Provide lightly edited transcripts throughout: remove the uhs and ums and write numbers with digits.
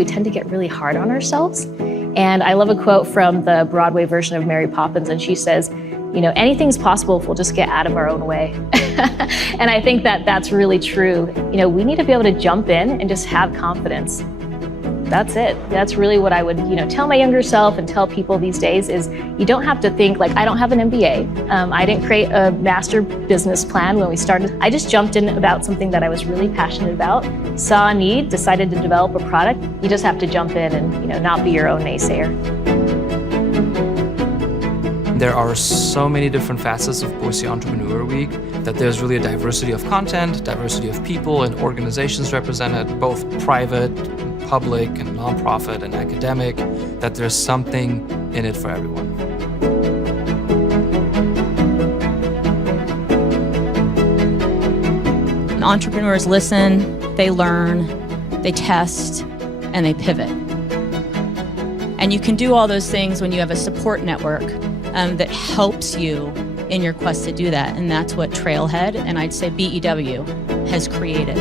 we tend to get really hard on ourselves. And I love a quote from the Broadway version of Mary Poppins, and she says, you know, anything's possible if we'll just get out of our own way. And I think that that's really true. You know, we need to be able to jump in and just have confidence. That's it. That's really what I would, you know, tell my younger self and tell people these days is you don't have to think like, I don't have an MBA. I didn't create a master business plan when we started. I just jumped in about something that I was really passionate about, saw a need, decided to develop a product. You just have to jump in and, you know, not be your own naysayer. There are so many different facets of Boise Entrepreneur Week that there's really a diversity of content, diversity of people and organizations represented, both private, public, and nonprofit and academic, that there's something in it for everyone. Entrepreneurs listen, they learn, they test, and they pivot. And you can do all those things when you have a support network that helps you in your quest to do that. And that's what Trailhead, and I'd say BEW, has created.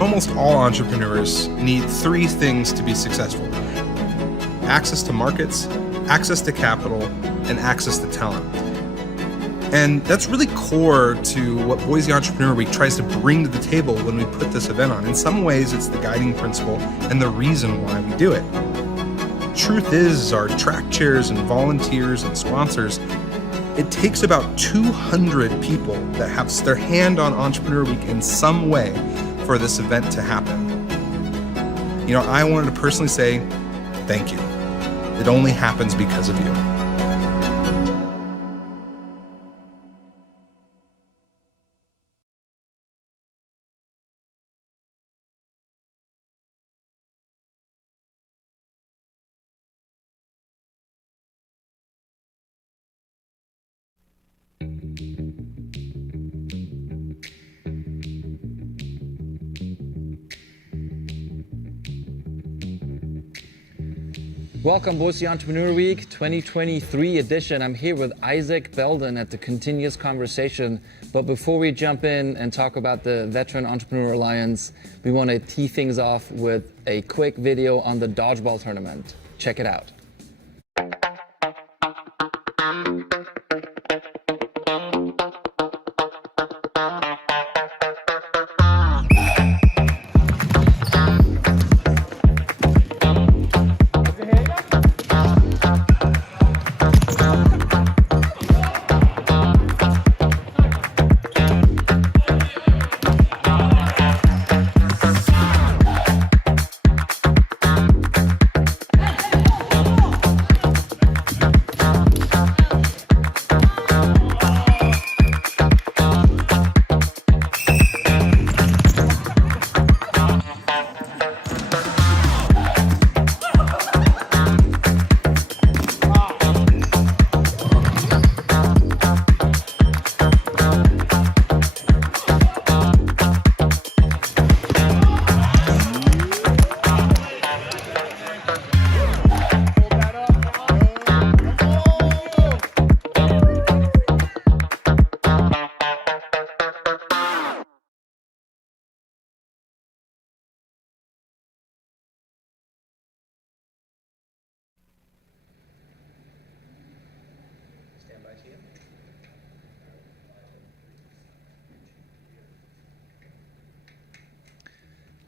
Almost all entrepreneurs need three things to be successful: access to markets, access to capital, and access to talent. And that's really core to what Boise Entrepreneur Week tries to bring to the table when we put this event on. In some ways, it's the guiding principle and the reason why we do it. Truth is, our track chairs and volunteers and sponsors, it takes about 200 people that have their hand on Entrepreneur Week in some way for this event to happen. You know, I wanted to personally say thank you. It only happens because of you. Welcome, Boise Entrepreneur Week 2023 edition. I'm here with Isaac Belden at the Continuous Conversation. But before we jump in and talk about the Veteran Entrepreneur Alliance, we want to tee things off with a quick video on the dodgeball tournament. Check it out.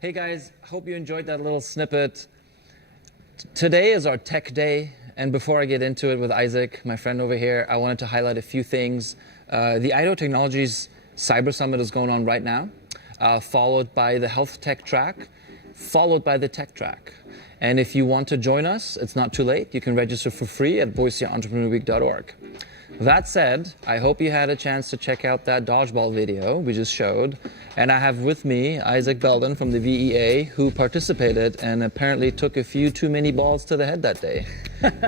Hey guys, hope you enjoyed that little snippet. Today is our tech day, and before I get into it with Isaac, my friend over here, I wanted to highlight a few things. The Idaho Technologies Cyber Summit is going on right now, followed by the health tech track, followed by the tech track. And if you want to join us, it's not too late. You can register for free at boiseentrepreneursweek.org. That said, I hope you had a chance to check out that dodgeball video we just showed. And I have with me Isaac Belden from the VEA, who participated and apparently took a few too many balls to the head that day.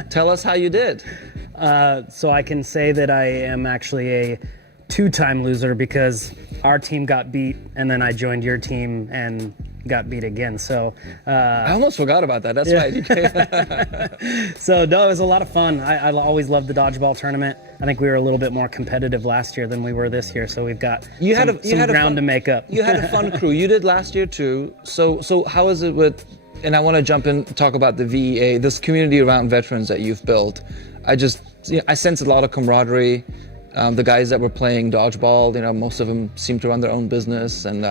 Tell us how you did. So I can say that I am actually a two-time loser because our team got beat and then I joined your team and got beat again. So I almost forgot about that. That's right. You came. so no, it was a lot of fun. I always loved the dodgeball tournament. I think we were a little bit more competitive last year than we were this year. So we've got some ground to make up. You had a fun crew. You did last year too. So how is it with? And I want to jump in and talk about the VEA, this community around veterans that you've built. I sense a lot of camaraderie. The guys that were playing dodgeball, most of them seem to run their own business. And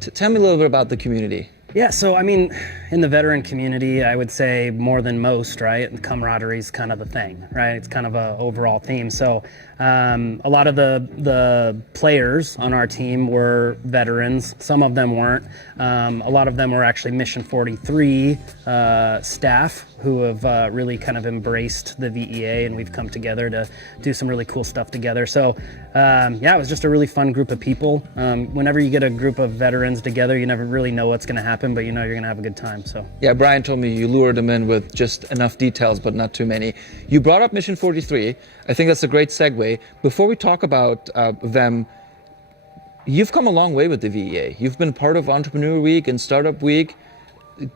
tell me a little bit about the community. Yeah, so I mean, in the veteran community, I would say more than most, right? Camaraderie is kind of the thing, right? It's kind of a overall theme. So a lot of the players on our team were veterans. Some of them weren't. A lot of them were actually Mission 43 staff who have really kind of embraced the VEA, and we've come together to do some really cool stuff together. So yeah, it was just a really fun group of people. Whenever you get a group of veterans together, you never really know what's going to happen, but you know you're going to have a good time. So yeah, Brian told me you lured them in with just enough details, but not too many. You brought up Mission 43. I think that's a great segue. Before we talk about them, you've come a long way with the VEA. You've been part of Entrepreneur Week and Startup Week.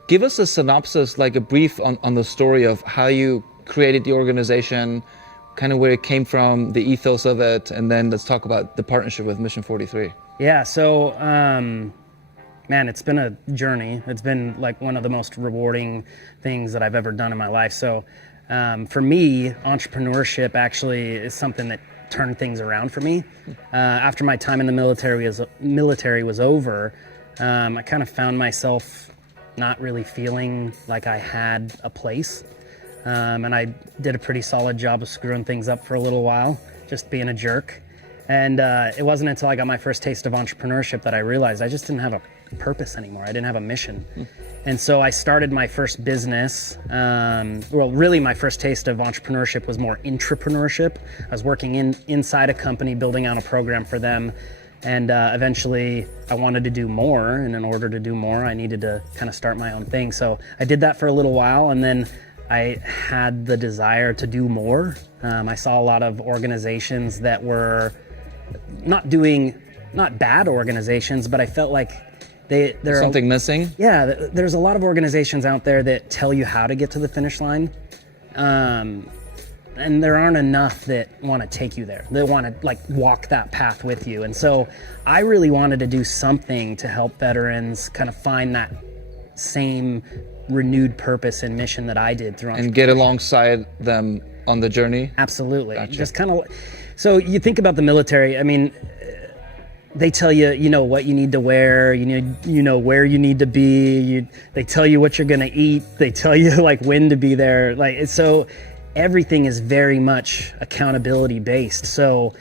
Give us a synopsis, like a brief on the story of how you created the organization, kind of where it came from, the ethos of it, and then let's talk about the partnership with Mission 43. Yeah, so man, it's been a journey. It's been like one of the most rewarding things that I've ever done in my life. So for me, entrepreneurship actually is something that turned things around for me. After my time in the military was over, I kind of found myself not really feeling like I had a place. And I did a pretty solid job of screwing things up for a little while, just being a jerk. And it wasn't until I got my first taste of entrepreneurship that I realized I just didn't have a purpose anymore. I didn't have a mission. And so I started my first business. Well, really my first taste of entrepreneurship was more intrapreneurship. I was working inside a company, building out a program for them. And eventually I wanted to do more. And in order to do more, I needed to kind of start my own thing. So I did that for a little while. And then I had the desire to do more. I saw a lot of organizations that were not bad organizations, but I felt like there's something missing. Yeah, there's a lot of organizations out there that tell you how to get to the finish line, and there aren't enough that want to take you there. They want to like walk that path with you. And so I really wanted to do something to help veterans kind of find that same renewed purpose and mission that I did through and get alongside them on the journey. Absolutely. Gotcha. Just kind of, so you think about the military. I mean, they tell you, what you need to wear, you know where you need to be, they tell you what you're going to eat, they tell you like when to be there. Like, so everything is very much accountability based. So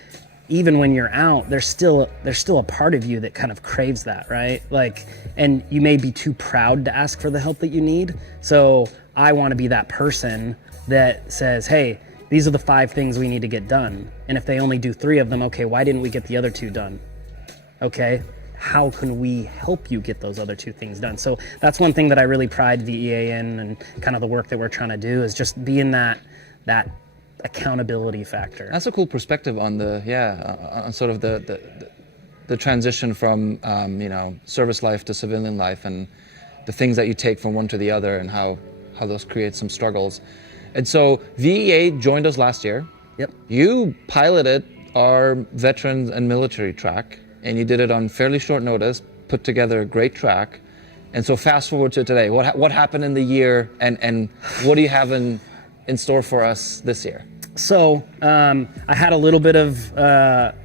even when you're out, there's still a part of you that kind of craves that, right? Like, and you may be too proud to ask for the help that you need. So I want to be that person that says, hey, these are the 5 things we need to get done. And if they only do 3 of them, okay, why didn't we get the other 2 done? Okay, how can we help you get those other 2 things done? So that's one thing that I really pride VEA in, and kind of the work that we're trying to do is just being that accountability factor. That's a cool perspective on on sort of the transition from service life to civilian life, and the things that you take from one to the other, and how those create some struggles. And so VEA joined us last year. Yep. You piloted our veterans and military track, and you did it on fairly short notice, put together a great track. And so fast forward to today, what happened in the year, and what do you have in store for us this year? So I had a little bit of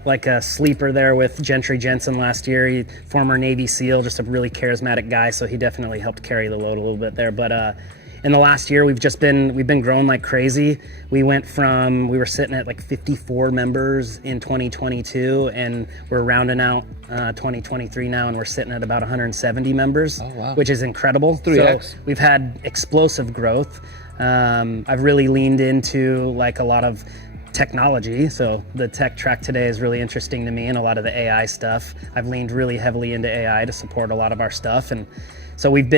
like a sleeper there with Gentry Jensen last year. Former Navy SEAL, just a really charismatic guy, so he definitely helped carry the load a little bit there. But in the last year, we've been growing like crazy. We were sitting at like 54 members in 2022, and we're rounding out 2023 now, and we're sitting at about 170 members, which is incredible. 3x. So we've had explosive growth. I've really leaned into like a lot of technology. So the tech track today is really interesting to me, and a lot of the AI stuff. I've leaned really heavily into AI to support a lot of our stuff. And so we've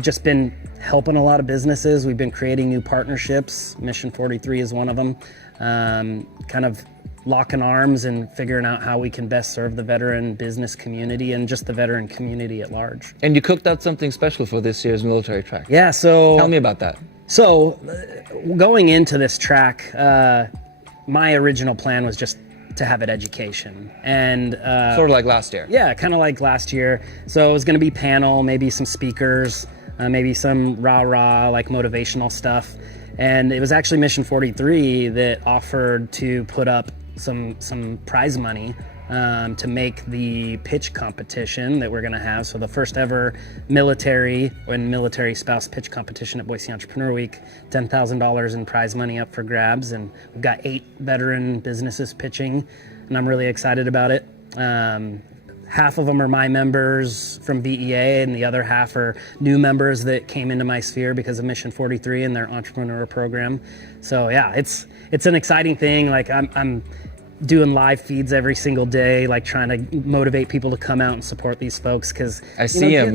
just been helping a lot of businesses. We've been creating new partnerships. Mission 43 is one of them. Kind of locking arms and figuring out how we can best serve the veteran business community and just the veteran community at large. And you cooked up something special for this year's military track. Yeah, so Tell me about that. So going into this track, my original plan was just to have it education. And Sort of like last year. yeah, kind of like last year. So it was going to be panel, maybe some speakers, maybe some rah-rah, like motivational stuff. And it was actually Mission 43 that offered to put up some prize money to make the pitch competition that we're going to have. So the first ever military and military spouse pitch competition at Boise Entrepreneur Week, $10,000 in prize money up for grabs. And we've got 8 veteran businesses pitching, and I'm really excited about it. Half of them are my members from VEA, and the other half are new members that came into my sphere because of Mission 43 and their entrepreneur program. So yeah, it's an exciting thing. Like I'm doing live feeds every single day, like trying to motivate people to come out and support these folks, because I see him,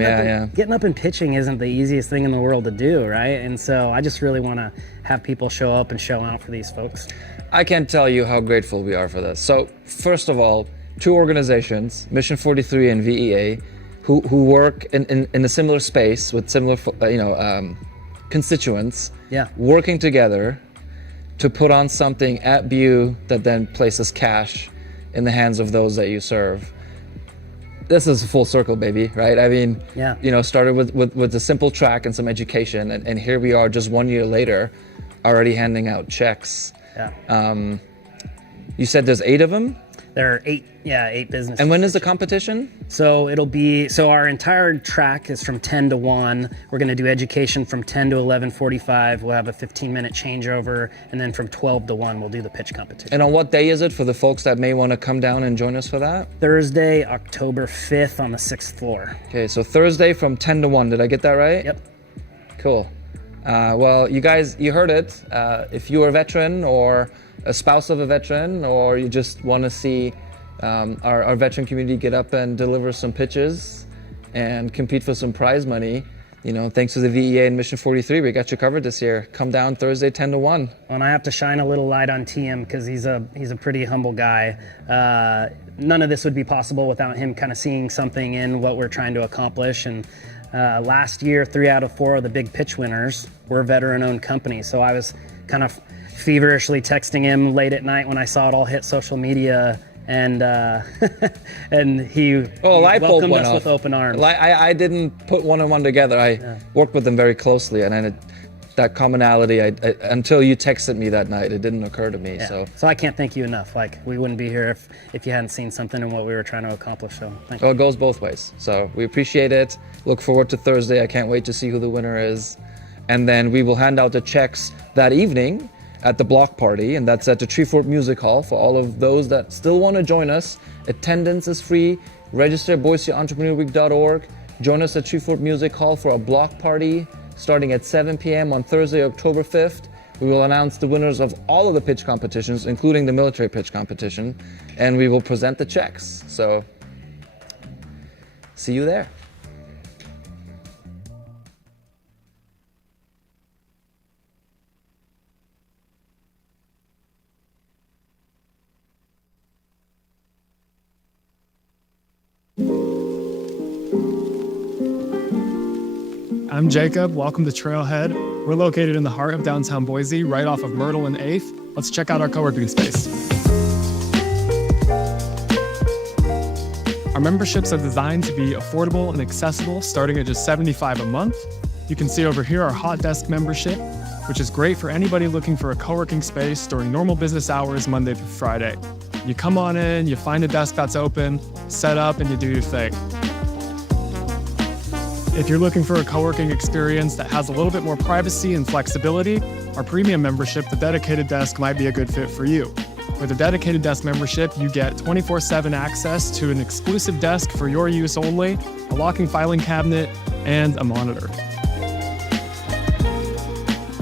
getting up and pitching isn't the easiest thing in the world to do, right? And so I just really want to have people show up and show out for these folks. I can't tell you how grateful we are for this. So first of all, 2 organizations, Mission 43 and VEA, who work in a similar space with similar constituents, working together to put on something at BU that then places cash in the hands of those that you serve. This is a full circle, baby, right? I mean, started with a simple track and some education, and here we are just 1 year later, already handing out checks. Yeah. You said there's 8 of them? There are 8 businesses. And when is the competition? So our entire track is from 10 to 1. We're going to do education from 10 to 11:45. We'll have a 15-minute changeover, and then from 12 to 1, we'll do the pitch competition. And on what day is it for the folks that may want to come down and join us for that? Thursday, October 5th on the 6th floor. Okay, so Thursday from 10 to 1. Did I get that right? Yep. Cool. Well, you guys, you heard it. If you're a veteran or a spouse of a veteran, or you just want to see our veteran community get up and deliver some pitches and compete for some prize money, thanks to the VEA and Mission 43, we got you covered this year. Come down Thursday, 10 to 1. And I have to shine a little light on TM because he's a pretty humble guy. None of this would be possible without him kind of seeing something in what we're trying to accomplish. And last year, 3 out of 4 of the big pitch winners were veteran-owned companies. So I was kind of feverishly texting him late at night when I saw it all hit social media, and he welcomed us with open arms. I didn't put one and one together. I worked with them very closely, and that commonality, until you texted me that night, it didn't occur to me. Yeah. So I can't thank you enough. Like, we wouldn't be here if you hadn't seen something in what we were trying to accomplish. So thank you. Well, it goes both ways. So we appreciate it. Look forward to Thursday. I can't wait to see who the winner is. And then we will hand out the checks that evening at the block party, and that's at the Treefort Music Hall for all of those that still want to join us. Attendance is free. Register at BoiseEntrepreneurWeek.org. Join us at Treefort Music Hall for a block party starting at 7 p.m. on Thursday, October 5th. We will announce the winners of all of the pitch competitions, including the military pitch competition, and we will present the checks. So, see you there. I'm Jacob. Welcome to Trailhead. We're located in the heart of downtown Boise, right off of Myrtle and 8th. Let's check out our co-working space. Our memberships are designed to be affordable and accessible, starting at just $75 a month. You can see over here our hot desk membership, which is great for anybody looking for a co-working space during normal business hours, Monday through Friday. You come on in, you find a desk that's open, set up, and you do your thing. If you're looking for a co-working experience that has a little bit more privacy and flexibility, our premium membership, the dedicated desk, might be a good fit for you. With a dedicated desk membership, you get 24/7 access to an exclusive desk for your use only, a locking filing cabinet, and a monitor.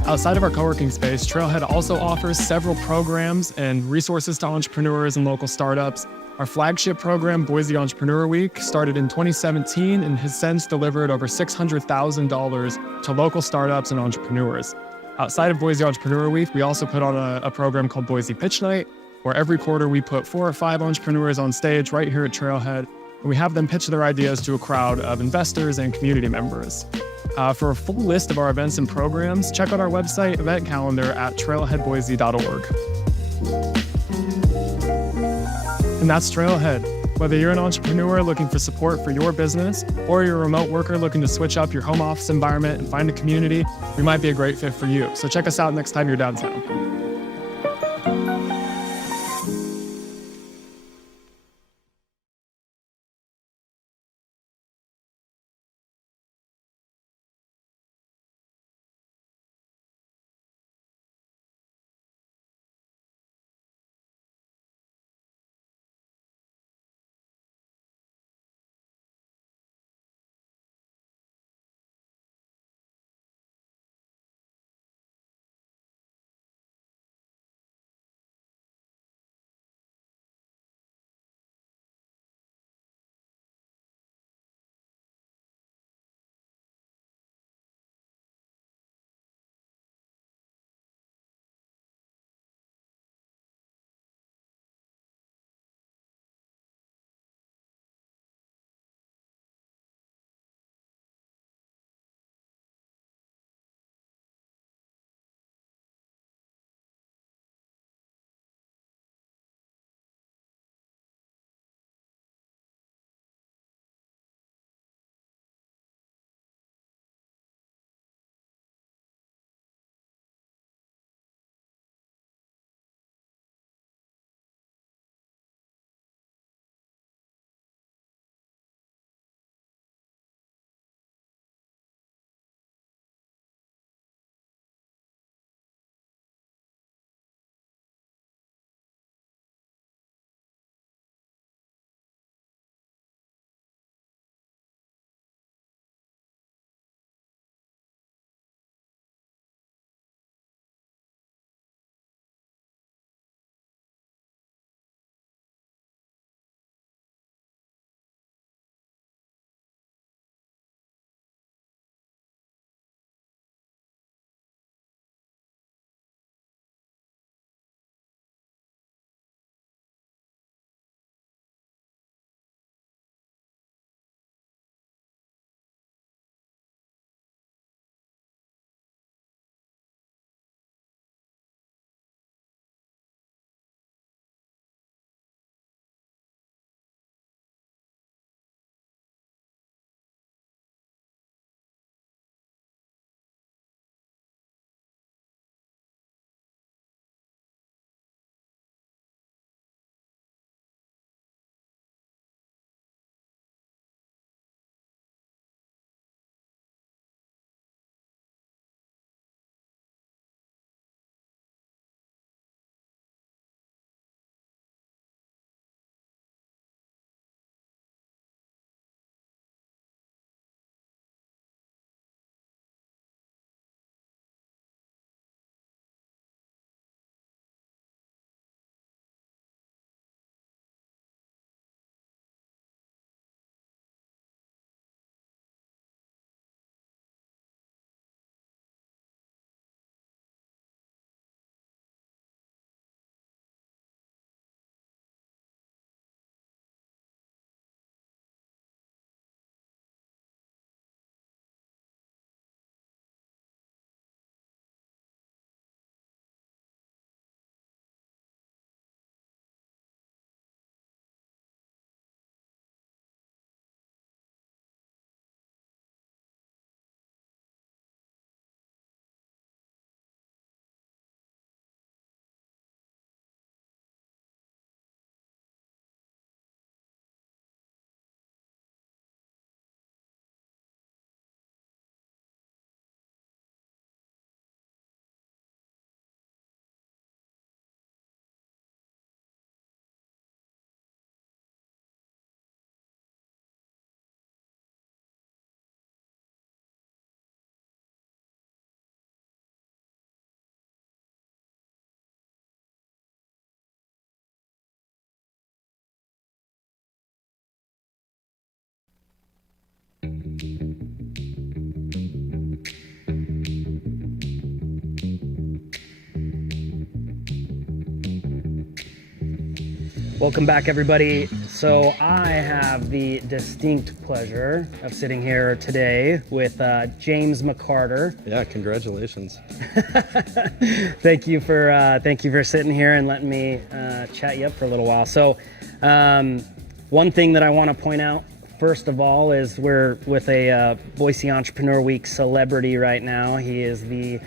Outside of our co-working space, Trailhead also offers several programs and resources to entrepreneurs and local startups. Our flagship program, Boise Entrepreneur Week, started in 2017 and has since delivered over $600,000 to local startups and entrepreneurs. Outside of Boise Entrepreneur Week, we also put on a program called Boise Pitch Night, where every quarter we put 4 or 5 entrepreneurs on stage right here at Trailhead, and we have them pitch their ideas to a crowd of investors and community members. For a full list of our events and programs, check out our website event calendar at trailheadboise.org. And that's Trailhead. Whether you're an entrepreneur looking for support for your business, or you're a remote worker looking to switch up your home office environment and find a community, we might be a great fit for you. So check us out next time you're downtown. Welcome back, everybody. So I have the distinct pleasure of sitting here today with James McCarter. Yeah, congratulations. Thank you for sitting here and letting me chat you up for a little while. So one thing that I want to point out, first of all, is we're with a Boise Entrepreneur Week celebrity right now. He is the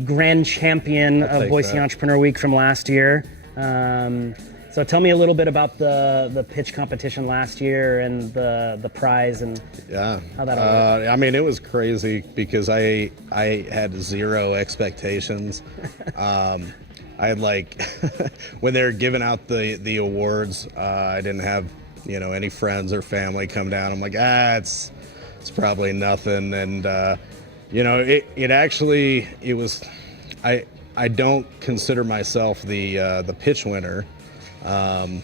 grand champion of Boise Entrepreneur Week from last year. So tell me a little bit about the pitch competition last year and the prize and how that all worked. I mean, it was crazy because I had zero expectations. I had when they were giving out the awards, I didn't have any friends or family come down. I'm like, it's probably nothing. And it was. I don't consider myself the pitch winner. I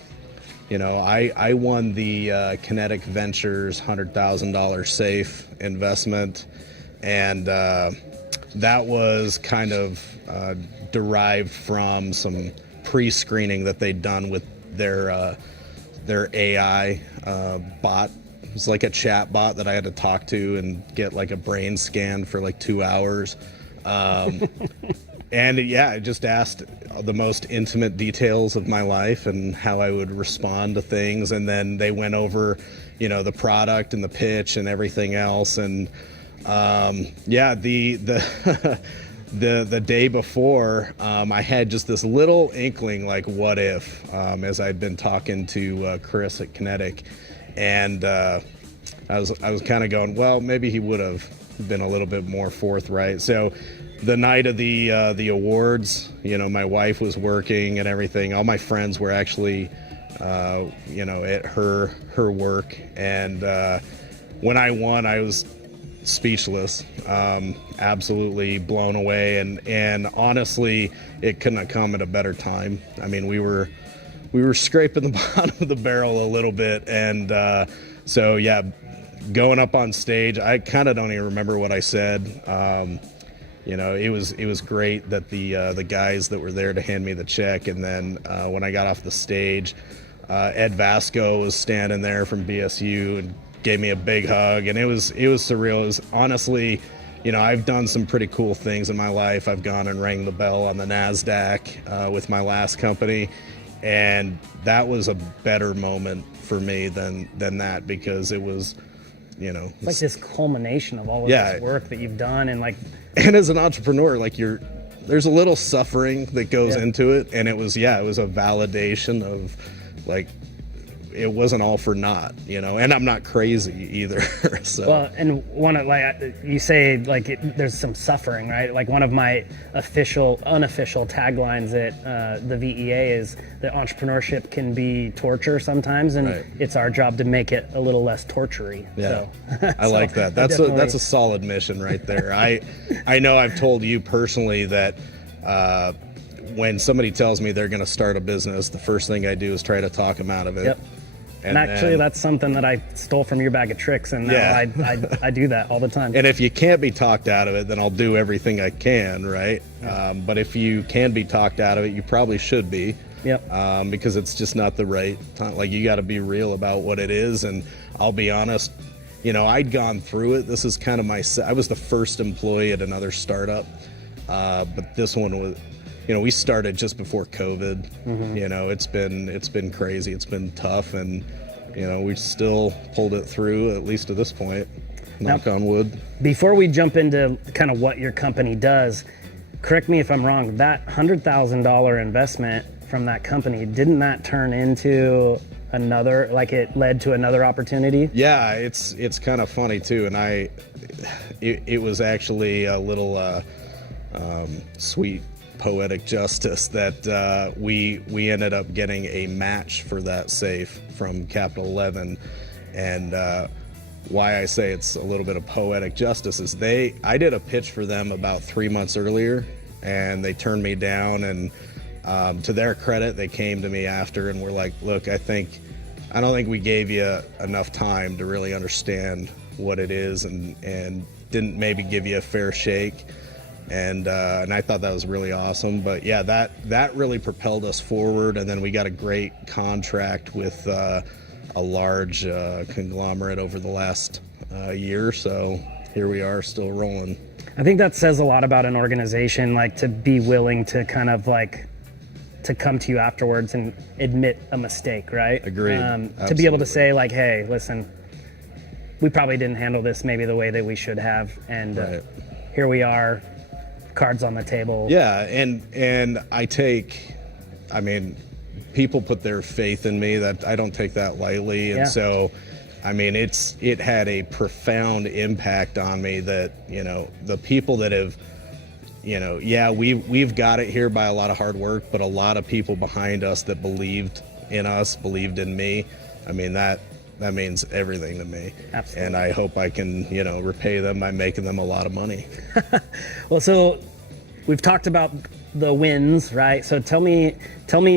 won the Kinetic Ventures $100,000 safe investment, and that was kind of derived from some pre-screening that they'd done with their AI bot. It was like a chat bot that I had to talk to and get a brain scan for 2 hours. And I just asked the most intimate details of my life and how I would respond to things. And then they went over, the product and the pitch and everything else. And the day before, I had just this little inkling, what if, as I'd been talking to Chris at Kinetic, and I was kind of going, well, maybe he would have been a little bit more forthright. So the night of the awards, my wife was working and everything. All my friends were actually, at her work. And when I won, I was speechless, absolutely blown away. And honestly, it couldn't have come at a better time. I mean, we were scraping the bottom of the barrel a little bit. And going up on stage, I kind of don't even remember what I said. It was great that the guys that were there to hand me the check, and then when I got off the stage, Ed Vasco was standing there from BSU and gave me a big hug, and it was surreal. It was honestly, I've done some pretty cool things in my life. I've gone and rang the bell on the NASDAQ with my last company, and that was a better moment for me than that, because it was, it's like this culmination of all of this work that you've done, and as an entrepreneur, there's a little suffering that goes into it, and it was a validation of it wasn't all for naught, and I'm not crazy either. So well, and you say there's some suffering, right? One of my unofficial taglines at the VEA is that entrepreneurship can be torture sometimes, and it's our job to make it a little less tortury. Yeah, so, I like that. That's a solid mission right there. I know I've told you personally that when somebody tells me they're going to start a business, the first thing I do is try to talk them out of it. Yep. And actually, that's something that I stole from your bag of tricks, and now I do that all the time. And if you can't be talked out of it, then I'll do everything I can, right? But if you can be talked out of it, you probably should be. Yep. Because it's just not the right time. You got to be real about what it is. And I'll be honest, I'd gone through it. This is kind of I was the first employee at another startup, but this one was. We started just before COVID. Mm-hmm. It's been crazy. It's been tough, and we still pulled it through, at least to this point. Knock on wood. Before we jump into kind of what your company does, correct me if I'm wrong. That $100,000 investment from that company, didn't that turn into another? It led to another opportunity? Yeah, it's kind of funny too, and it was actually a little sweet poetic justice that we ended up getting a match for that safe from Capital 11. And why I say it's a little bit of poetic justice is I did a pitch for them about 3 months earlier, and they turned me down. And to their credit, they came to me after and were like, look, I don't think we gave you enough time to really understand what it is, and didn't maybe give you a fair shake. And I thought that was really awesome. But yeah, that really propelled us forward. And then we got a great contract with a large conglomerate over the last year. So here we are, still rolling. I think that says a lot about an organization, like to be willing to kind of like to come to you afterwards and admit a mistake, right? Agreed. To be able to say like, hey, listen, we probably didn't handle this maybe the way that we should have. And Right. Here we are, cards on the table. Yeah, and I mean, people put their faith in me, that I don't take that lightly. And Yeah. so, I mean, it had a profound impact on me that, you know, the people that have, you know, yeah, we've got it here by a lot of hard work, but a lot of people behind us that believed in us, believed in me. I mean, that means everything to me. Absolutely. And I hope I can, you know, repay them by making them a lot of money. Well, so we've talked about the wins, right? So tell me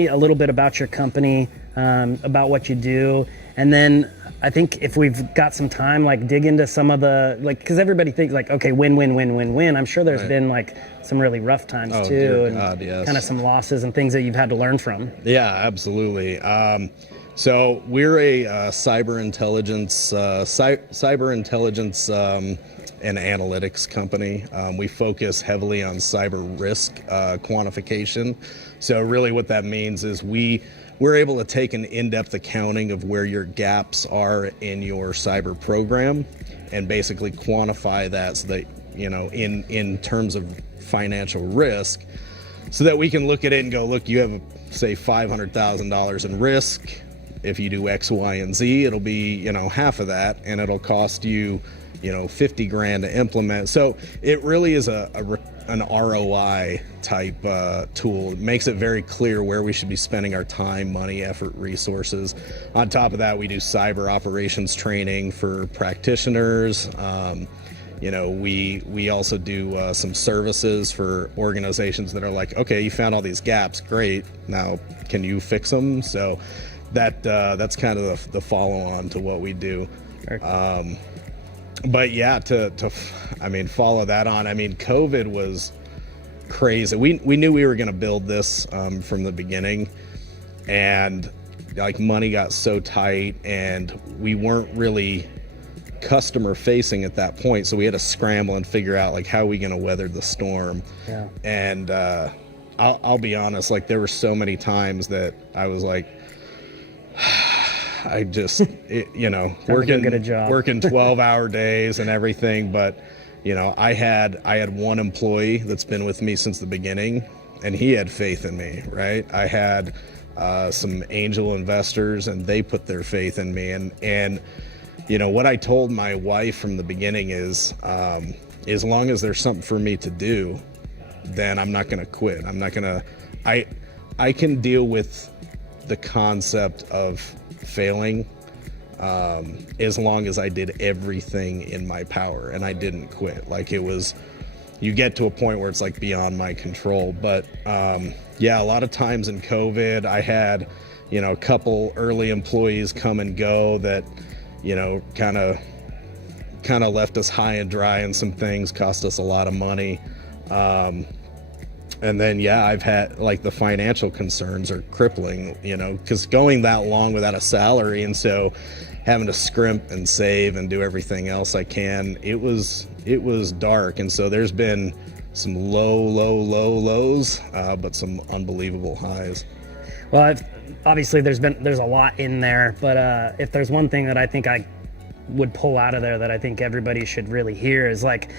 a little bit about your company, about what you do, and then I think if we've got some time, like dig into some of the, like, because everybody thinks like, okay, win, win, win, win, win. I'm sure there's Right. been like some really rough times Oh, too, dear and God, yes. kind of some losses and things that you've had to learn from. Yeah, absolutely. So we're a cyber intelligence and analytics company. We focus heavily on cyber risk quantification. So really what that means is we're able to take an in-depth accounting of where your gaps are in your cyber program and basically quantify that so that, you know, in terms of financial risk, so that we can look at it and go, look, you have, say, $500,000 in risk. If you do X, Y, and Z, it'll be, you know, half of that, and it'll cost you, you know, 50 grand to implement. So it really is an ROI type tool. It makes it very clear where we should be spending our time, money, effort, resources. On top of that, we do cyber operations training for practitioners. You know, we also do some services for organizations that are like, okay, you found all these gaps, great. Now, can you fix them? So that's kind of the follow-on to what we do. But yeah, I mean, follow that on. I mean, COVID was crazy. We knew we were going to build this from the beginning, and like money got so tight, and we weren't really customer facing at that point. So we had to scramble and figure out like how are we going to weather the storm. Yeah. And I'll be honest, like there were so many times that I was like, I just, you know, working 12-hour days and everything. But, you know, I had one employee that's been with me since the beginning, and he had faith in me, right? I had some angel investors, and they put their faith in me. And you know, what I told my wife from the beginning is, as long as there's something for me to do, then I'm not going to quit. I'm not going to, I can deal with the concept of failing as long as I did everything in my power and I didn't quit. Like it was, you get to a point where it's like beyond my control. But yeah, a lot of times in COVID, I had, you know, a couple early employees come and go that, you know, kind of left us high and dry, and some things cost us a lot of money. And then, yeah, I've had like the financial concerns are crippling, you know, because going that long without a salary, and so having to scrimp and save and do everything else I can, it was dark. And so there's been some lows, but some unbelievable highs. Well, obviously there's a lot in there, but if there's one thing that I think I would pull out of there that I think everybody should really hear is like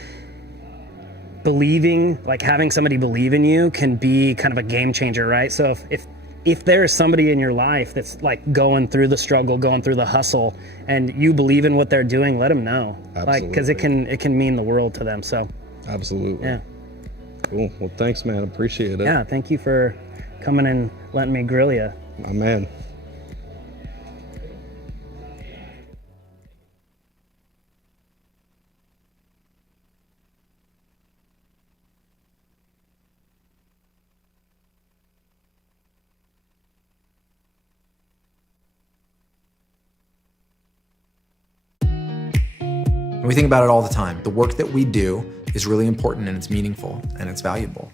believing, like having somebody believe in you can be kind of a game changer, right? So if there is somebody in your life that's like going through the struggle, going through the hustle, and you believe in what they're doing, let them know. Absolutely. Like, because it can mean the world to them. So absolutely. yeah. Cool. Well, thanks, man. Appreciate it. Yeah. Thank you for coming and letting me grill you. My man. And we think about it all the time. The work that we do is really important and it's meaningful and it's valuable.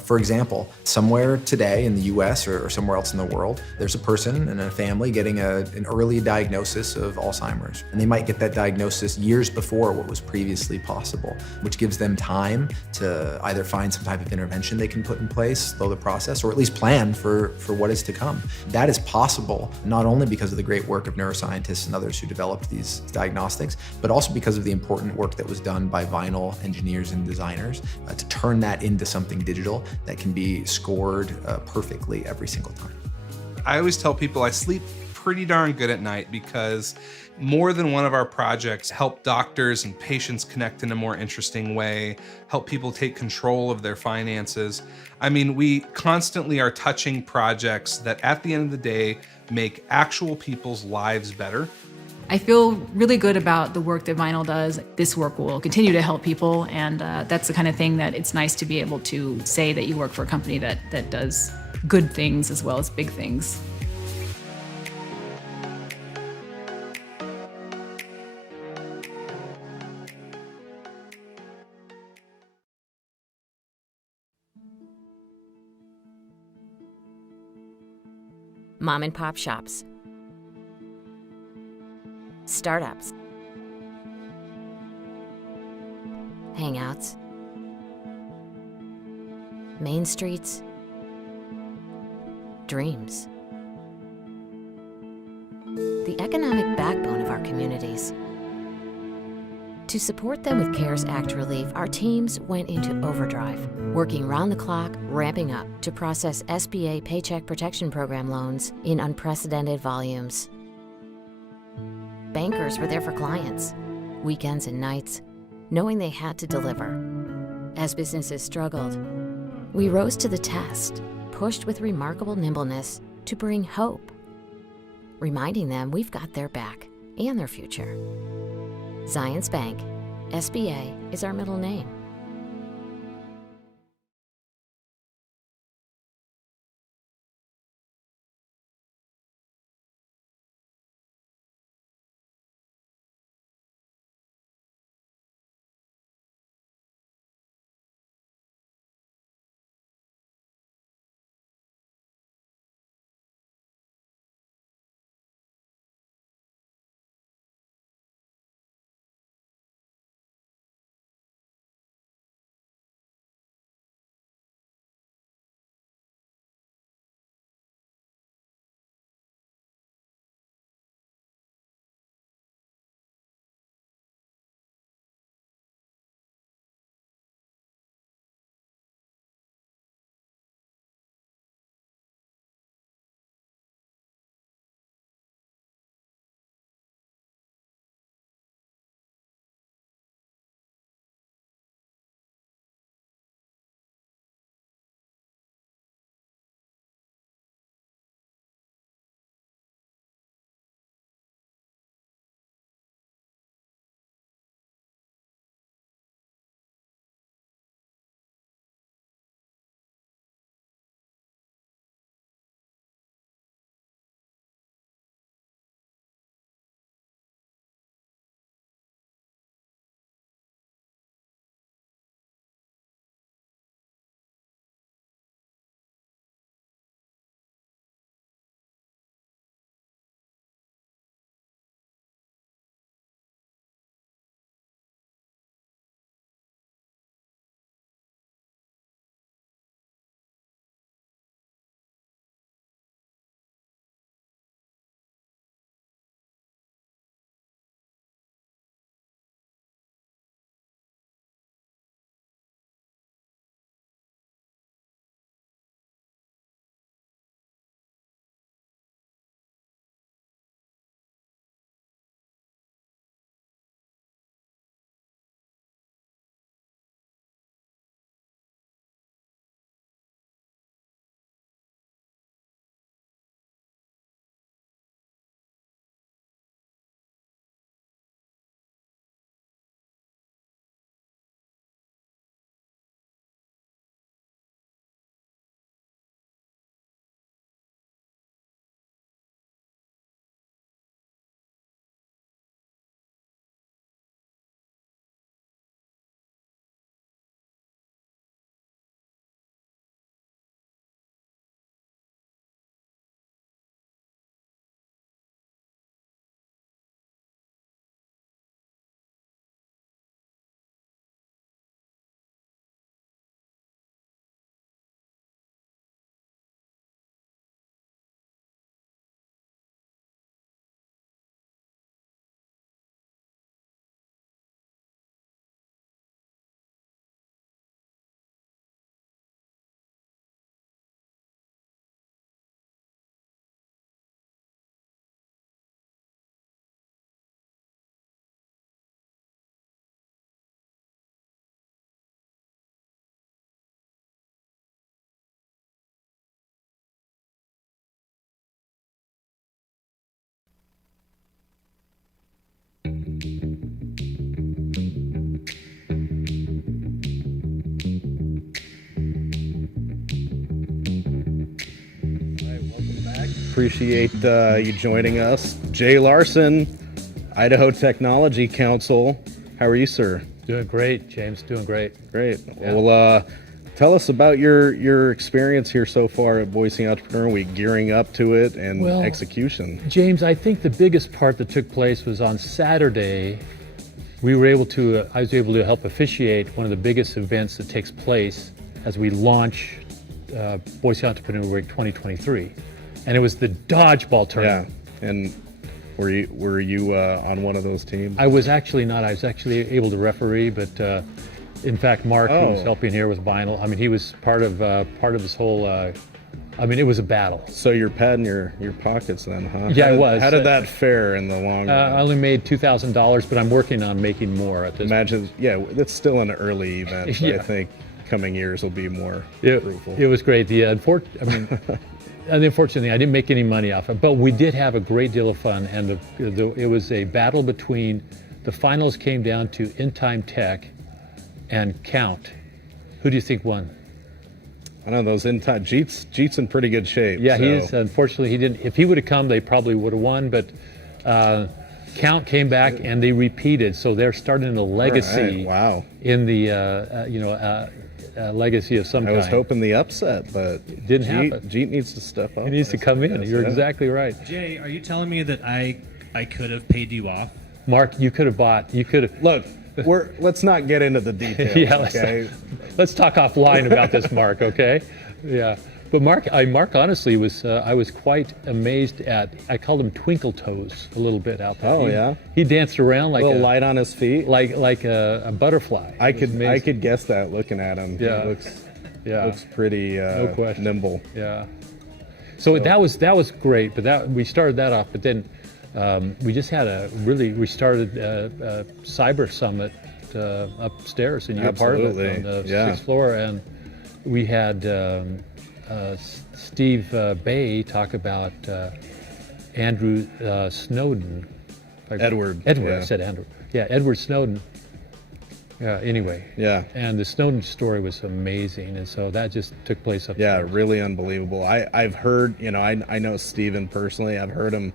For example, somewhere today in the US or somewhere else in the world, there's a person and a family getting an early diagnosis of Alzheimer's. And they might get that diagnosis years before what was previously possible, which gives them time to either find some type of intervention they can put in place, slow the process, or at least plan for what is to come. That is possible not only because of the great work of neuroscientists and others who developed these diagnostics, but also because of the important work that was done by vinyl engineers and designers to turn that into something digital that can be scored perfectly every single time. I always tell people I sleep pretty darn good at night because more than one of our projects help doctors and patients connect in a more interesting way, help people take control of their finances. I mean, we constantly are touching projects that at the end of the day make actual people's lives better. I feel really good about the work that Vinyl does. This work will continue to help people, and that's the kind of thing that it's nice to be able to say that you work for a company that does good things as well as big things. Mom and pop shops, startups, hangouts, main streets, dreams. The economic backbone of our communities. To support them with CARES Act relief, our teams went into overdrive, working round the clock, ramping up to process SBA Paycheck Protection Program loans in unprecedented volumes. Bankers were there for clients, weekends and nights, knowing they had to deliver. As businesses struggled, we rose to the test, pushed with remarkable nimbleness to bring hope, reminding them we've got their back and their future. Zions Bank, SBA is our middle name. Appreciate you joining us. Jay Larson, Idaho Technology Council. How are you, sir? Doing great, James. Doing great. Great. Yeah. Well, tell us about your experience here so far at Boise Entrepreneur Week, gearing up to it and execution. James, I think the biggest part that took place was on Saturday. I was able to help officiate one of the biggest events that takes place as we launch Boise Entrepreneur Week 2023, and it was the dodgeball tournament. Yeah, and were you on one of those teams? I was actually not. I was actually able to referee, but in fact, Mark, who was helping here with Vinyl, I mean, he was part of this whole. I mean, it was a battle. So you're padding your pockets then, huh? Yeah, I was. How did that fare in the long run? I only made $2,000, but I'm working on making more at this. Imagine, that's still an early event. Yeah. I think coming years will be more fruitful. It was great. The unfortunate thing, I didn't make any money off it, but we did have a great deal of fun, and it was a battle between, the finals came down to In Time Tech and Count. Who do you think won? I don't know, those In Time, Jeet's in pretty good shape. Yeah, so. he is. Unfortunately, he didn't. If he would have come, they probably would have won, but Count came back and they repeated, so they're starting a legacy. Right. Wow. In the legacy of some kind. I was hoping the upset, but it didn't happen. Jeet needs to step up. He needs to come in. You're exactly right. Jay, are you telling me that I could have paid you off? Mark, you could have bought. You could have. Look, let's not get into the details. Yeah, okay. Let's talk offline about this, Mark. Okay. Yeah. But Mark honestly was. I was quite amazed at. I called him Twinkle Toes a little bit out there. Oh, yeah. He danced around like a little light on his feet, like a butterfly. I could guess that looking at him. Yeah. He looks pretty no question. nimble. Yeah. So that was great. But we started that off. But then we just had we started a cyber summit upstairs, and you're part of it on the 6th floor, and we had Steve Bay talk about Andrew Snowden. Edward. I said Andrew. Yeah, Edward Snowden. Yeah. Anyway. Yeah. And the Snowden story was amazing, and so that just took place up there. Yeah, really unbelievable. I've heard, I know Steven personally. I've heard him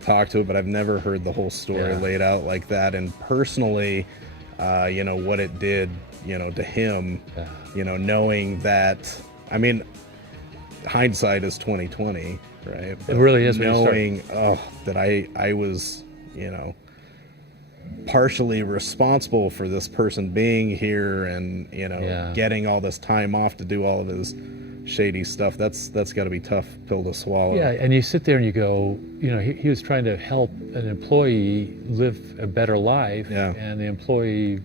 talk to it, but I've never heard the whole story laid out like that. And personally, what it did, to him, knowing that, I mean, hindsight is 2020, right? But it really is. Knowing that I was, partially responsible for this person being here and, getting all this time off to do all of his shady stuff. That's got to be tough pill to swallow. Yeah, and you sit there and you go, he was trying to help an employee live a better life, and the employee,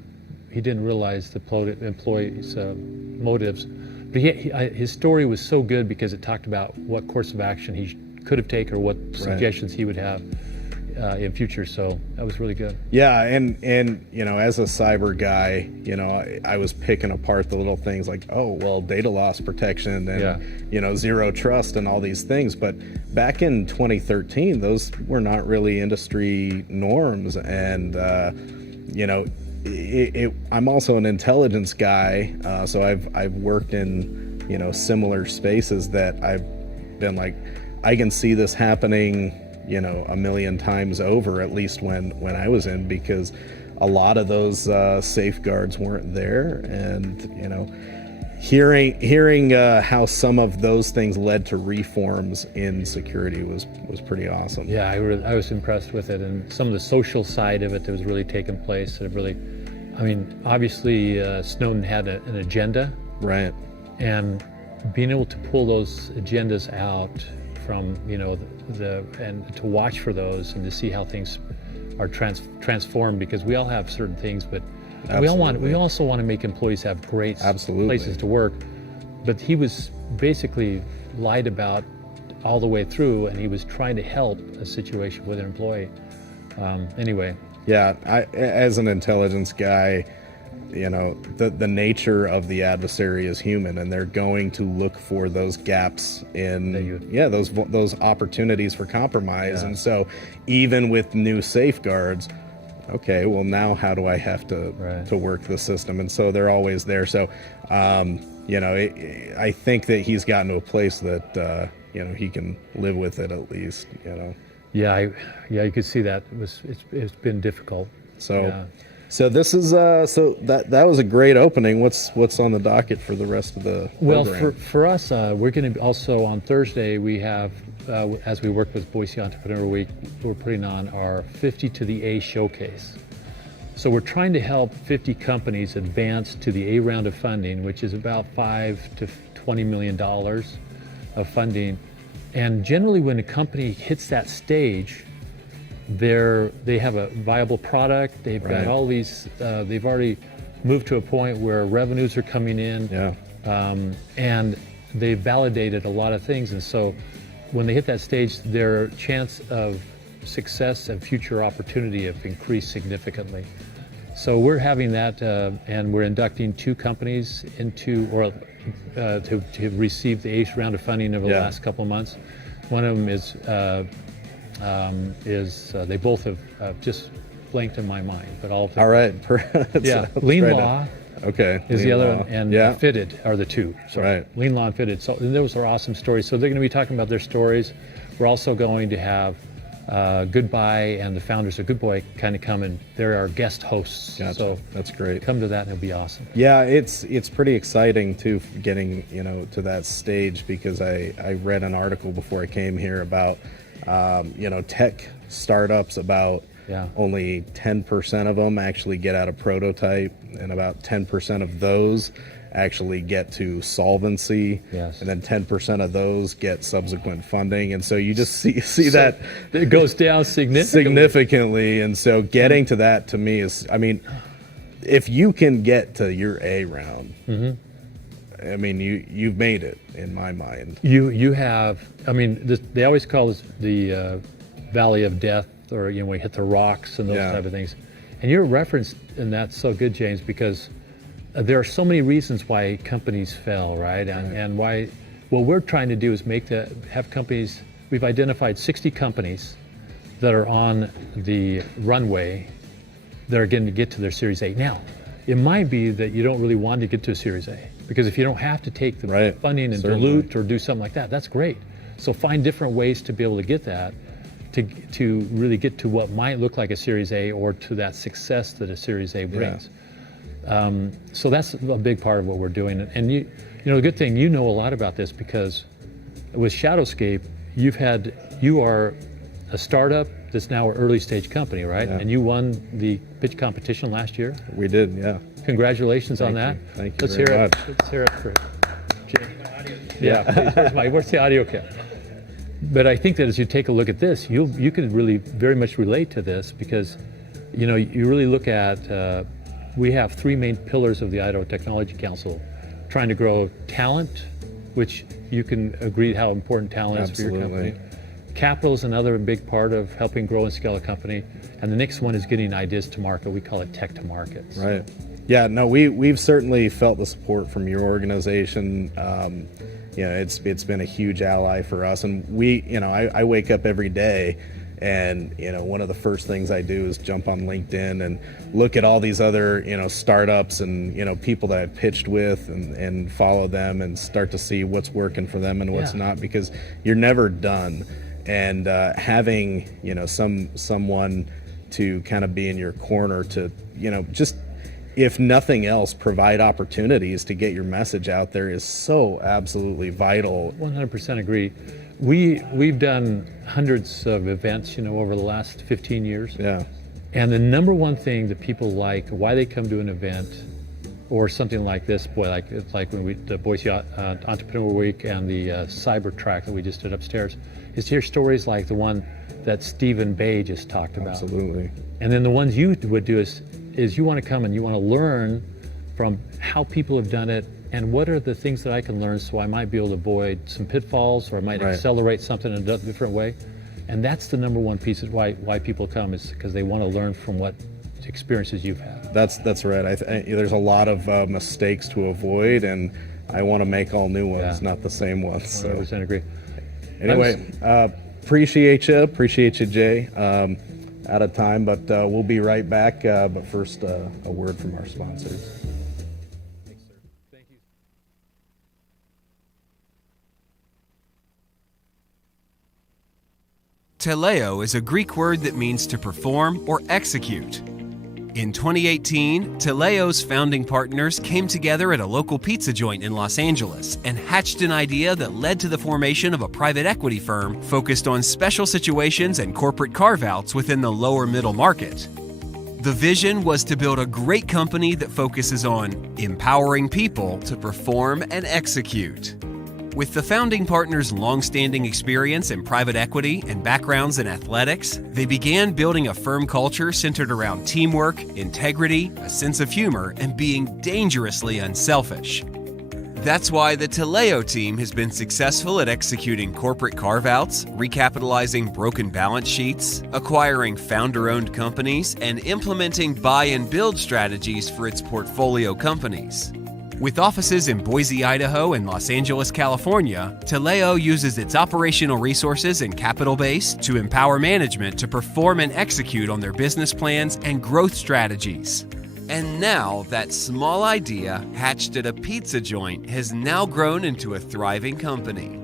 he didn't realize the employee's motives. But his story was so good because it talked about what course of action he could have taken or what suggestions he would have in future. So that was really good. Yeah, and as a cyber guy, I was picking apart the little things like, data loss protection and zero trust and all these things. But back in 2013, those were not really industry norms, and I'm also an intelligence guy, so I've worked in similar spaces that I've been like, I can see this happening a million times over, at least when I was in, because a lot of those safeguards weren't there, and hearing how some of those things led to reforms in security was pretty awesome. Yeah, I was impressed with it, and some of the social side of it that was really taking place. That really, I mean, obviously Snowden had an agenda, right? And being able to pull those agendas out from and to watch for those and to see how things are transformed, because we all have certain things, but we also want to make employees have great places to work. But he was basically lied about all the way through, and he was trying to help a situation with an employee. Anyway. Yeah, as an intelligence guy, the nature of the adversary is human, and they're going to look for those gaps in those opportunities for compromise. And so even with new safeguards, okay, well, now how do I have to work the system? And so they're always there. So I think that he's gotten to a place that he can live with it at least. Yeah, you could see that it's been difficult. So, yeah. so this is so that was a great opening. What's on the docket for the rest of the program? Well, for us, we're going to also on Thursday we have, as we work with Boise Entrepreneur Week, we're putting on our 50 to the A showcase. So we're trying to help 50 companies advance to the A round of funding, which is about $5 to $20 million of funding. And generally when a company hits that stage, they have a viable product, they've got all these, they've already moved to a point where revenues are coming in, and they've validated a lot of things. And so when they hit that stage, their chance of success and future opportunity have increased significantly. So we're having that, and we're inducting 2 companies into, or to receive the 8th round of funding over the last couple of months. One of them is they both have just blanked in my mind, but all of them. All right. Yeah, Lean Law. Okay. Is Lean the other Law. one, and Fitted are the 2. So Right. Lean Law and Fitted. So those are awesome stories. So they're going to be talking about their stories. We're also going to have Goodbye and the founders of Good Boy kind of come, and they're our guest hosts. Gotcha. So that's great. Come to that and it'll be awesome. Yeah, it's pretty exciting too, getting to that stage, because I read an article before I came here about tech startups, about only 10% of them actually get out of prototype, and about 10% of those actually get to solvency, and then 10% of those get subsequent funding, and so you just see so that it goes down significantly. And so getting to that, to me, is, I mean, if you can get to your A round, I mean, you've made it in my mind. You have. I mean, they always call this the Valley of Death, or we hit the rocks and those type of things. And your reference, and that's so good, James, because there are so many reasons why companies fail, right? And why, what we're trying to do is have companies, we've identified 60 companies that are on the runway that are going to get to their Series A. Now, it might be that you don't really want to get to a Series A, because if you don't have to take the funding and dilute or do something like that, that's great. So find different ways to be able to get that, to really get to what might look like a Series A, or to that success that a Series A brings. So that's a big part of what we're doing. And the good thing, a lot about this, because with Shadowscape, you are a startup that's now an early stage company, right? And you won the pitch competition last year. We did, yeah. Congratulations on that. Thank you. Let's hear it. Let's hear it for Jay. Yeah, please. Where's the audio kit? But I think that as you take a look at this, you can really very much relate to this, because you really look at we have 3 main pillars of the Idaho Technology Council: trying to grow talent, which you can agree how important talent is for your company. Capital is another big part of helping grow and scale a company. And the next one is getting ideas to market. We call it tech to market. Right. Yeah, no, we've certainly felt the support from your organization. It's been a huge ally for us. And I wake up every day, and one of the first things I do is jump on LinkedIn and look at all these other startups and people that I've pitched with, and follow them and start to see what's working for them and what's not, because you're never done. And having someone to kind of be in your corner to just, if nothing else, provide opportunities to get your message out there is so absolutely vital. 100% agree. We've done hundreds of events, over the last 15 years. Yeah. And the number one thing that people like, why they come to an event or something like this, it's like when the Boise Entrepreneur Week and the cyber track that we just did upstairs, is to hear stories like the one that Stephen Bay just talked about. Absolutely. And then the ones you would do is you want to come and you want to learn from how people have done it, and what are the things that I can learn, so I might be able to avoid some pitfalls, or I might accelerate something in a different way. And that's the number one piece of why people come, is because they want to learn from what experiences you've had. That's right. There's a lot of mistakes to avoid, and I want to make all new ones, not the same ones. 100% agree. Anyway, appreciate you, Jay. Out of time, but we'll be right back. But first, a word from our sponsors. Teleo is a Greek word that means to perform or execute. In 2018, Teleo's founding partners came together at a local pizza joint in Los Angeles and hatched an idea that led to the formation of a private equity firm focused on special situations and corporate carve-outs within the lower middle market. The vision was to build a great company that focuses on empowering people to perform and execute. With the founding partners' long-standing experience in private equity and backgrounds in athletics, they began building a firm culture centered around teamwork, integrity, a sense of humor, and being dangerously unselfish. That's why the Teleo team has been successful at executing corporate carve-outs, recapitalizing broken balance sheets, acquiring founder-owned companies, and implementing buy and build strategies for its portfolio companies. With offices in Boise, Idaho and Los Angeles, California, Teleo uses its operational resources and capital base to empower management to perform and execute on their business plans and growth strategies. And now that small idea hatched at a pizza joint has now grown into a thriving company.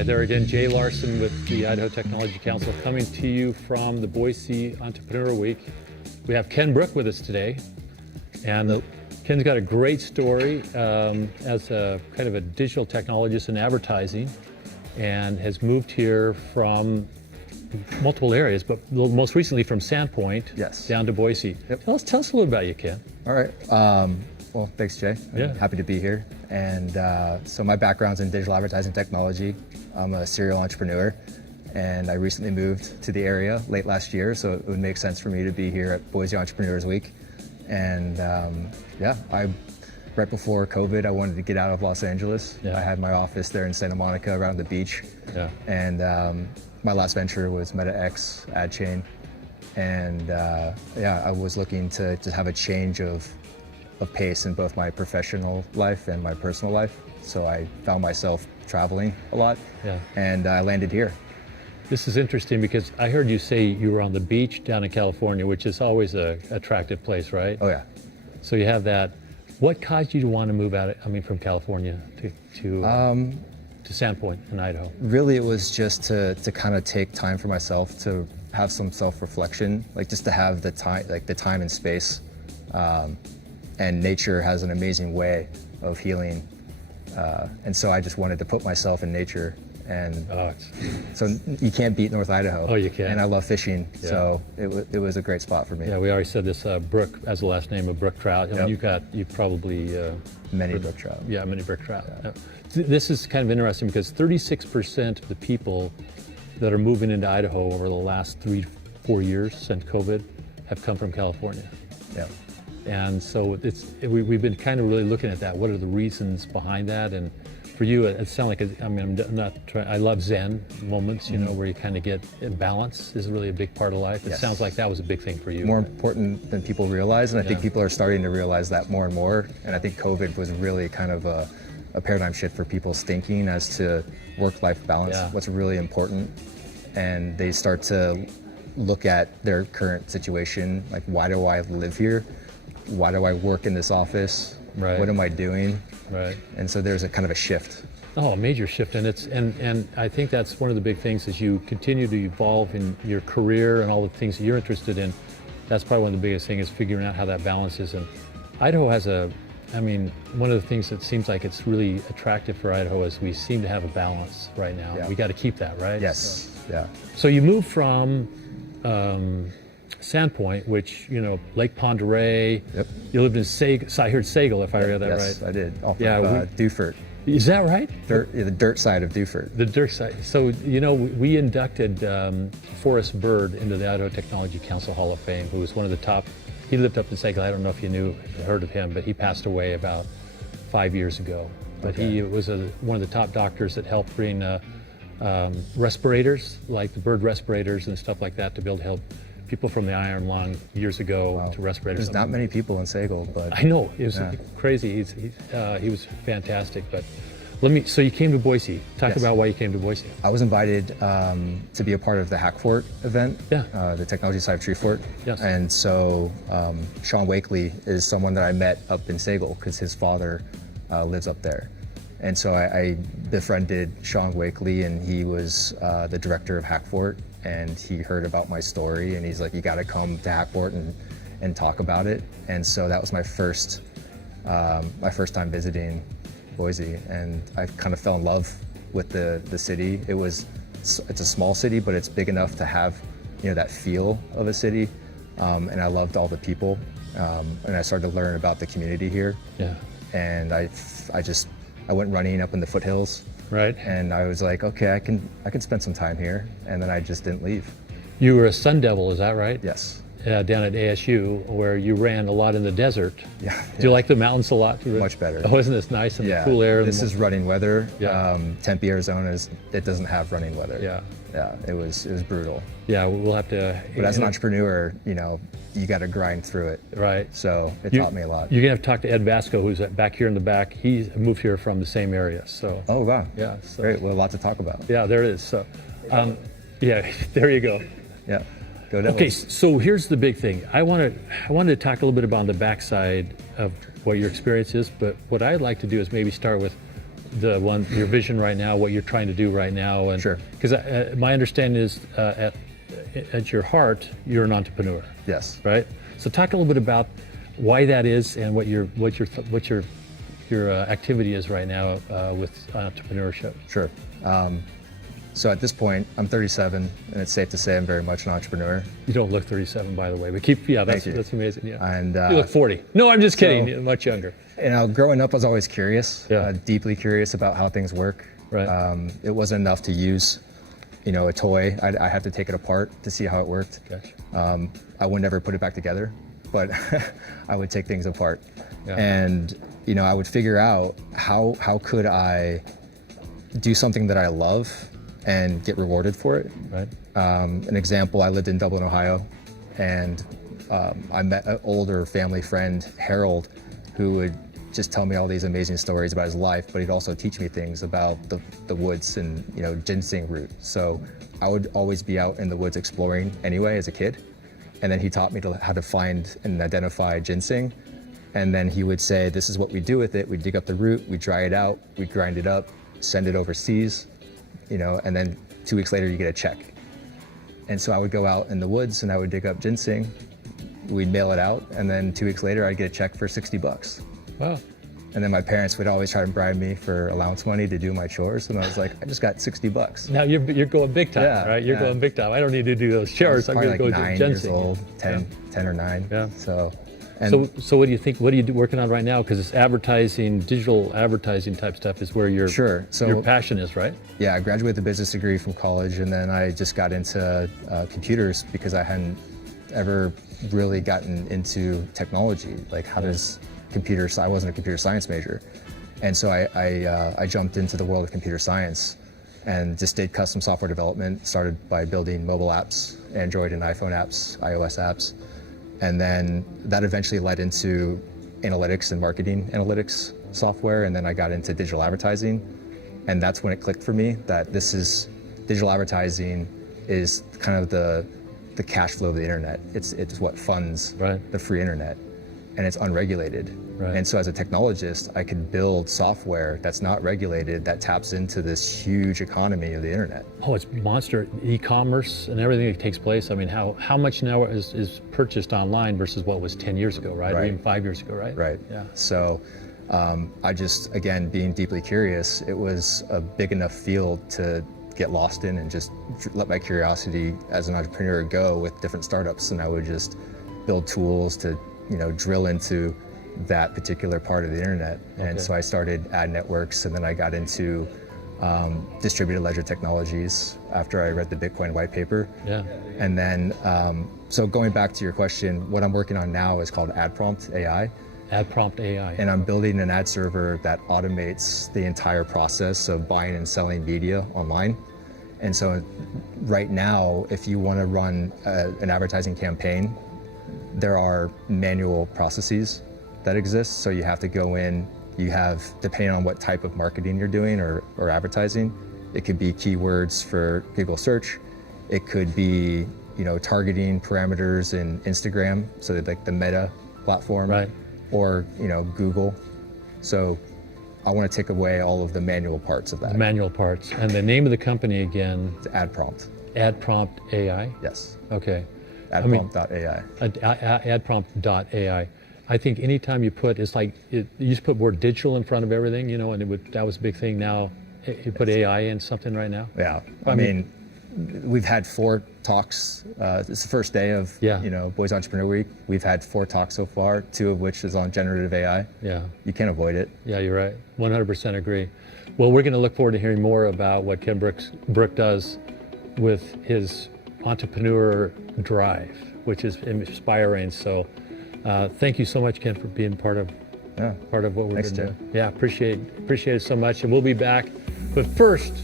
Hi there again, Jay Larson with the Idaho Technology Council coming to you from the Boise Entrepreneur Week. We have Ken Brook with us today, and Ken's got a great story as a kind of a digital technologist in advertising, and has moved here from multiple areas, but most recently from Sandpoint down to Boise. Yep. Tell us a little about you, Ken. All right. Well, thanks, Jay. I'm happy to be here. And so my background's in digital advertising technology. I'm a serial entrepreneur, and I recently moved to the area late last year, so it would make sense for me to be here at Boise Entrepreneurs Week. And right before COVID, I wanted to get out of Los Angeles. I had my office there in Santa Monica around the beach. And my last venture was MetaX ad chain. And I was looking to just have a change of pace in both my professional life and my personal life. So I found myself traveling a lot, and I landed here. This is interesting because I heard you say you were on the beach down in California, which is always an attractive place, right? Oh yeah. So you have that. What caused you to want to move out? From California to Sandpoint in Idaho? Really, it was just to kind of take time for myself, to have some self-reflection, like just to have the time and space. And nature has an amazing way of healing. And so I just wanted to put myself in nature. And so you can't beat North Idaho. Oh, you can't. And I love fishing, so it was a great spot for me. Yeah, we already said this, Brook as the last name of brook trout. I mean, you probably... many brook trout. Yeah, many brook trout. Yeah. This is kind of interesting because 36% of the people that are moving into Idaho over the last 3-4 years since COVID have come from California. Yeah. And so we've been kind of really looking at that. What are the reasons behind that? And for you, it sounds like, I love Zen moments, where you kind of get balance is really a big part of life. It sounds like that was a big thing for you. More important than people realize, and I think people are starting to realize that more and more. And I think COVID was really kind of a paradigm shift for people's thinking as to work-life balance, what's really important. And they start to look at their current situation, like, why do I live here? Why do I work in this office? Right. What am I doing? Right. And so there's a kind of a shift. Oh, a major shift, and I think that's one of the big things as you continue to evolve in your career and all the things that you're interested in. That's probably one of the biggest things, is figuring out how that balance is. And Idaho has one of the things that seems like it's really attractive for Idaho is we seem to have a balance right now. We got to keep that, right? Yes. So you moved from Sandpoint, which, Lake Pend Oreille. Yep. You lived in I heard Sagal, if I read that right. Yes, I did. Off of Dufert. Is that right? The dirt side of Dufert. The dirt side. So, we inducted Forrest Bird into the Idaho Technology Council Hall of Fame, who was one of the top. He lived up in Sagal. I don't know if you heard of him, but he passed away about 5 years ago. But he was one of the top doctors that helped bring respirators, like the bird respirators and stuff like that, to be able to help people from the iron lung years ago to respirators. There's not many people in Sagal, but I know it was crazy. He was fantastic. But so you came to Boise. Talk about why you came to Boise. I was invited to be a part of the Hackfort event, the technology side of Treefort. Yes. And so Sean Wakely is someone that I met up in Sagal because his father lives up there. And so I befriended Sean Wakely, and he was the director of Hackfort. And he heard about my story, and he's like, you got to come to Hackfort and talk about it. And so that was my first time visiting Boise, and I kind of fell in love with the city. It's a small city, but it's big enough to have that feel of a city. And I loved all the people, and I started to learn about the community here. Yeah. And I went running up in the foothills. Right. And I was like, okay, I can spend some time here, and then I just didn't leave. You were a Sun Devil, is that right? Yes. Down at ASU, where you ran a lot in the desert. Yeah. Do you like the mountains a lot? Much better. Oh, isn't this nice and the cool air? This is running weather. Yeah. Tempe, Arizona it doesn't have running weather. Yeah. Yeah. It was brutal. Yeah, we'll have to. But as an entrepreneur, you got to grind through it. Right. So it taught me a lot. You're gonna have to talk to Ed Vasco, who's back here in the back. He moved here from the same area. So. Oh wow. Yeah. So. Great. Well, a lot to talk about. Yeah, there it is. So, yeah, there you go. Yeah. Go Devils. Okay, so here's the big thing. I wanted to talk a little bit about the backside of what your experience is, but what I'd like to do is maybe start with your vision right now, what you're trying to do right now, and Sure. Because my understanding is at your heart, you're an entrepreneur. Yes. Right. So talk a little bit about why that is and what your activity is right now with entrepreneurship. Sure. So at this point, I'm 37, and it's safe to say I'm very much an entrepreneur. You don't look 37, by the way, but that's amazing. Yeah. And you look 40. No, I'm just kidding. You're much younger. Growing up, I was always curious, deeply curious about how things work. Right. It wasn't enough to use, a toy. I had to take it apart to see how it worked. Gotcha. I would never put it back together, but I would take things apart. Yeah. And, I would figure out how could I do something that I love and get rewarded for it. Right. An example, I lived in Dublin, Ohio, and I met an older family friend, Harold, who would just tell me all these amazing stories about his life, but he'd also teach me things about the woods and, ginseng root. So I would always be out in the woods exploring anyway as a kid. And then he taught me how to find and identify ginseng. And then he would say, this is what we do with it. We dig up the root, we dry it out, we grind it up, send it overseas, and then 2 weeks later you get a check. And so I would go out in the woods and I would dig up ginseng, we'd mail it out, and then 2 weeks later I'd get a check for $60. Wow. And then my parents would always try to bribe me for allowance money to do my chores, and I was like, I just got $60. Now you're going big time, right? You're going big time. I don't need to do those chores. I'm going to go do 9 years ginseng. old, 10 or 9. Yeah. So what do you think? What are you working on right now? Because it's advertising, digital advertising type stuff is where your passion is, right? Yeah, I graduated with a business degree from college, and then I just got into computers because I hadn't ever really gotten into technology. Like, how does computers? I wasn't a computer science major, and so I jumped into the world of computer science and just did custom software development. Started by building mobile apps, Android and iPhone apps, iOS apps. And then that eventually led into analytics and marketing analytics software. And then I got into digital advertising. And that's when it clicked for me that digital advertising is kind of the cash flow of the internet. It's what funds the free internet. And it's unregulated. Right. And so as a technologist, I could build software that's not regulated, that taps into this huge economy of the internet. Oh, it's monster. E-commerce and everything that takes place. I mean, how much now is purchased online versus what was 10 years ago, right? Or even 5 years ago, right? Right. Yeah. So I just, again, being deeply curious, it was a big enough field to get lost in and just let my curiosity as an entrepreneur go with different startups. And I would just build tools to drill into that particular part of the internet. And so I started ad networks, and then I got into distributed ledger technologies after I read the Bitcoin white paper. Yeah. And then, so going back to your question, what I'm working on now is called Ad Prompt AI. Ad Prompt AI. And I'm building an ad server that automates the entire process of buying and selling media online. And so right now, if you want to run an advertising campaign, there are manual processes that exist. So you have to go in, depending on what type of marketing you're doing or advertising, it could be keywords for Google search. It could be, targeting parameters in Instagram, so that like the Meta platform, right? Or, Google. So I want to take away all of the manual parts of that. The manual parts. And the name of the company again? It's Ad Prompt. Ad Prompt AI? Yes. Okay. Adprompt.ai. Adprompt.ai. I think anytime you put, you just put word digital in front of everything, and that was a big thing. Now you put AI in something right now? Yeah. I mean, we've had 4 talks. It's the first day of, Boise Entrepreneur Week. We've had 4 talks so far, 2 of which is on generative AI. Yeah. You can't avoid it. Yeah, you're right. 100% agree. Well, we're going to look forward to hearing more about what Ken Brook does with his entrepreneur drive, which is inspiring. So thank you so much, Ken, for being part of what we're doing. Yeah, appreciate it so much. And we'll be back. But first,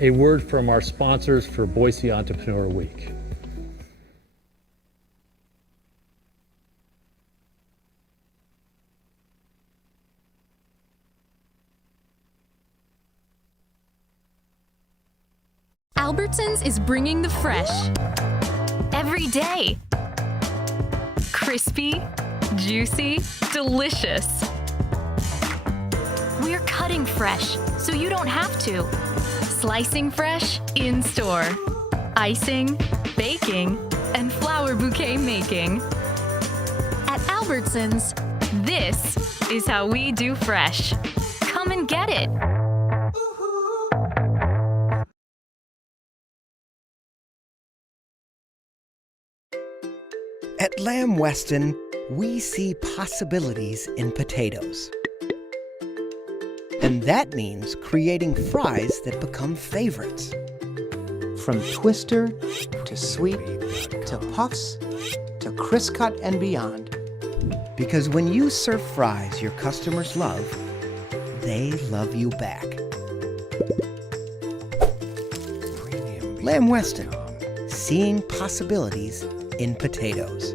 a word from our sponsors for Boise Entrepreneur Week. Albertsons is bringing the fresh every day. Crispy, juicy, delicious. We're cutting fresh so you don't have to. Slicing fresh in store. Icing, baking, and flower bouquet making. At Albertsons, this is how we do fresh. Come and get it. At Lamb Weston, we see possibilities in potatoes. And that means creating fries that become favorites. From twister to sweet to puffs to crisp cut and beyond. Because when you serve fries your customers love, they love you back. Lamb Weston, seeing possibilities in potatoes.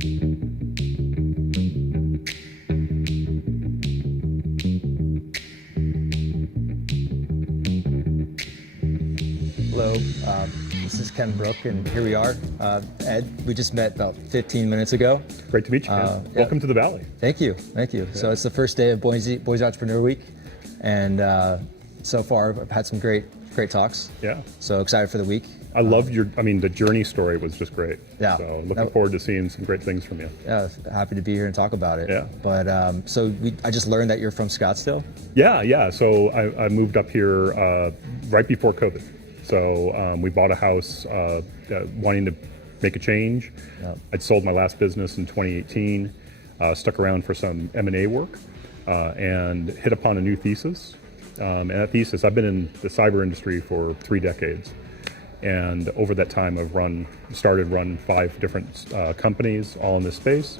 Hello, this is Ken Brook, and here we are. Ed, we just met about 15 minutes ago. Great to meet you, Ken. Welcome to the Valley. Thank you. Yeah. So it's the first day of Boise Entrepreneur Week, and so far I've had some great talks. Yeah. So excited for the week. I loved the journey story was just great. Yeah. So looking forward to seeing some great things from you. Yeah, happy to be here and talk about it. Yeah. But I just learned that you're from Scottsdale. Yeah. So I moved up here right before COVID. So we bought a house wanting to make a change. Yep. I'd sold my last business in 2018, stuck around for some M&A work, and hit upon a new thesis. And that thesis, I've been in the cyber industry for 3 decades. And over that time, I've run 5 different companies, all in this space.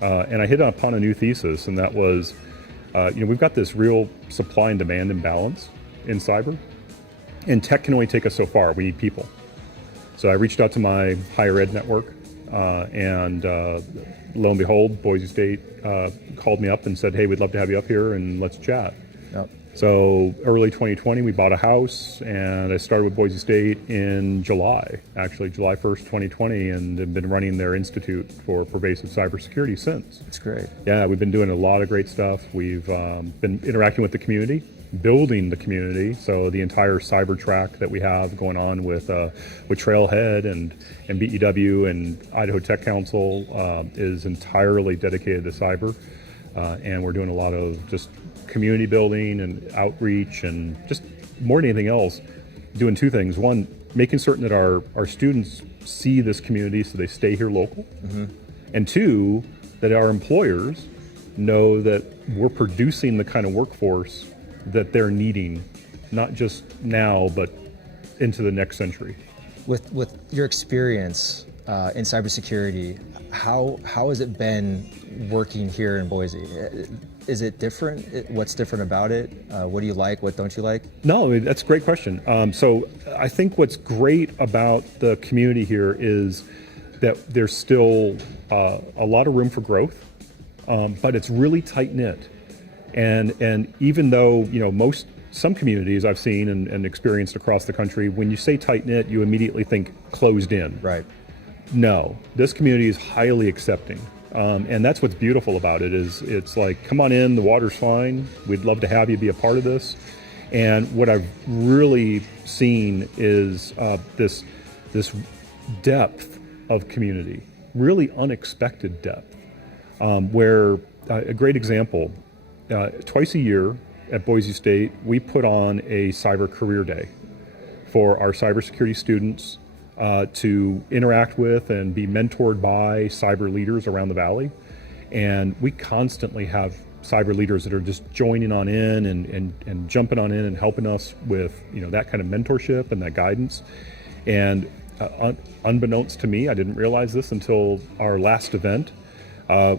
And I hit upon a new thesis, and that was, we've got this real supply and demand imbalance in cyber. And tech can only take us so far. We need people. So I reached out to my higher ed network, and lo and behold, Boise State called me up and said, hey, we'd love to have you up here and let's chat. Yep. So early 2020, we bought a house, and I started with Boise State in July 1st, 2020, and have been running their Institute for Pervasive Cybersecurity since. That's great. Yeah, we've been doing a lot of great stuff. We've been interacting with the community, building the community. So the entire cyber track that we have going on with Trailhead and BEW and Idaho Tech Council is entirely dedicated to cyber. And we're doing a lot of just community building and outreach, and just more than anything else, doing 2 things. One, making certain that our students see this community so they stay here local. Mm-hmm. And 2, that our employers know that we're producing the kind of workforce that they're needing, not just now, but into the next century. With your experience in cybersecurity, how has it been working here in Boise? Is it different? What's different about it? What do you like? What don't you like? No, that's a great question. So I think what's great about the community here is that there's still a lot of room for growth, but it's really tight knit. And even though some communities I've seen and experienced across the country, when you say tight knit, you immediately think closed in. Right. No, this community is highly accepting. And that's what's beautiful about it is it's like, come on in, the water's fine. We'd love to have you be a part of this. And what I've really seen is this depth of community, really unexpected depth, where a great example, twice a year at Boise State, we put on a cyber career day for our cybersecurity students to interact with and be mentored by cyber leaders around the valley. And we constantly have cyber leaders that are just joining on in and jumping on in and helping us with that kind of mentorship and that guidance. And unbeknownst to me, I didn't realize this until our last event,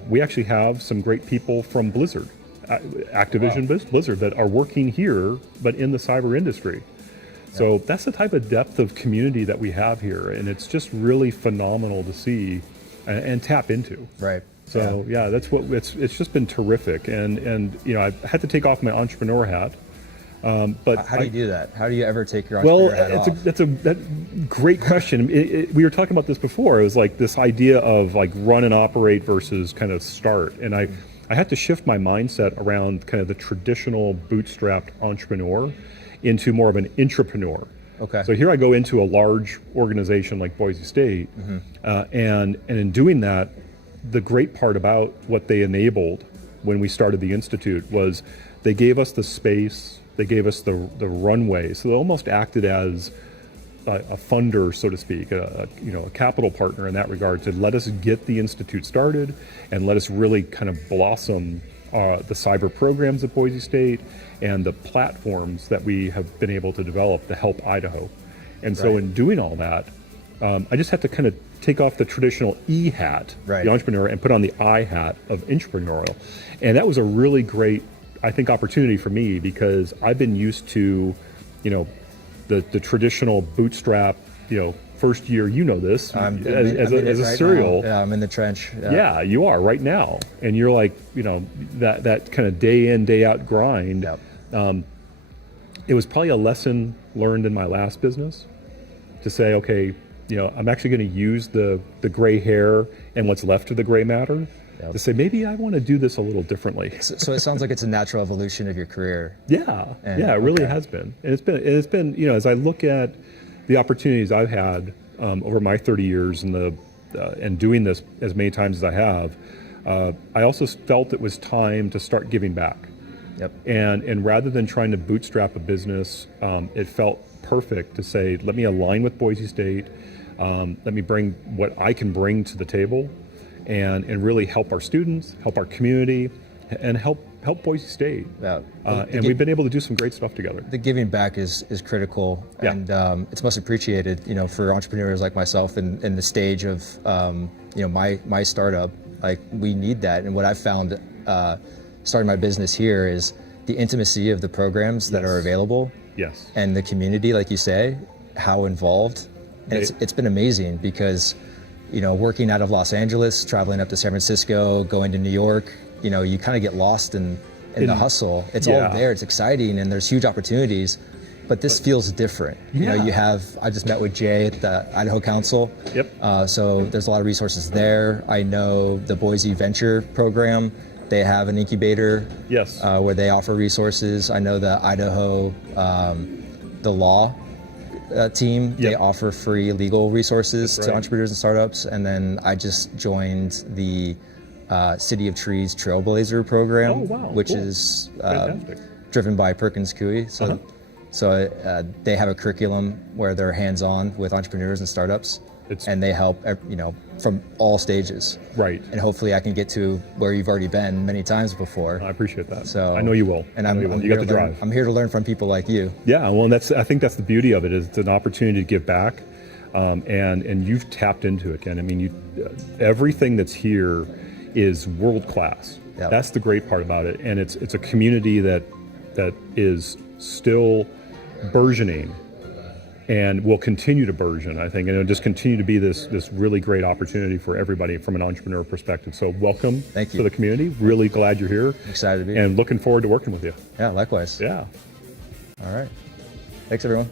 we actually have some great people from Blizzard, Activision Blizzard, that are working here, but in the cyber industry. So that's the type of depth of community that we have here, and it's just really phenomenal to see and tap into. Right. So that's what it's just been terrific, and I had to take off my entrepreneur hat. But how do you do that? How do you ever take your entrepreneur hat off? That's a great question. We were talking about this before. It was like this idea of like run and operate versus kind of start, and I had to shift my mindset around kind of the traditional bootstrapped entrepreneur into more of an intrapreneur. Okay. So here I go into a large organization like Boise State, and in doing that, the great part about what they enabled when we started the Institute was they gave us the space, they gave us the runway. So they almost acted as a funder, so to speak, a capital partner in that regard, to let us get the Institute started and let us really kind of blossom the cyber programs at Boise State and the platforms that we have been able to develop to help Idaho. And so in doing all that, I just had to kind of take off the traditional E hat, the entrepreneur, and put on the I hat of entrepreneurial. And that was a really great, I think, opportunity for me, because I've been used to, the traditional bootstrap, first year, you know this, I'm as a right serial. now. Yeah, I'm in the trench. Yeah, you are right now. And you're like, that kind of day in, day out grind. Yep. It was probably a lesson learned in my last business to say, okay, I'm actually going to use the gray hair and what's left of the gray matter to say, maybe I want to do this a little differently. So it sounds like it's a natural evolution of your career. Yeah, it really has been. And it's been, as I look at the opportunities I've had over my 30 years and doing this as many times as I have, I also felt it was time to start giving back. Yep. And rather than trying to bootstrap a business, it felt perfect to say, let me align with Boise State, let me bring what I can bring to the table, and really help our students, help our community, and help Boise State. Yeah. And we've been able to do some great stuff together. The giving back is critical, and it's most appreciated, for entrepreneurs like myself in the stage of, my startup. Like, we need that. And what I've found starting my business here is the intimacy of the programs that are available. Yes. And the community, like you say, how involved. And it's been amazing because, working out of Los Angeles, traveling up to San Francisco, going to New York, you kind of get lost in the hustle. It's all there, it's exciting, and there's huge opportunities, but this feels different. I just met with Jay at the Idaho Council. Yep. So there's a lot of resources there. I know the Boise Venture program, they have an incubator. Yes. Where they offer resources. I know the Idaho, the law team, they offer free legal resources to entrepreneurs and startups. And then I just joined the City of Trees Trailblazer program, which is driven by Perkins Coie. So they have a curriculum where they're hands-on with entrepreneurs and startups, and they help from all stages. Right. And hopefully I can get to where you've already been many times before. I appreciate that. So I know you will. And you got the drive. I'm here to learn from people like you. Yeah. Well, I think that's the beauty of it, is it's an opportunity to give back, and you've tapped into it, Ken. I mean, everything that's here is world class. Yep. That's the great part about it, and it's a community that is still burgeoning and will continue to burgeon, I think, and it'll just continue to be this really great opportunity for everybody from an entrepreneur perspective. So welcome to the community. Really glad you're here. Excited to be here. And looking forward to working with you. Yeah, likewise. Yeah. All right. Thanks, everyone.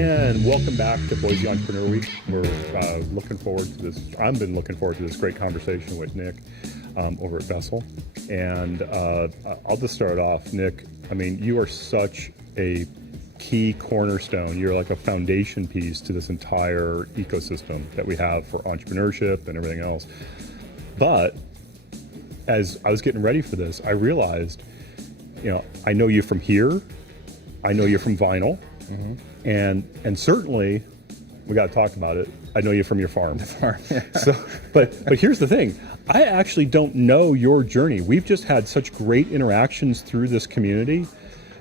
And welcome back to Boise Entrepreneur Week. We're looking forward to this. I've been looking forward to this great conversation with Nick over at Vessel. And I'll just start off, Nick. I mean, you are such a key cornerstone. You're like a foundation piece to this entire ecosystem that we have for entrepreneurship and everything else. But as I was getting ready for this, I realized, I know you from here. I know you from vinyl. Mm-hmm. And certainly, we got to talk about it. I know you from your farm. The farm. Yeah. So, but here's the thing. I actually don't know your journey. We've just had such great interactions through this community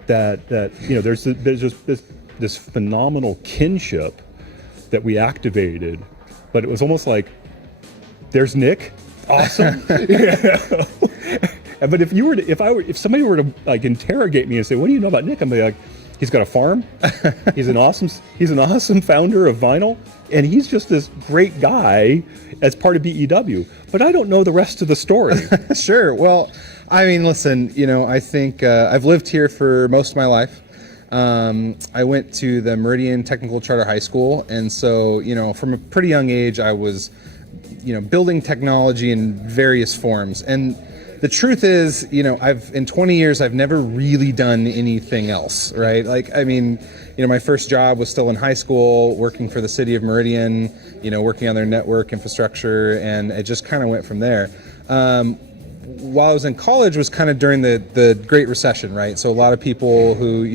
that there's just this phenomenal kinship that we activated. But it was almost like, there's Nick. Awesome. But if somebody were to like interrogate me and say, what do you know about Nick? I'm like, he's got a farm. He's an awesome founder of vinyl, and he's just this great guy as part of BEW. But I don't know the rest of the story. Sure. Well, I mean, listen, I think I've lived here for most of my life. I went to the Meridian Technical Charter High School, and so, from a pretty young age, I was, building technology in various forms. And the truth is, in 20 years, I've never really done anything else, right? Like, I mean, my first job was still in high school, working for the city of Meridian, working on their network infrastructure, and it just kind of went from there. While I was in college was kind of during the Great Recession, right? So a lot of people who,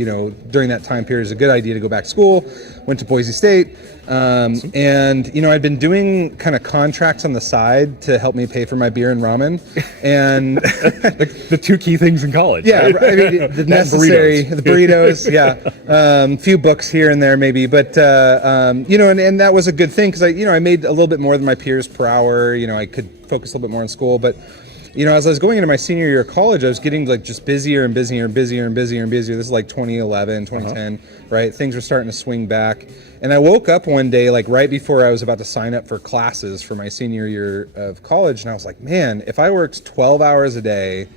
during that time period, is a good idea to go back to school, went to Boise State. And, I'd been doing kind of contracts on the side to help me pay for my beer and ramen. And the two key things in college. Yeah, right? I mean, the necessary, the burritos, yeah. Few books here and there maybe, but, and that was a good thing because I made a little bit more than my peers per hour. I could focus a little bit more on school, but as I was going into my senior year of college, I was getting like just busier and busier and busier and busier and busier. This is like 2011, 2010, right? Things were starting to swing back. And I woke up one day, like right before I was about to sign up for classes for my senior year of college. And I was like, man, if I worked 12 hours a day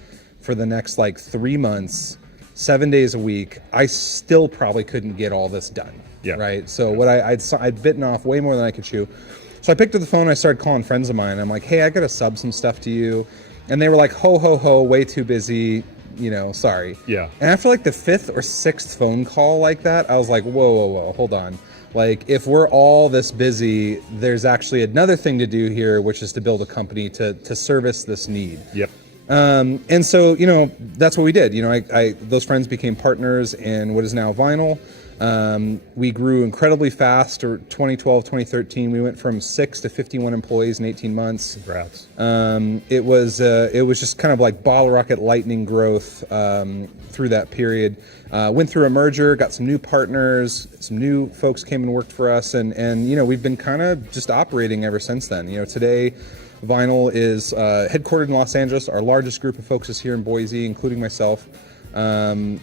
for the next like 3 months, 7 days a week, I still probably couldn't get all this done. Yeah. Right. So I'd bitten off way more than I could chew. So I picked up the phone. I started calling friends of mine. I'm like, hey, I got to sub some stuff to you. And they were like, ho, ho, ho, way too busy, sorry. Yeah. And after like the 5th or 6th phone call like that, I was like, whoa, hold on. Like, if we're all this busy, there's actually another thing to do here, which is to build a company to service this need. Yep. And so, that's what we did. Those friends became partners in what is now Vinyl. We grew incredibly fast. 2012, 2013, we went from 6 to 51 employees in 18 months. Congrats. It was just kind of like bottle rocket lightning growth through that period. Went through a merger, got some new partners, some new folks came and worked for us, and we've been kind of just operating ever since then. Today, Vinyl is headquartered in Los Angeles. Our largest group of folks is here in Boise, including myself. And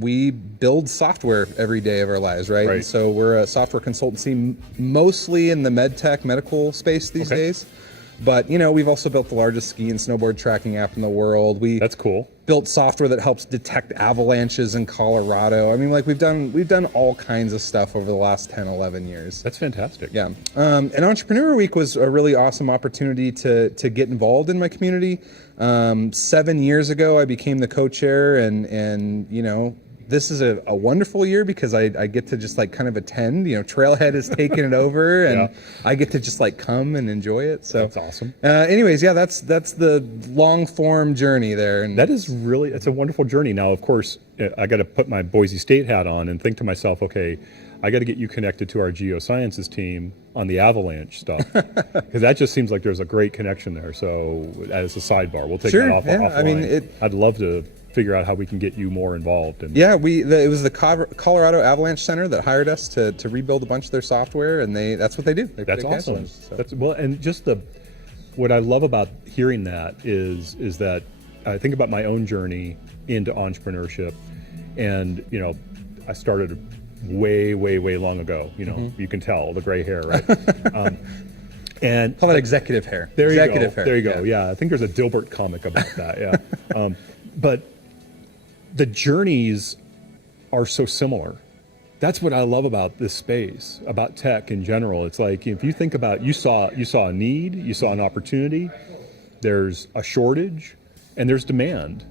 we build software every day of our lives, right? And so we're a software consultancy, mostly in the medical space these days. But we've also built the largest ski and snowboard tracking app in the world. That's cool. Built software that helps detect avalanches in Colorado. I mean, like we've done all kinds of stuff over the last 10, 11 years. That's fantastic. Yeah. And Entrepreneur Week was a really awesome opportunity to get involved in my community. 7 years ago, I became the co-chair, and this is a wonderful year because I get to just like kind of attend. Trailhead has taken it over, and I get to just like come and enjoy it. So that's awesome. Anyways, that's the long form journey there, and it's a wonderful journey. Now, of course, I got to put my Boise State hat on and think to myself, okay, I got to get you connected to our geosciences team on the avalanche stuff, because that just seems like there's a great connection there. So as a sidebar, we'll take that offline. I mean, I'd love to figure out how we can get you more involved. And it was the Colorado Avalanche Center that hired us to rebuild a bunch of their software, and that's what they do. That's awesome. And just what I love about hearing that is that I think about my own journey into entrepreneurship, and I started way long ago. You can tell the gray hair, right? And call that executive hair. There you executive go. hair. There you go. Yeah, I think there's a Dilbert comic about that. Yeah, but the journeys are so similar that's what I love about this space, about tech in general. It's like, if you think about, you saw a need, you saw an opportunity, there's a shortage, and there's demand.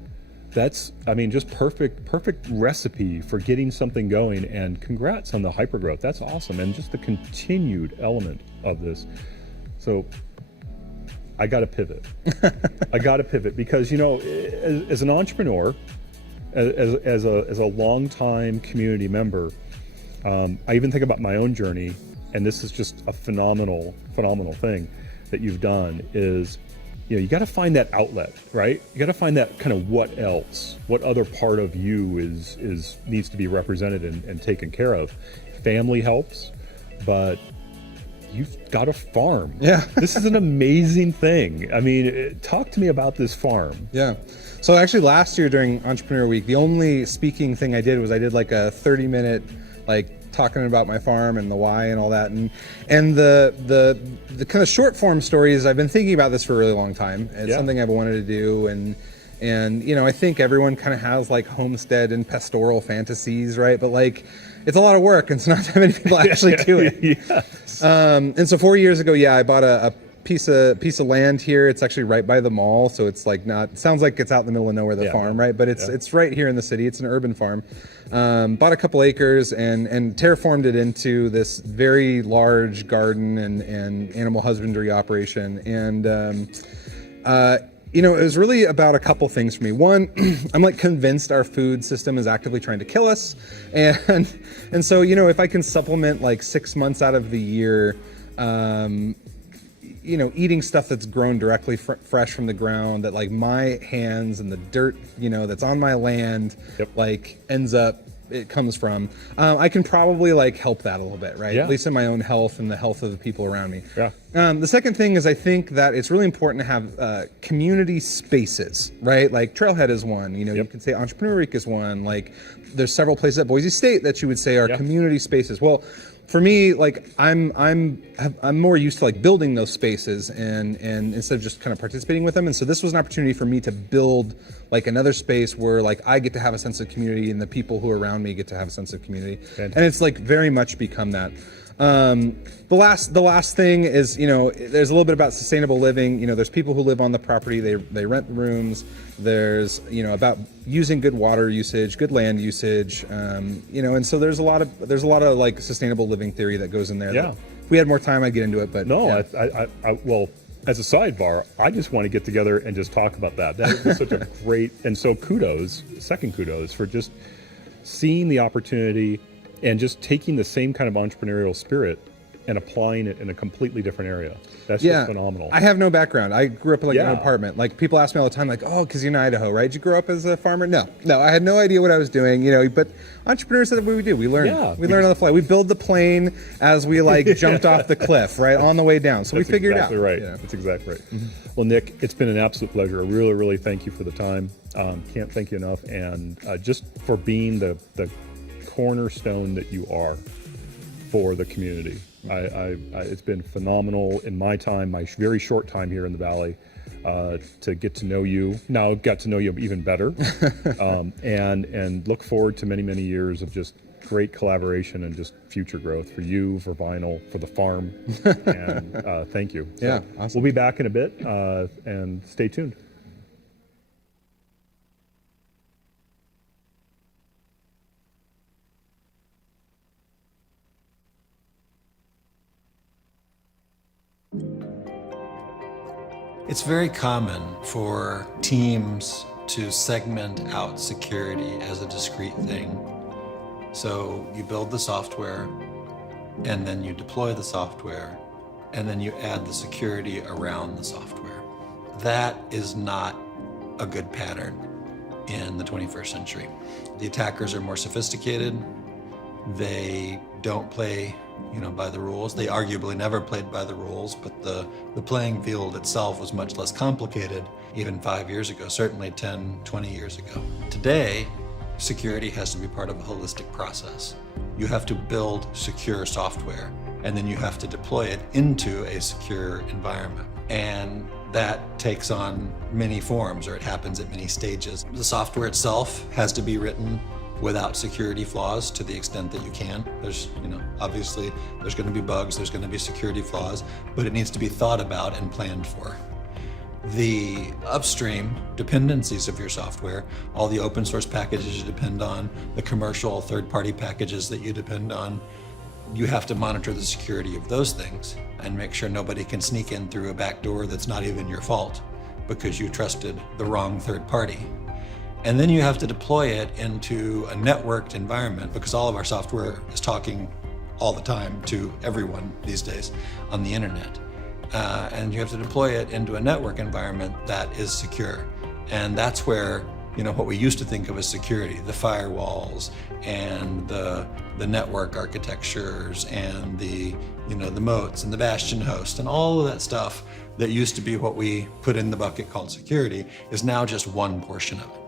That's, I mean, just perfect recipe for getting something going, and congrats on the hypergrowth. That's awesome. And just the continued element of this. So I got to pivot. I got to pivot because, you know, as an entrepreneur, as a longtime community member, I even think about my own journey, and this is just a phenomenal thing that you've done is, you know, you got to find that outlet, right? You got to find that kind of what else, what other part of you is needs to be represented and taken care of. Family helps, but you've got a farm. Yeah. This is an amazing thing. I mean, talk to me about this farm. Yeah. So actually last year during Entrepreneur Week, the only speaking thing I did was I did like a 30-minute, like, talking about my farm and the why and all that, and the kind of short form stories. I've been thinking about this for a really long time. It's something I've wanted to do, and you know, I think everyone kind of has like homestead and pastoral fantasies, right? But like, it's a lot of work, and it's not that many people actually do it. Yes. And so 4 years ago, I bought a piece of land here. It's actually right by the mall, so it's like not, sounds like it's out in the middle of nowhere, the farm, right? But it's right here in the city. It's an urban farm. Bought a couple acres and terraformed it into this very large garden and animal husbandry operation. And you know, it was really about a couple things for me. One, I'm like convinced our food system is actively trying to kill us, and so, you know, if I can supplement like 6 months out of the year, you know, eating stuff that's grown directly fresh from the ground, that like my hands and the dirt, you know, that's on my land, like it comes from, I can probably like help that a little bit, right? At least in my own health and the health of the people around me. The second thing is I think that it's really important to have community spaces, right? Like Trailhead is one, you know, you could say Entrepreneur Week is one, like there's several places at Boise State that you would say are community spaces. Well, for me, like I'm more used to like building those spaces and instead of just kind of participating with them. And so this was an opportunity for me to build like another space where like I get to have a sense of community and the people who are around me get to have a sense of community. And it's like very much become that. The last thing is, you know, there's a little bit about sustainable living. You know, there's people who live on the property, they rent rooms. There's, you know, about using good water usage, good land usage, you know, and so there's a lot of like sustainable living theory that goes in there. Yeah. If we had more time, I'd get into it, but no, I well, as a sidebar, I just want to get together and just talk about that. That is such a great, and so second kudos for just seeing the opportunity and just taking the same kind of entrepreneurial spirit and applying it in a completely different area. That's just phenomenal. I have no background. I grew up in like an apartment. Like people ask me all the time, like, oh, because you're in Idaho, right? Did you grow up as a farmer? No, I had no idea what I was doing, you know, but entrepreneurs, that's what we do. We learn. We learn on the fly. We build the plane as we like jumped off the cliff, right, on the way down. So we figured it out. Right. You know? That's exactly right. Well, Nick, it's been an absolute pleasure. I really, really thank you for the time. Can't thank you enough. And just for being the cornerstone that you are for the community. It's been phenomenal in my time, my very short time here in the Valley, to get to know you. Now got to know you even better, and look forward to many, many years of just great collaboration and just future growth for you, for Vinyl, for the farm. And thank you. So awesome. We'll be back in a bit, and stay tuned. It's very common for teams to segment out security as a discrete thing. So you build the software, and then you deploy the software, and then you add the security around the software. That is not a good pattern in the 21st century. The attackers are more sophisticated. They don't play, you know, by the rules. They arguably never played by the rules, but the playing field itself was much less complicated even 5 years ago, certainly 10, 20 years ago. Today, security has to be part of a holistic process. You have to build secure software, and then you have to deploy it into a secure environment. And that takes on many forms, or it happens at many stages. The software itself has to be written without security flaws to the extent that you can. There's, obviously there's going to be bugs, there's going to be security flaws, but it needs to be thought about and planned for. The upstream dependencies of your software, all the open source packages you depend on, the commercial third-party packages that you depend on, you have to monitor the security of those things and make sure nobody can sneak in through a back door that's not even your fault because you trusted the wrong third party. And then you have to deploy it into a networked environment because all of our software is talking all the time to everyone these days on the internet. And you have to deploy it into a network environment that is secure. And that's where, what we used to think of as security, the firewalls and the network architectures and the moats and the bastion host and all of that stuff that used to be what we put in the bucket called security is now just one portion of it.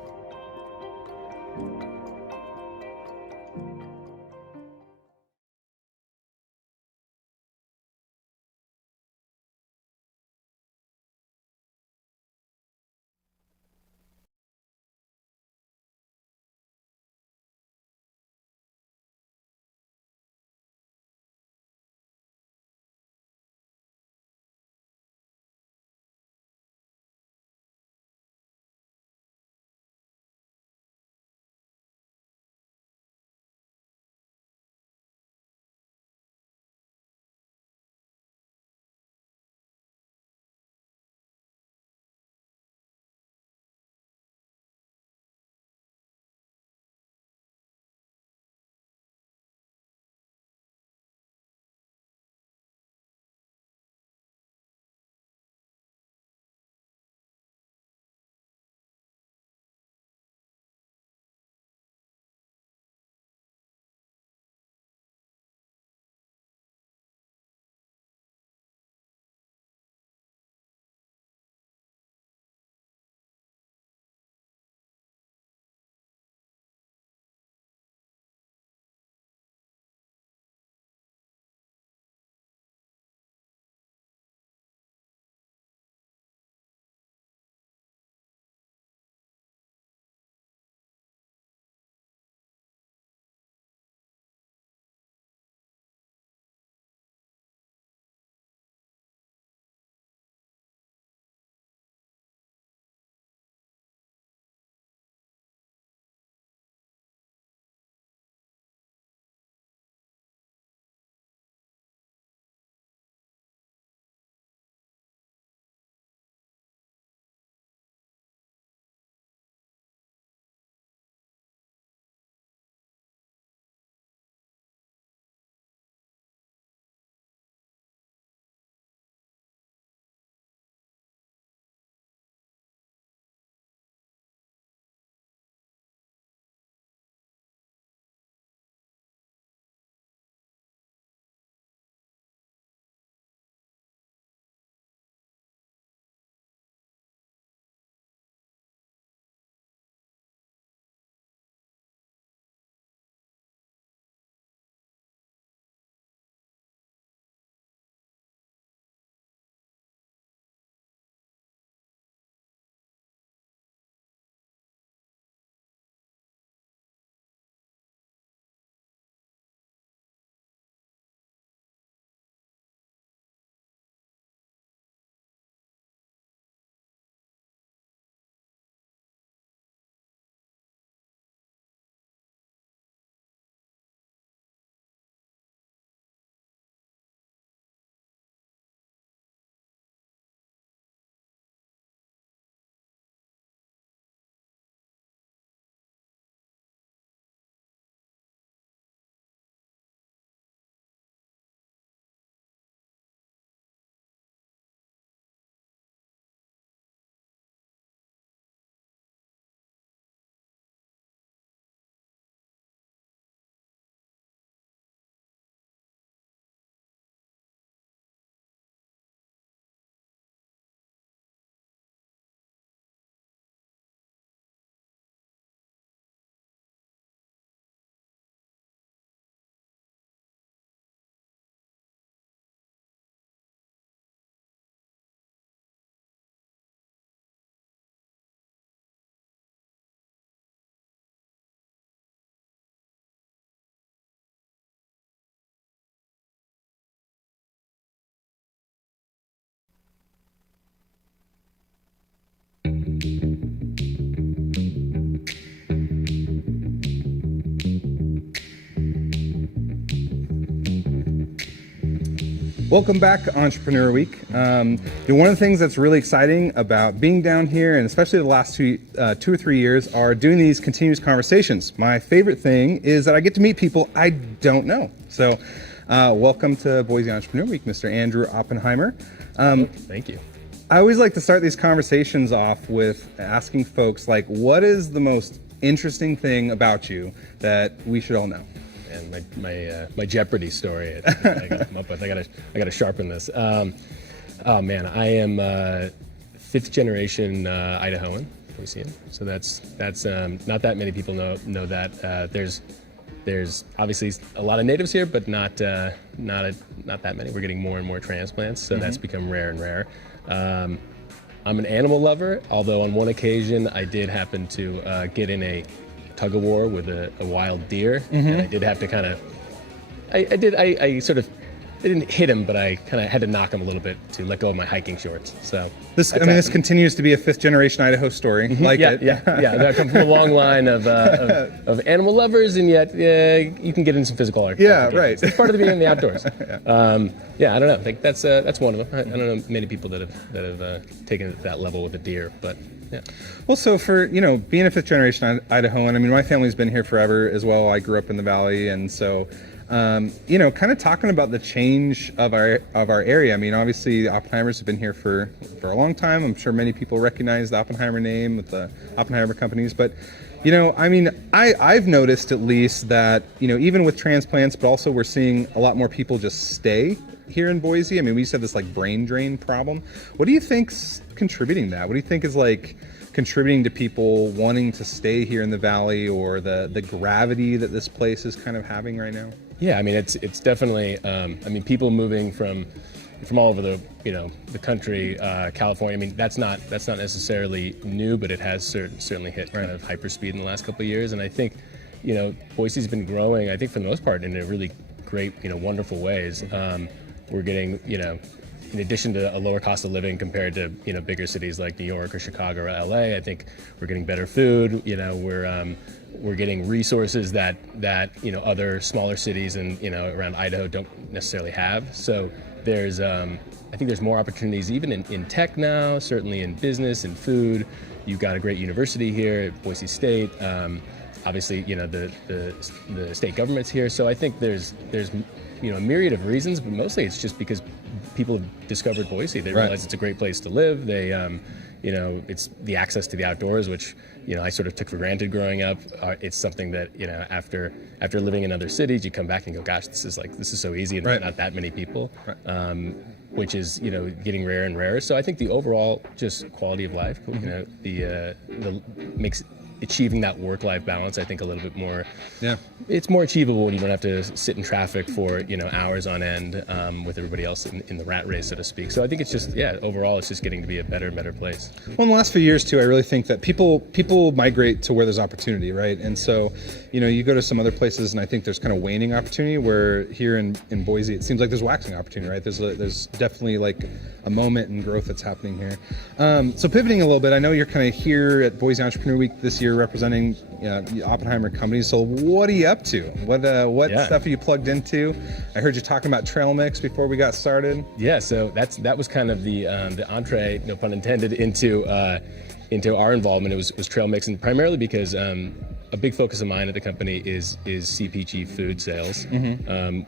Welcome back to Entrepreneur Week. One of the things that's really exciting about being down here, and especially the last 2 or 3 years, are doing these continuous conversations. My favorite thing is that I get to meet people I don't know. So welcome to Boise Entrepreneur Week, Mr. Andrew Oppenheimer. Thank you. I always like to start these conversations off with asking folks, like, what is the most interesting thing about you that we should all know? And my Jeopardy story. I got come up with. I gotta sharpen this. Oh man, I am 5th generation Idahoan, Boisean. So that's not that many people know that. There's obviously a lot of natives here, but not that many. We're getting more and more transplants, so that's become rare and rare. I'm an animal lover, although on one occasion I did happen to get in a tug of war with a wild deer, and I did have to kind of, I didn't hit him, but I kind of had to knock him a little bit to let go of my hiking shorts. So this continues to be a 5th generation Idaho story. Yeah. I come from a long line of animal lovers, and yet you can get into some physical art. Yeah, right. It's part of being in the outdoors. I don't know. I think that's one of them. I don't know many people that have taken it to that level with a deer, but. Yeah. Well, so for, being a 5th generation Idahoan, I mean, my family's been here forever as well. I grew up in the Valley, and so, kind of talking about the change of our area. I mean, obviously the Oppenheimers have been here for a long time. I'm sure many people recognize the Oppenheimer name with the Oppenheimer companies, but I've noticed at least that, even with transplants, but also we're seeing a lot more people just stay here in Boise. I mean, we used to have this like brain drain problem. What do you think's contributing that? What do you think is like contributing to people wanting to stay here in the Valley, or the gravity that this place is kind of having right now? Yeah, I mean, it's definitely, people moving from all over the country, California. I mean, that's not necessarily new, but it has certainly hit kind of hyperspeed in the last couple of years. And I think, Boise's been growing, I think for the most part, in a really great, wonderful ways. We're getting, in addition to a lower cost of living compared to, bigger cities like New York or Chicago or LA, I think we're getting better food. We're getting resources that other smaller cities and around Idaho don't necessarily have. So there's I think there's more opportunities even in tech now, certainly in business and food. You've got a great university here at Boise State. Obviously, the state government's here. So I think there's a myriad of reasons, but mostly it's just because people have discovered Boise. They realize it's a great place to live. They, it's the access to the outdoors, which, I sort of took for granted growing up. It's something that, after living in other cities, you come back and go, gosh, this is so easy, and not that many people, which is, getting rarer and rarer. So I think the overall just quality of life, the makes achieving that work-life balance, I think, a little bit more. Yeah, it's more achievable when you don't have to sit in traffic for hours on end with everybody else in the rat race, so to speak. So I think it's just overall it's just getting to be a better and better place. Well, in the last few years too, I really think that people migrate to where there's opportunity, right? And so you go to some other places, and I think there's kind of waning opportunity. Where here in Boise, it seems like there's waxing opportunity, right? There's definitely like a moment in growth that's happening here. So pivoting a little bit, I know you're kind of here at Boise Entrepreneur Week this year representing the Oppenheimer companies. So what are you up to? What stuff are you plugged into? I heard you talking about trail mix before we got started. Yeah, so that was kind of the entree, no pun intended, into our involvement. It was trail mix, and primarily because a big focus of mine at the company is CPG food sales.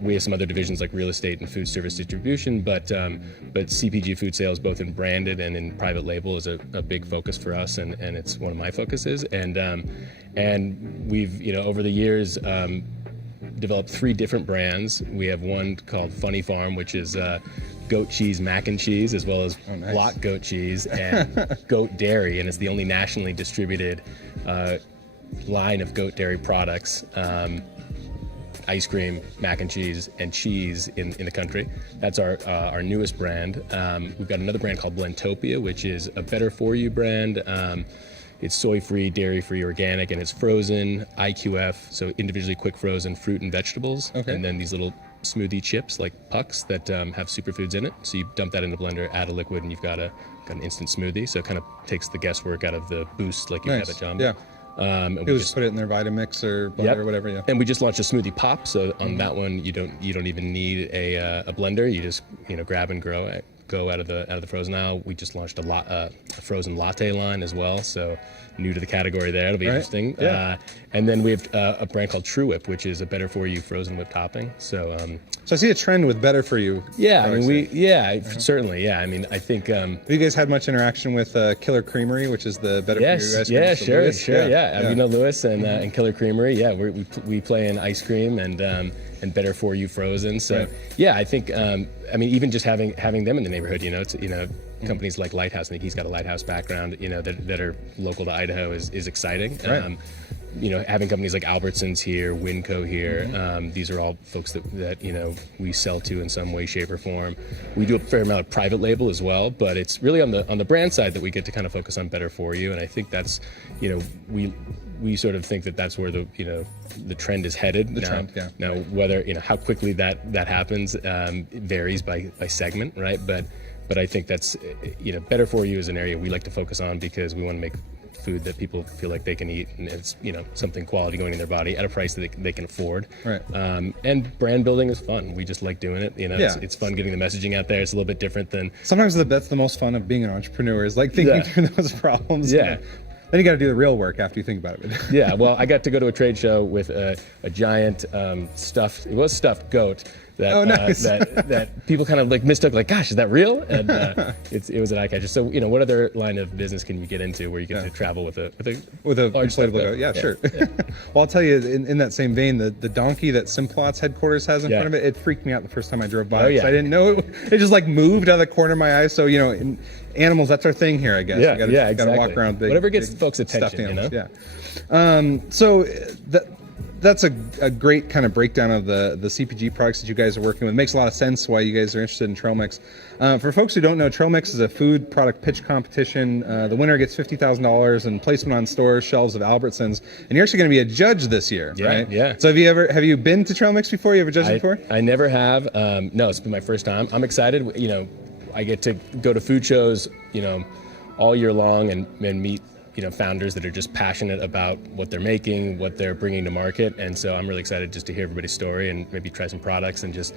We have some other divisions like real estate and food service distribution, but CPG food sales, both in branded and in private label, is a big focus for us, and it's one of my focuses. And we've over the years developed 3 different brands. We have one called Funny Farm, which is goat cheese mac and cheese, as well as block goat cheese and goat dairy, and it's the only nationally distributed line of goat dairy products, ice cream, mac and cheese in the country. That's our newest brand. We've got another brand called Blendtopia, which is a better for you brand. It's soy-free, dairy-free, organic, and it's frozen, IQF, so individually quick frozen fruit and vegetables, and then these little smoothie chips like pucks that have superfoods in it. So you dump that in the blender, add a liquid, and you've got an instant smoothie. So it kind of takes the guesswork out of the boost like you have at Jamba. And we just put it in their Vitamix or blender or whatever. Yeah. And we just launched a smoothie pop. So on that one, you don't even need a blender. You just grab and go out of the frozen aisle. We just launched a frozen latte line as well. So new to the category there. It'll be interesting. Yeah. And then we have a brand called True Whip, which is a better for you frozen whip topping. So I see a trend with better for you. Yeah, I mean certainly. Yeah, I mean I think. Have you guys had much interaction with Killer Creamery, which is the better for you ice cream? Yeah, sure. Yeah. We know Lewis and Killer Creamery. Yeah, we play in ice cream and better for you frozen. So yeah, I think I mean even just having them in the neighborhood, it's companies like Lighthouse. I think he's got a Lighthouse background, that are local to Idaho is exciting. Right. Having companies like Albertsons here, Winco here, these are all folks that we sell to in some way, shape, or form. We do a fair amount of private label as well, but it's really on the brand side that we get to kind of focus on better for you. And I think that's, we sort of think that that's where the trend is headed. Now, whether how quickly that happens varies by segment, right? But I think that's better for you is an area we like to focus on because we want to make food that people feel like they can eat, and it's something quality going in their body at a price that they can afford. Right. And brand building is fun. We just like doing it. It's fun getting the messaging out there. It's a little bit different than sometimes that's the most fun of being an entrepreneur is like thinking through those problems. Yeah. Then you got to do the real work after you think about it. Yeah. Well, I got to go to a trade show with a giant stuffed goat. That people kind of mistook, gosh, is that real? And it was an eye catcher. So what other line of business can you get into where you get to travel with a inflatable goat? Yeah, sure. Well, I'll tell you, in that same vein, the donkey that Simplot's headquarters has in front of it freaked me out the first time I drove by. I didn't know it just moved out of the corner of my eye. So animals, that's our thing here, I guess. Yeah, exactly. Gotta walk around whatever gets folks' attention. Yeah. So that's a great kind of breakdown of the CPG products that you guys are working with. It makes a lot of sense why you guys are interested in Trail Mix. For folks who don't know, Trail Mix is a food product pitch competition. The winner gets $50,000 and placement on store shelves of Albertsons. And you're actually going to be a judge this year, right? Yeah. So have you been to Trail Mix before? You ever judged before? I never have. No, it's been my first time. I'm excited. I get to go to food shows, all year long and meet founders that are just passionate about what they're making, what they're bringing to market. And so I'm really excited just to hear everybody's story and maybe try some products and just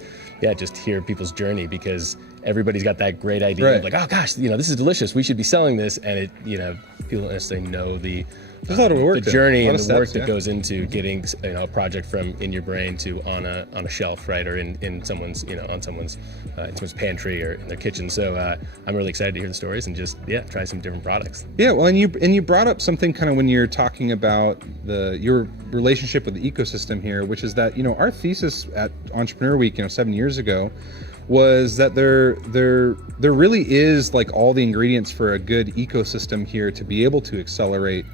hear people's journey, because everybody's got that great idea of oh gosh, this is delicious. We should be selling this. And it, people don't necessarily know there's a lot of work, the journey and the work that goes into getting a project from in your brain to on a shelf, right, or in someone's on someone's pantry or in their kitchen. So I'm really excited to hear the stories and just try some different products. Yeah, well, and you brought up something kind of when you're talking about your relationship with the ecosystem here, which is that our thesis at Entrepreneur Week 7 years ago was that there really is all the ingredients for a good ecosystem here to be able to accelerate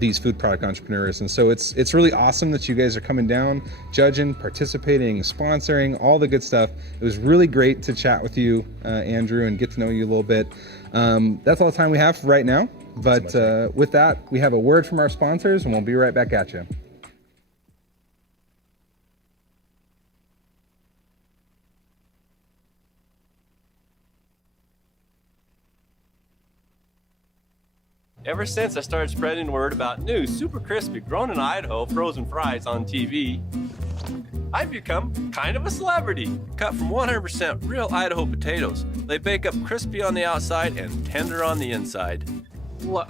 these food product entrepreneurs. And so it's really awesome that you guys are coming down, judging, participating, sponsoring, all the good stuff. It was really great to chat with you, Andrew, and get to know you a little bit. That's all the time we have for right now. But with that, we have a word from our sponsors, and we'll be right back at you. Ever since I started spreading word about new super crispy grown in Idaho frozen fries on TV, I've become kind of a celebrity. Cut from 100% real Idaho potatoes, they bake up crispy on the outside and tender on the inside. Look.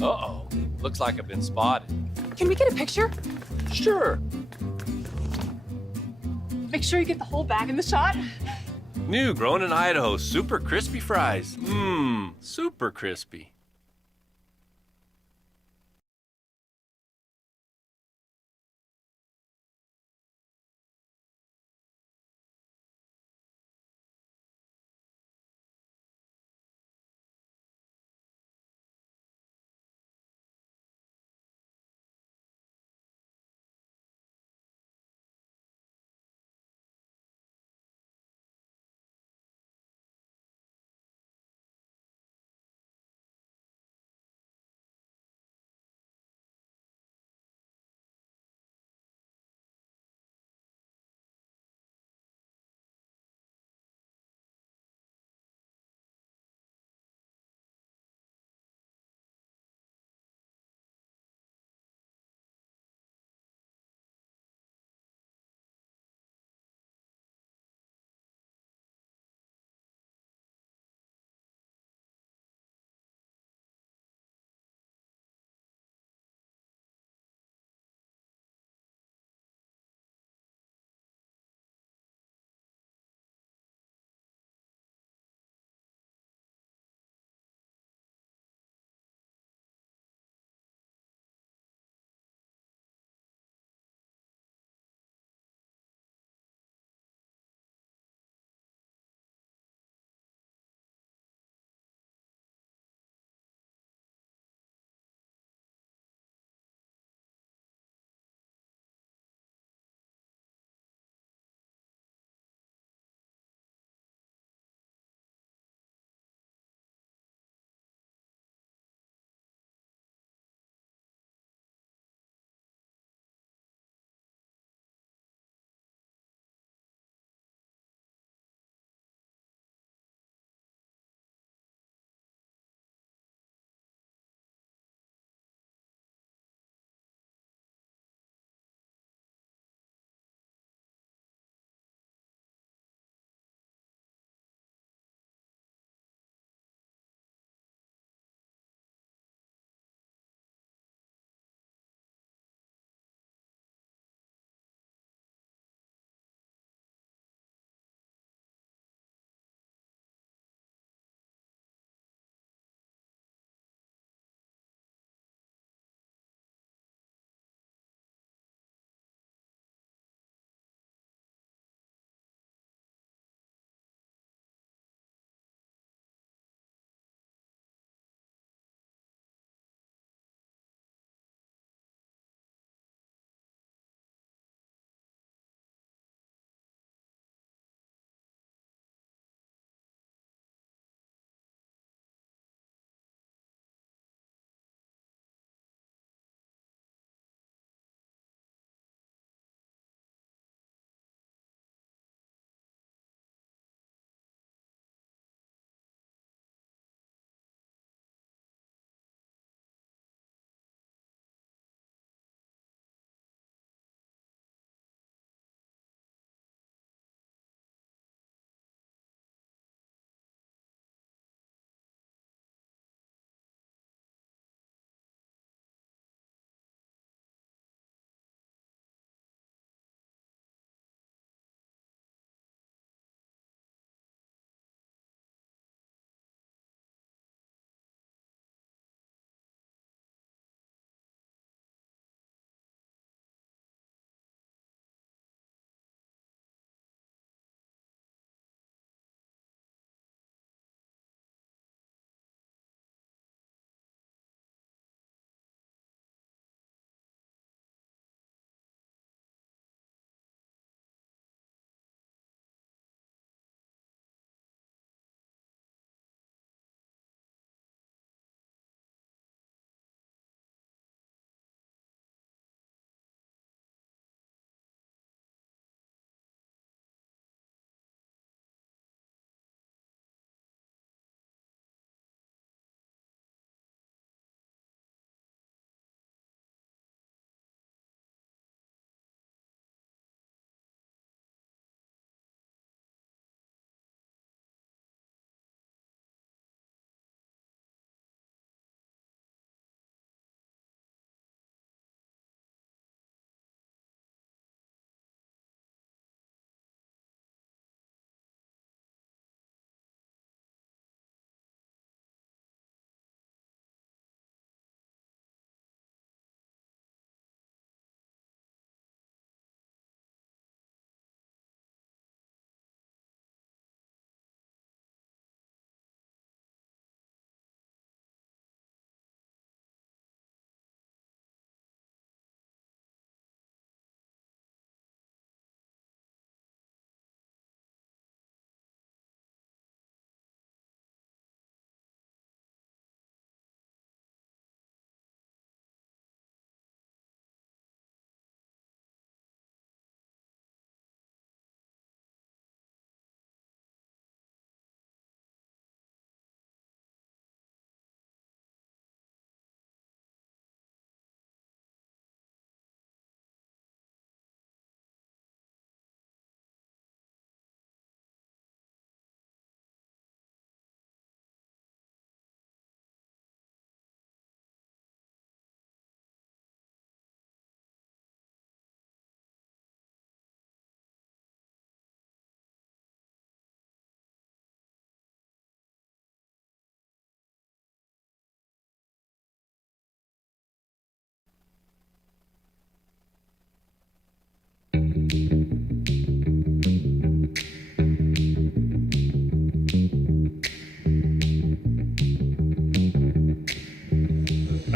Uh-oh, looks like I've been spotted. Can we get a picture? Sure. Make sure you get the whole bag in the shot. New grown in Idaho super crispy fries. Mmm, super crispy.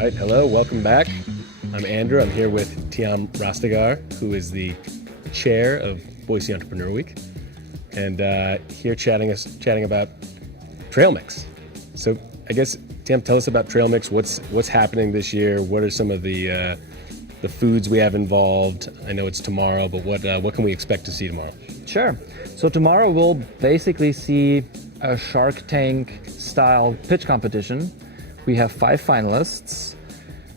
All right, hello, welcome back. I'm Andrew. I'm here with Tiam Rastegar, who is the chair of Boise Entrepreneur Week, and here chatting about trail mix. So I guess, Tiam, tell us about trail mix. What's happening this year? What are some of the foods we have involved? I know it's tomorrow, but what can we expect to see tomorrow? Sure. So tomorrow we'll basically see a Shark Tank style pitch competition. We have 5 finalists.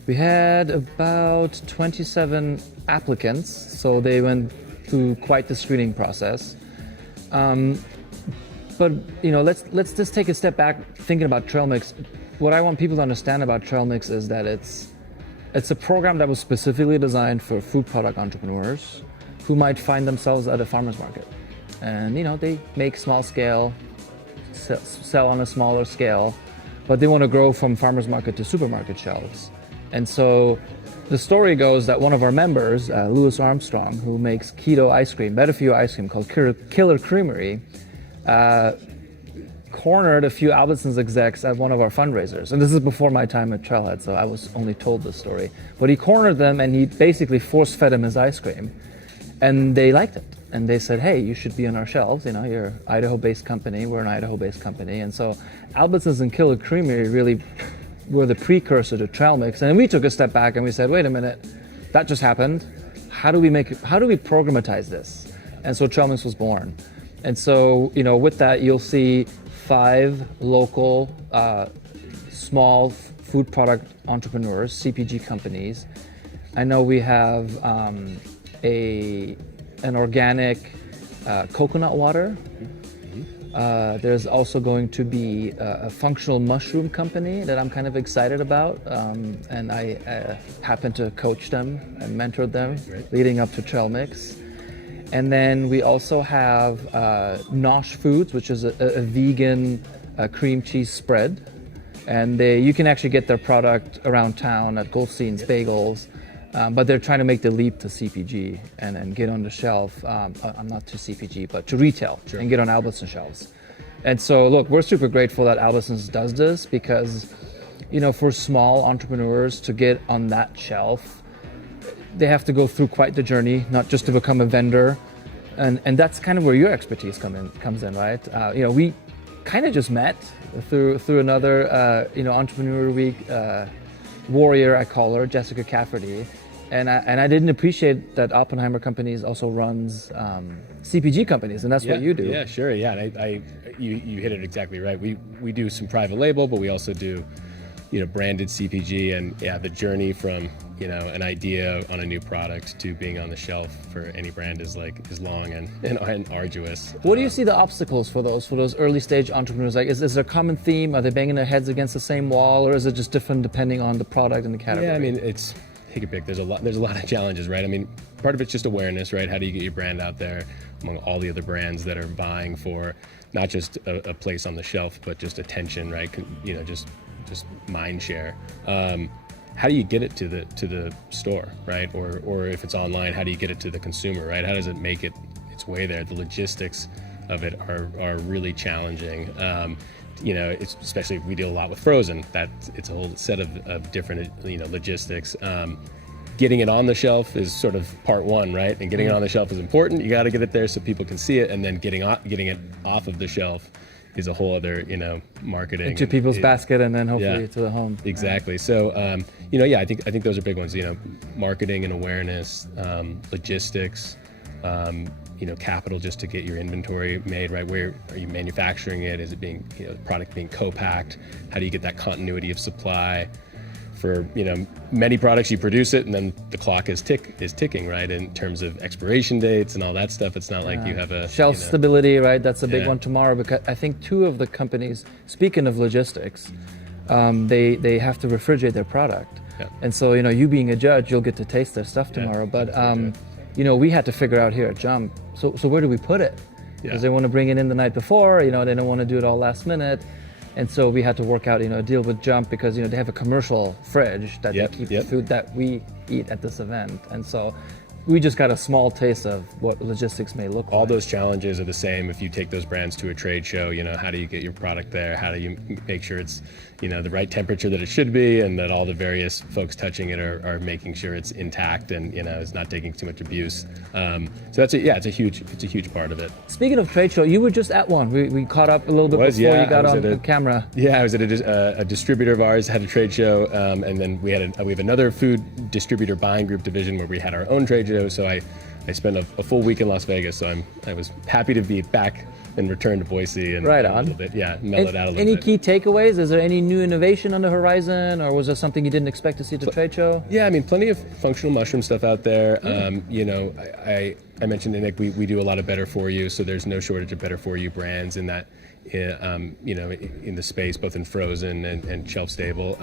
We had about 27 applicants, so they went through quite the screening process. But let's just take a step back thinking about trail mix. What I want people to understand about trail mix is that it's a program that was specifically designed for food product entrepreneurs who might find themselves at a farmer's market. And they make small scale, sell on a smaller scale, but they want to grow from farmer's market to supermarket shelves. And so the story goes that one of our members, Louis Armstrong, who makes keto ice cream, better for you ice cream called Killer Creamery, cornered a few Albertsons execs at one of our fundraisers. And this is before my time at Trailhead, so I was only told this story. But he cornered them and he basically force-fed them his ice cream. And they liked it. And they said, hey, you should be on our shelves. You're an Idaho-based company. We're an Idaho-based company. And so Albertsons and Killer Creamery really were the precursor to trail mix. And we took a step back and we said, wait a minute, that just happened. How do we programatize this? And so trail mix was born. And so, with that, you'll see 5 local small food product entrepreneurs, CPG companies. I know we have an organic coconut water. There's also going to be a functional mushroom company that I'm kind of excited about, and I happen to coach them and mentor them leading up to Trail Mix. And then we also have Nosh Foods, which is a vegan cream cheese spread, and you can actually get their product around town at Goldstein's Bagels. But they're trying to make the leap to CPG and get on the shelf. I'm not to CPG, but to retail and get on Albertsons shelves. And so, look, we're super grateful that Albertsons does this because, for small entrepreneurs to get on that shelf, they have to go through quite the journey, not just to become a vendor. And that's kind of where your expertise comes in, right? We kind of just met through another, Entrepreneur Week warrior, I call her, Jessica Cafferty. And I didn't appreciate that Oppenheimer Companies also runs CPG companies, and that's what you do. Yeah, sure. Yeah, and you hit it exactly right. We do some private label, but we also do, branded CPG, and the journey from an idea on a new product to being on the shelf for any brand is long and arduous. What do you see the obstacles for those early stage entrepreneurs? Like, is there a common theme? Are they banging their heads against the same wall, or is it just different depending on the product and the category? Yeah, I mean, it's take a pick. There's a lot of challenges, right? I mean, part of it's just awareness, right? How do you get your brand out there among all the other brands that are vying for not just a place on the shelf, but just attention, right? Just mind share. How do you get it to the store, right? Or if it's online, how do you get it to the consumer, right? How does it make its way there? The logistics of it are really challenging. It's, especially if we deal a lot with frozen, it's a whole set of different logistics. Getting it on the shelf is sort of part one, right? And getting it on the shelf is important. You got to get it there so people can see it, and then getting it off of the shelf is a whole other, marketing into people's basket, and then hopefully to the home. Exactly. So, I think those are big ones. Marketing and awareness, logistics, capital just to get your inventory made, right? Where are you manufacturing it? Is it being, product being co-packed? How do you get that continuity of supply? For many products, you produce it and then the clock is ticking, right? In terms of expiration dates and all that stuff, it's not like you have a shelf stability, right? That's a big one tomorrow, because I think 2 of the companies, speaking of logistics, they have to refrigerate their product, and so you being a judge, you'll get to taste their stuff tomorrow. But we had to figure out here at Jump. So where do we put it? Because they want to bring it in the night before. They don't want to do it all last minute. And so we had to work out, a deal with Jump, because, they have a commercial fridge that they keep the food that we eat at this event. And so we just got a small taste of what logistics may look like. All those challenges are the same if you take those brands to a trade show. How do you get your product there? How do you make sure it's, the right temperature that it should be, and that all the various folks touching it are making sure it's intact and, it's not taking too much abuse. So it's a huge part of it. Speaking of trade show, you were just at one. We caught up a little bit before you got on the camera. Yeah, I was at a distributor of ours, had a trade show, and then we have another food distributor buying group division where we had our own trade show. So I spent a full week in Las Vegas. So I was happy to be back and return to Boise and right a on. little bit, mellow it out a little Any bit. key takeaways? Is there any new innovation on the horizon, or was there something you didn't expect to see at the trade show? Yeah, plenty of functional mushroom stuff out there. I mentioned to Nick, we do a lot of better for you, so there's no shortage of better for you brands in that, in the space, both in frozen and shelf stable.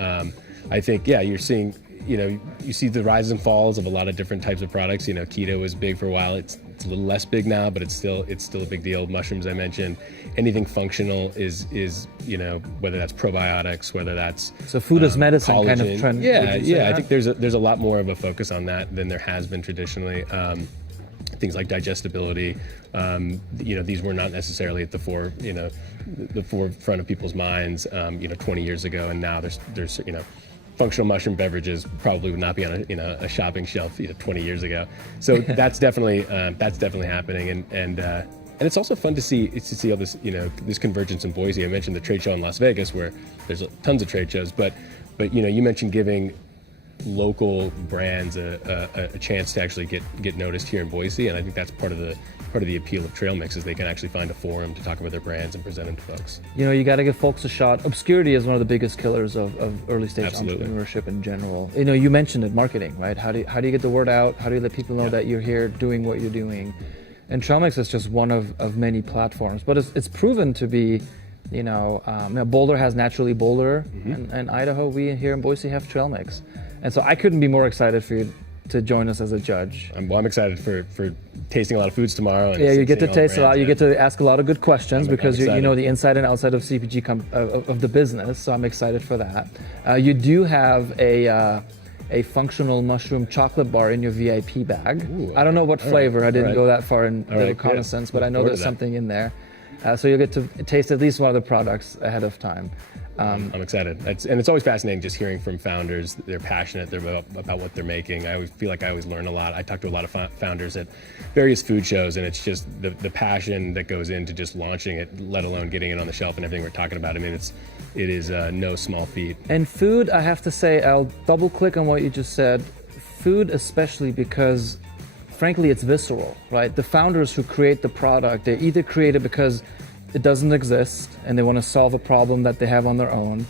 I think, you're seeing, you see the rise and falls of a lot of different types of products. Keto was big for a while. It's a little less big now, but it's still a big deal. Mushrooms, I mentioned. Anything functional is whether that's probiotics, whether that's so food as medicine collagen. kind of trend. Yeah. I think there's a lot more of a focus on that than there has been traditionally. Things like digestibility. These were not necessarily at the forefront of people's minds. 20 years ago, and now there's functional mushroom beverages probably would not be on a shopping shelf 20 years ago. So that's definitely happening, and it's also fun to see all this this convergence in Boise. I mentioned the trade show in Las Vegas where there's tons of trade shows, but you mentioned giving local brands a chance to actually get noticed here in Boise, and I think that's part of the appeal of Trail Mix is they can actually find a forum to talk about their brands and present them to folks. You got to give folks a shot. Obscurity is one of the biggest killers of early stage entrepreneurship in general. You mentioned it, marketing, right? How do you get the word out? How do you let people know that you're here doing what you're doing? And Trail Mix is just one of many platforms, but it's proven to be. Boulder has Naturally Boulder, and Idaho, we here in Boise have Trail Mix. And so I couldn't be more excited for you to join us as a judge. I'm excited for tasting a lot of foods tomorrow. And you get to taste a lot. You get to ask a lot of good questions because you know the inside and outside of CPG of the business. So I'm excited for that. You do have a functional mushroom chocolate bar in your VIP bag. Ooh, I don't know what flavor. I didn't go that far in the reconnaissance, but I know there's something in there. So you'll get to taste at least one of the products ahead of time. I'm excited. And it's always fascinating just hearing from founders. They're passionate about what they're making. I always feel like I always learn a lot. I talk to a lot of founders at various food shows, and it's just the passion that goes into just launching it, let alone getting it on the shelf and everything we're talking about. It is no small feat. And food, I have to say, I'll double click on what you just said. Food especially because frankly, it's visceral, right? The founders who create the product, they either create it because it doesn't exist and they want to solve a problem that they have on their own,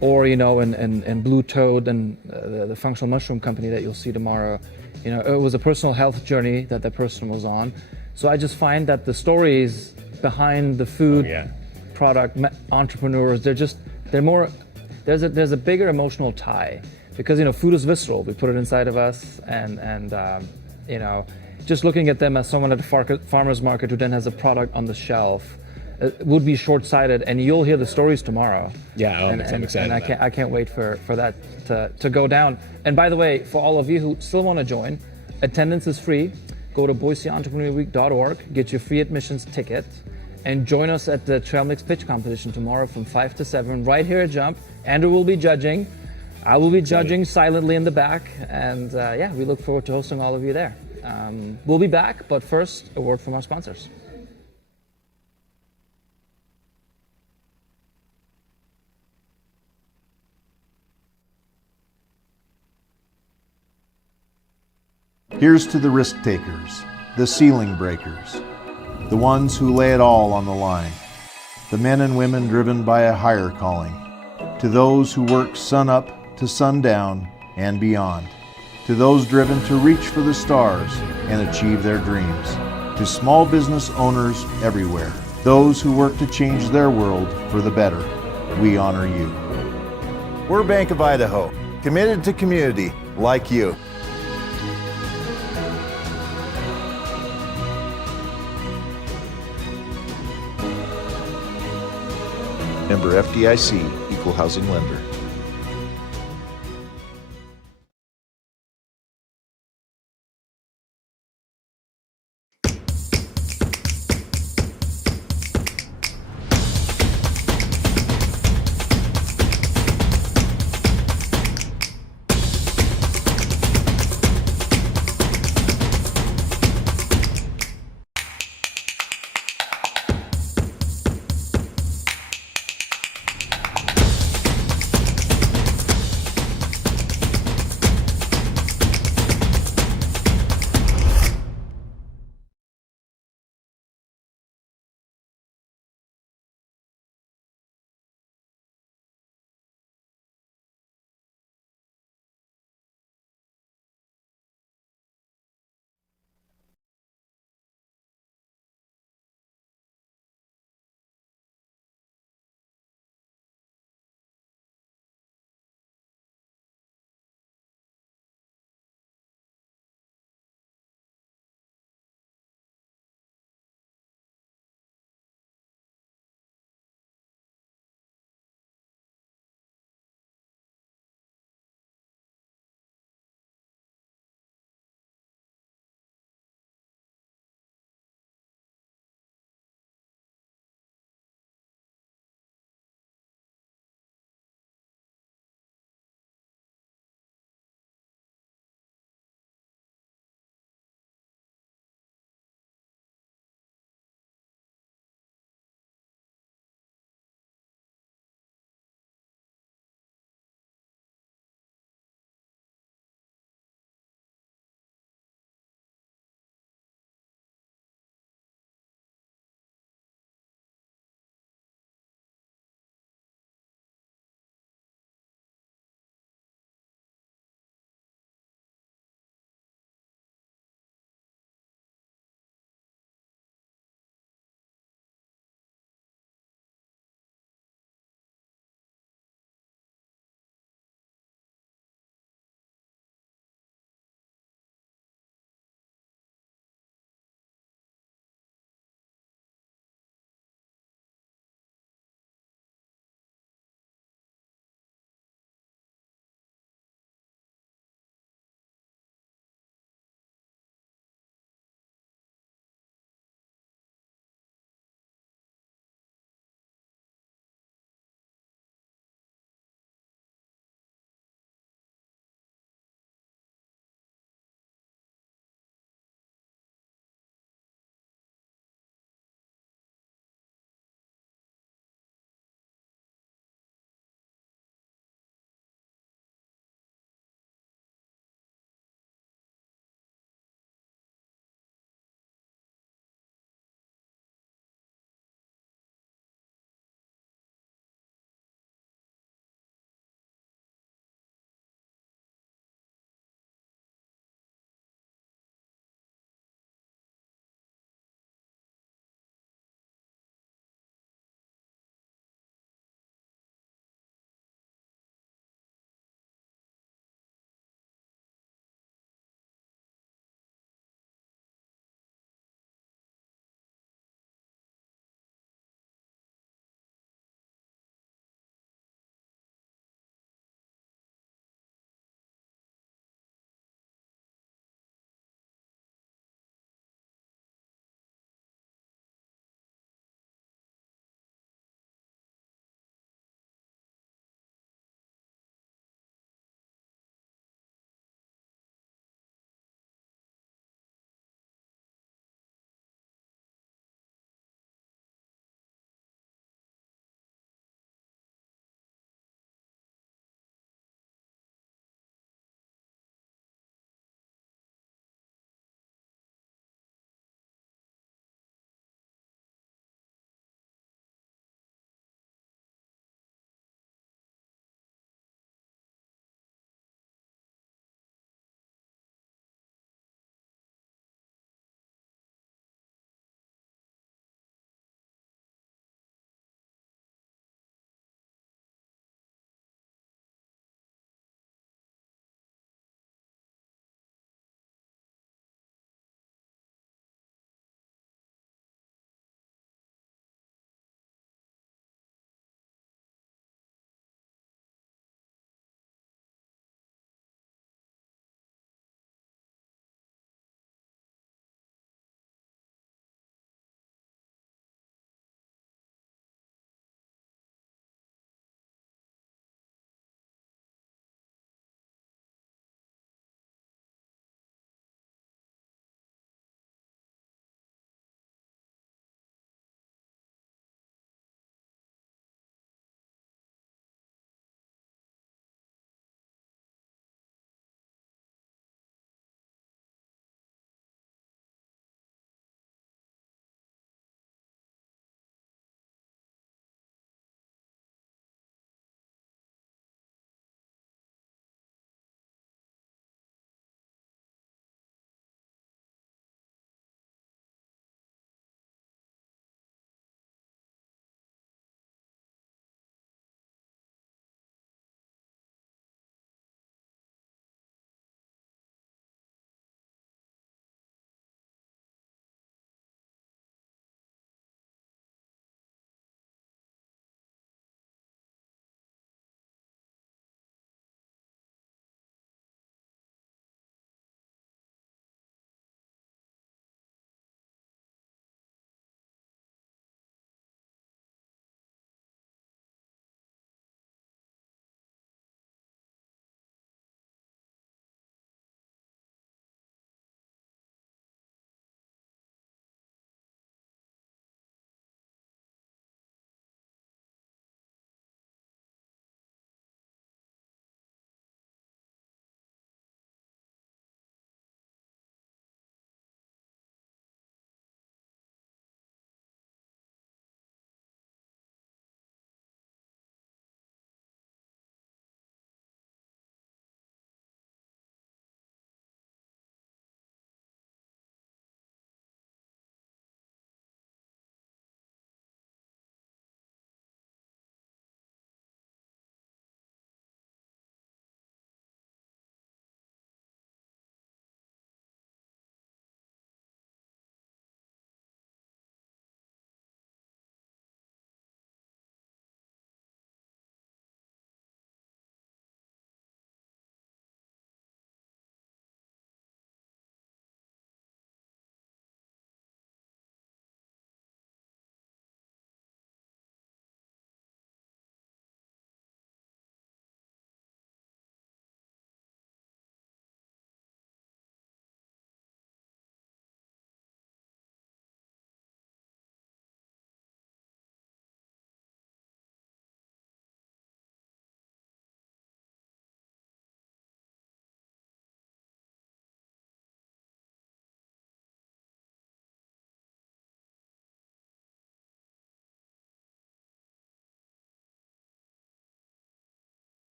or, in Blue Toad and the functional mushroom company that you'll see tomorrow, it was a personal health journey that person was on. So I just find that the stories behind the food product entrepreneurs, they're more, there's a bigger emotional tie because, food is visceral. We put it inside of us and just looking at them as someone at a farmer's market who then has a product on the shelf would be short-sighted, and you'll hear the stories tomorrow. Yeah, I'm excited. And I can't wait for that to go down. And by the way, for all of you who still want to join, attendance is free. Go to BoiseEntrepreneurWeek.org, get your free admissions ticket, and join us at the Trail Mix Pitch Competition tomorrow from 5 to 7 right here at Jump. Andrew will be judging. I will be judging silently in the back, and we look forward to hosting all of you there. We'll be back, but first, a word from our sponsors. Here's to the risk takers, the ceiling breakers, the ones who lay it all on the line, the men and women driven by a higher calling, to those who work sun up to sundown and beyond, to those driven to reach for the stars and achieve their dreams, to small business owners everywhere, those who work to change their world for the better, we honor you. We're Bank of Idaho, committed to community like you. Member FDIC, Equal Housing Lender.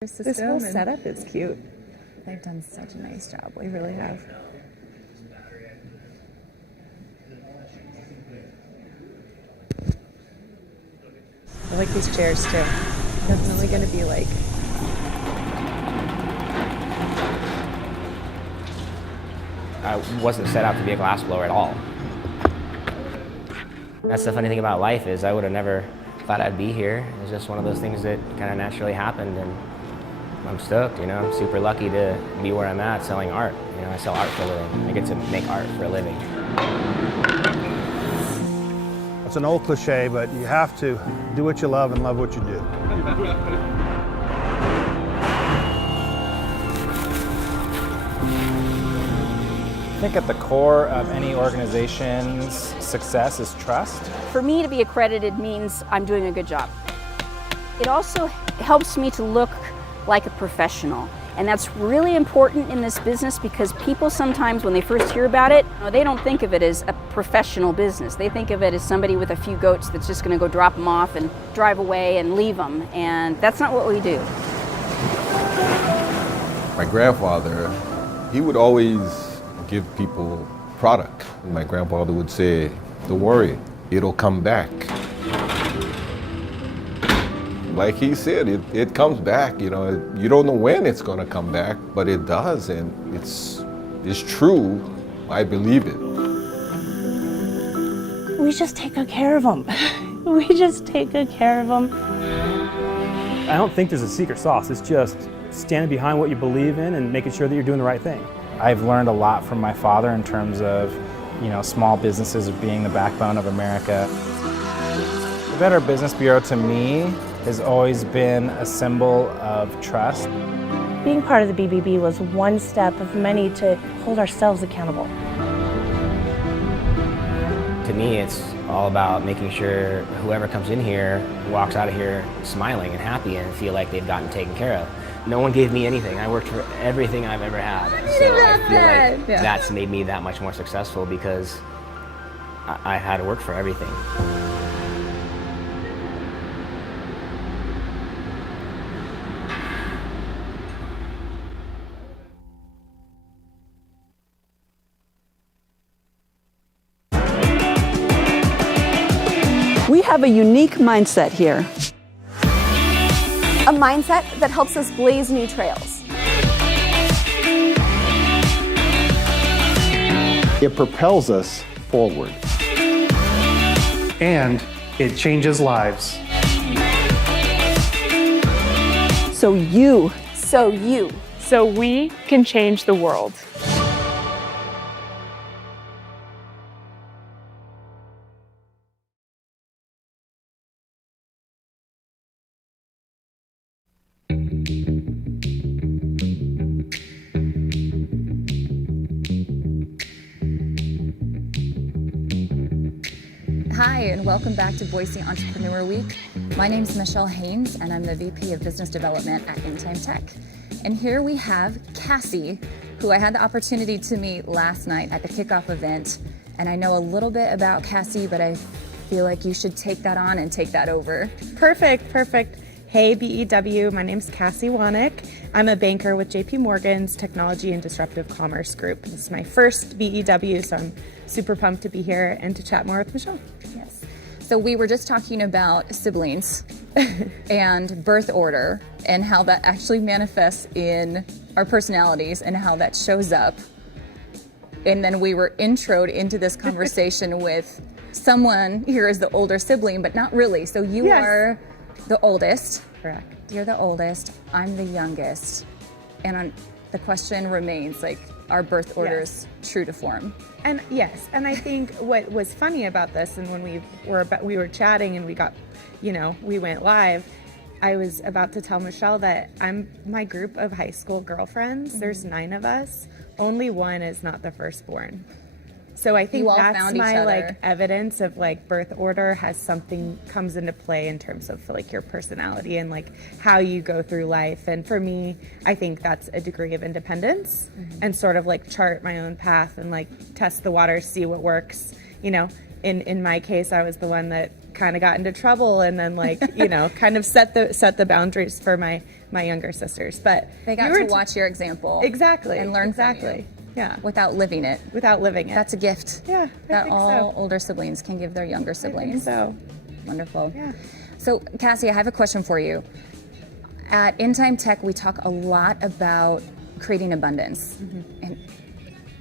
This whole setup is cute. They've done such a nice job. We really have. I like these chairs too. Definitely going to be like. I wasn't set out to be a glassblower at all. That's the funny thing about life is I would have never thought I'd be here. It was just one of those things that kind of naturally happened, and I'm stoked, you know. I'm super lucky to be where I'm at selling art. You know, I sell art for a living. I get to make art for a living. It's an old cliche, but you have to do what you love and love what you do. I think at the core of any organization's success is trust. For me to be accredited means I'm doing a good job. It also helps me to look like a professional. And that's really important in this business because people sometimes, when they first hear about it, they don't think of it as a professional business. They think of it as somebody with a few goats that's just going to go drop them off and drive away and leave them. And that's not what we do. My grandfather, he would always give people product. My grandfather would say, "Don't worry, it'll come back." Like he said, it comes back, you know. You don't know when it's gonna come back, but it does, and it's true. I believe it. We just take good care of them. We just take good care of them. I don't think there's a secret sauce. It's just standing behind what you believe in and making sure that you're doing the right thing. I've learned a lot from my father in terms of, you know, small businesses being the backbone of America. The Better Business Bureau to me has always been a symbol of trust. Being part of the BBB was one step of many to hold ourselves accountable. To me, it's all about making sure whoever comes in here walks out of here smiling and happy and feel like they've gotten taken care of. No one gave me anything. I worked for everything I've ever had. So I feel like that's made me that much more successful because I had to work for everything. We have a unique mindset here. A mindset that helps us blaze new trails. It propels us forward. And it changes lives. So you. So we can change the world. Hi, and welcome back to Boise Entrepreneur Week. My name is Michelle Haynes, and I'm the VP of Business Development at InTime Tech. And here we have Cassie, who I had the opportunity to meet last night at the kickoff event. And I know a little bit about Cassie, but I feel like you should take that on and take that over. Perfect. Hey, BEW, my name's Cassie Wanick. I'm a banker with JP Morgan's Technology and Disruptive Commerce Group. This is my first BEW, so I'm super pumped to be here and to chat more with Michelle. Yes. So we were just talking about siblings and birth order and how that actually manifests in our personalities and how that shows up. And then we were introed into this conversation with someone here as the older sibling, but not really. So you are the oldest. Correct. You're the oldest. I'm the youngest. And the question remains, like, are birth orders true to form? And yes, and I think what was funny about this, and when we were chatting and we got, we went live, I was about to tell Michelle that my group of high school girlfriends, there's 9 of us, only one is not the firstborn. So I think that's my evidence of birth order comes into play in terms of your personality and how you go through life. And for me, I think that's a degree of independence and sort of chart my own path and test the waters, see what works. In my case, I was the one that kind of got into trouble, and then like, you know, kind of set the boundaries for my younger sisters. But they got to watch your example. Exactly. And learn exactly. Yeah. Without living it. Without living it. That's a gift. Yeah. That all older siblings can give their younger siblings. I think so. Wonderful. Yeah. So Cassie, I have a question for you. At In Time Tech, we talk a lot about creating abundance.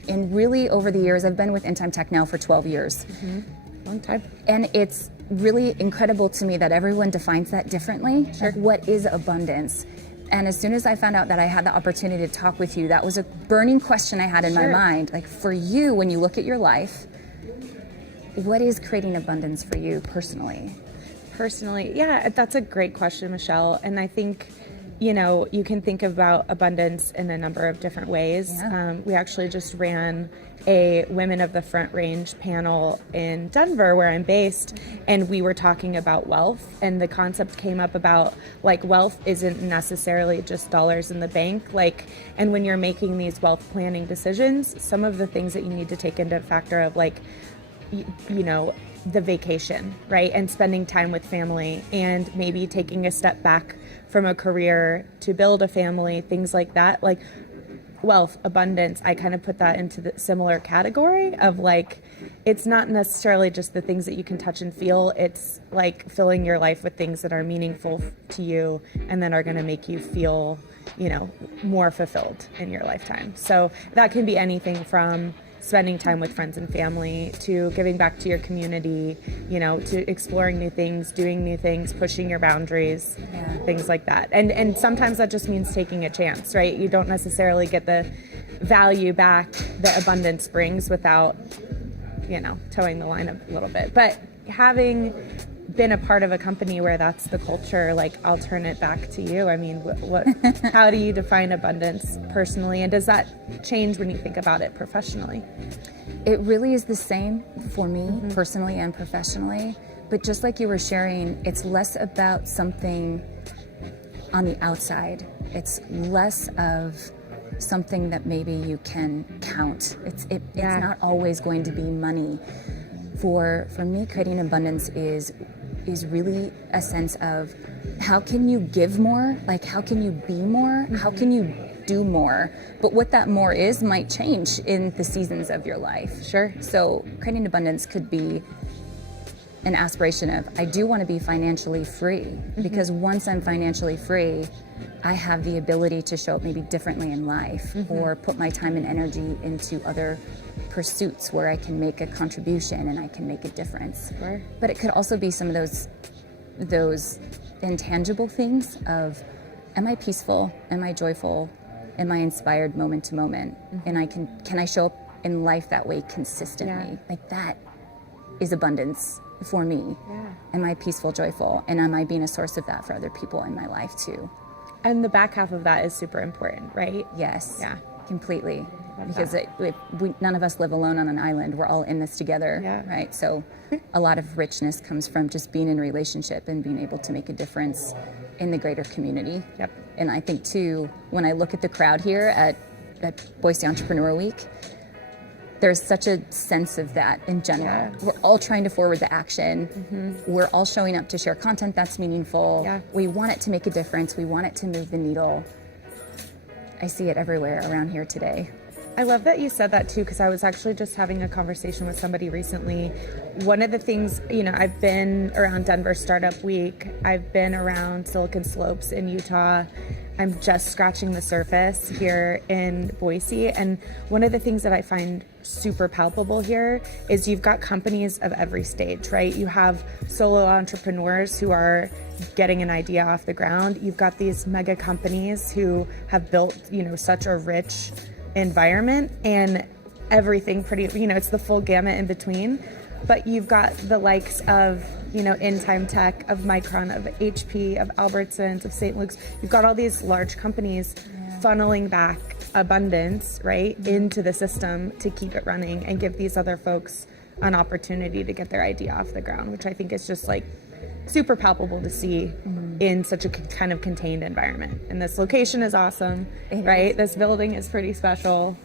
And really over the years, I've been with In Time Tech now for 12 years. Long time. And it's really incredible to me that everyone defines that differently. Sure. Like, what is abundance? And as soon as I found out that I had the opportunity to talk with you, that was a burning question I had in my mind. Like, for you, when you look at your life, what is creating abundance for you personally? Personally, yeah, that's a great question, Michelle. And I think, you know, you can think about abundance in a number of different ways. Yeah. We actually just ran a Women of the Front Range panel in Denver, where I'm based, and we were talking about wealth, and the concept came up about like wealth isn't necessarily just dollars in the bank. Like, and when you're making these wealth planning decisions, some of the things that you need to take into factor of like, you know, the vacation, right? And spending time with family, and maybe taking a step back from a career to build a family, things like that. Like wealth, abundance, I kind of put that into the similar category of like, it's not necessarily just the things that you can touch and feel. It's like filling your life with things that are meaningful to you and then are going to make you feel, you know, more fulfilled in your lifetime. So that can be anything from spending time with friends and family to giving back to your community, you know, to exploring new things, doing new things, pushing your boundaries, things like that. And sometimes that just means taking a chance, right? You don't necessarily get the value back that abundance brings without, you know, towing the line a little bit. But having been a part of a company where that's the culture, like, I'll turn it back to you. I mean, how do you define abundance personally? And does that change when you think about it professionally? It really is the same for me personally and professionally. But just like you were sharing, it's less about something on the outside. It's less of something that maybe you can count. It's not always going to be money. For me, creating abundance is really a sense of how can you give more? Like, how can you be more? How can you do more? But what that more is might change in the seasons of your life. Sure. So creating abundance could be an aspiration of, I do want to be financially free, because once I'm financially free, I have the ability to show up maybe differently in life, or put my time and energy into other pursuits where I can make a contribution and I can make a difference. Sure. But it could also be some of those intangible things of, am I peaceful? Am I joyful? Am I inspired moment to moment? And can I show up in life that way consistently? Yeah. Like, that is abundance for me. Yeah. Am I peaceful, joyful? And am I being a source of that for other people in my life too? And the back half of that is super important, right? Yes. Yeah. Completely. Because none of us live alone on an island. We're all in this together, Yeah. right? So a lot of richness comes from just being in a relationship and being able to make a difference in the greater community. Yep. And I think too, when I look at the crowd here at Boise Entrepreneur Week, there's such a sense of that in general. Yeah. We're all trying to forward the action. We're all showing up to share content that's meaningful. Yeah. We want it to make a difference. We want it to move the needle. I see it everywhere around here today. I love that you said that too, because I was actually just having a conversation with somebody recently. One of the things, you know, I've been around Denver Startup Week. I've been around Silicon Slopes in Utah. I'm just scratching the surface here in Boise. And one of the things that I find super palpable here is you've got companies of every stage, right? You have solo entrepreneurs who are getting an idea off the ground. You've got these mega companies who have built, you know, such a rich environment, and everything pretty, you know, it's the full gamut in between. But you've got the likes of, you know, In Time Tech, of Micron, of HP, of Albertsons, of St. Luke's. You've got all these large companies funneling back abundance, right, into the system to keep it running and give these other folks an opportunity to get their idea off the ground, which I think is just like super palpable to see in such a kind of contained environment. And this location is awesome, right? This building is pretty special.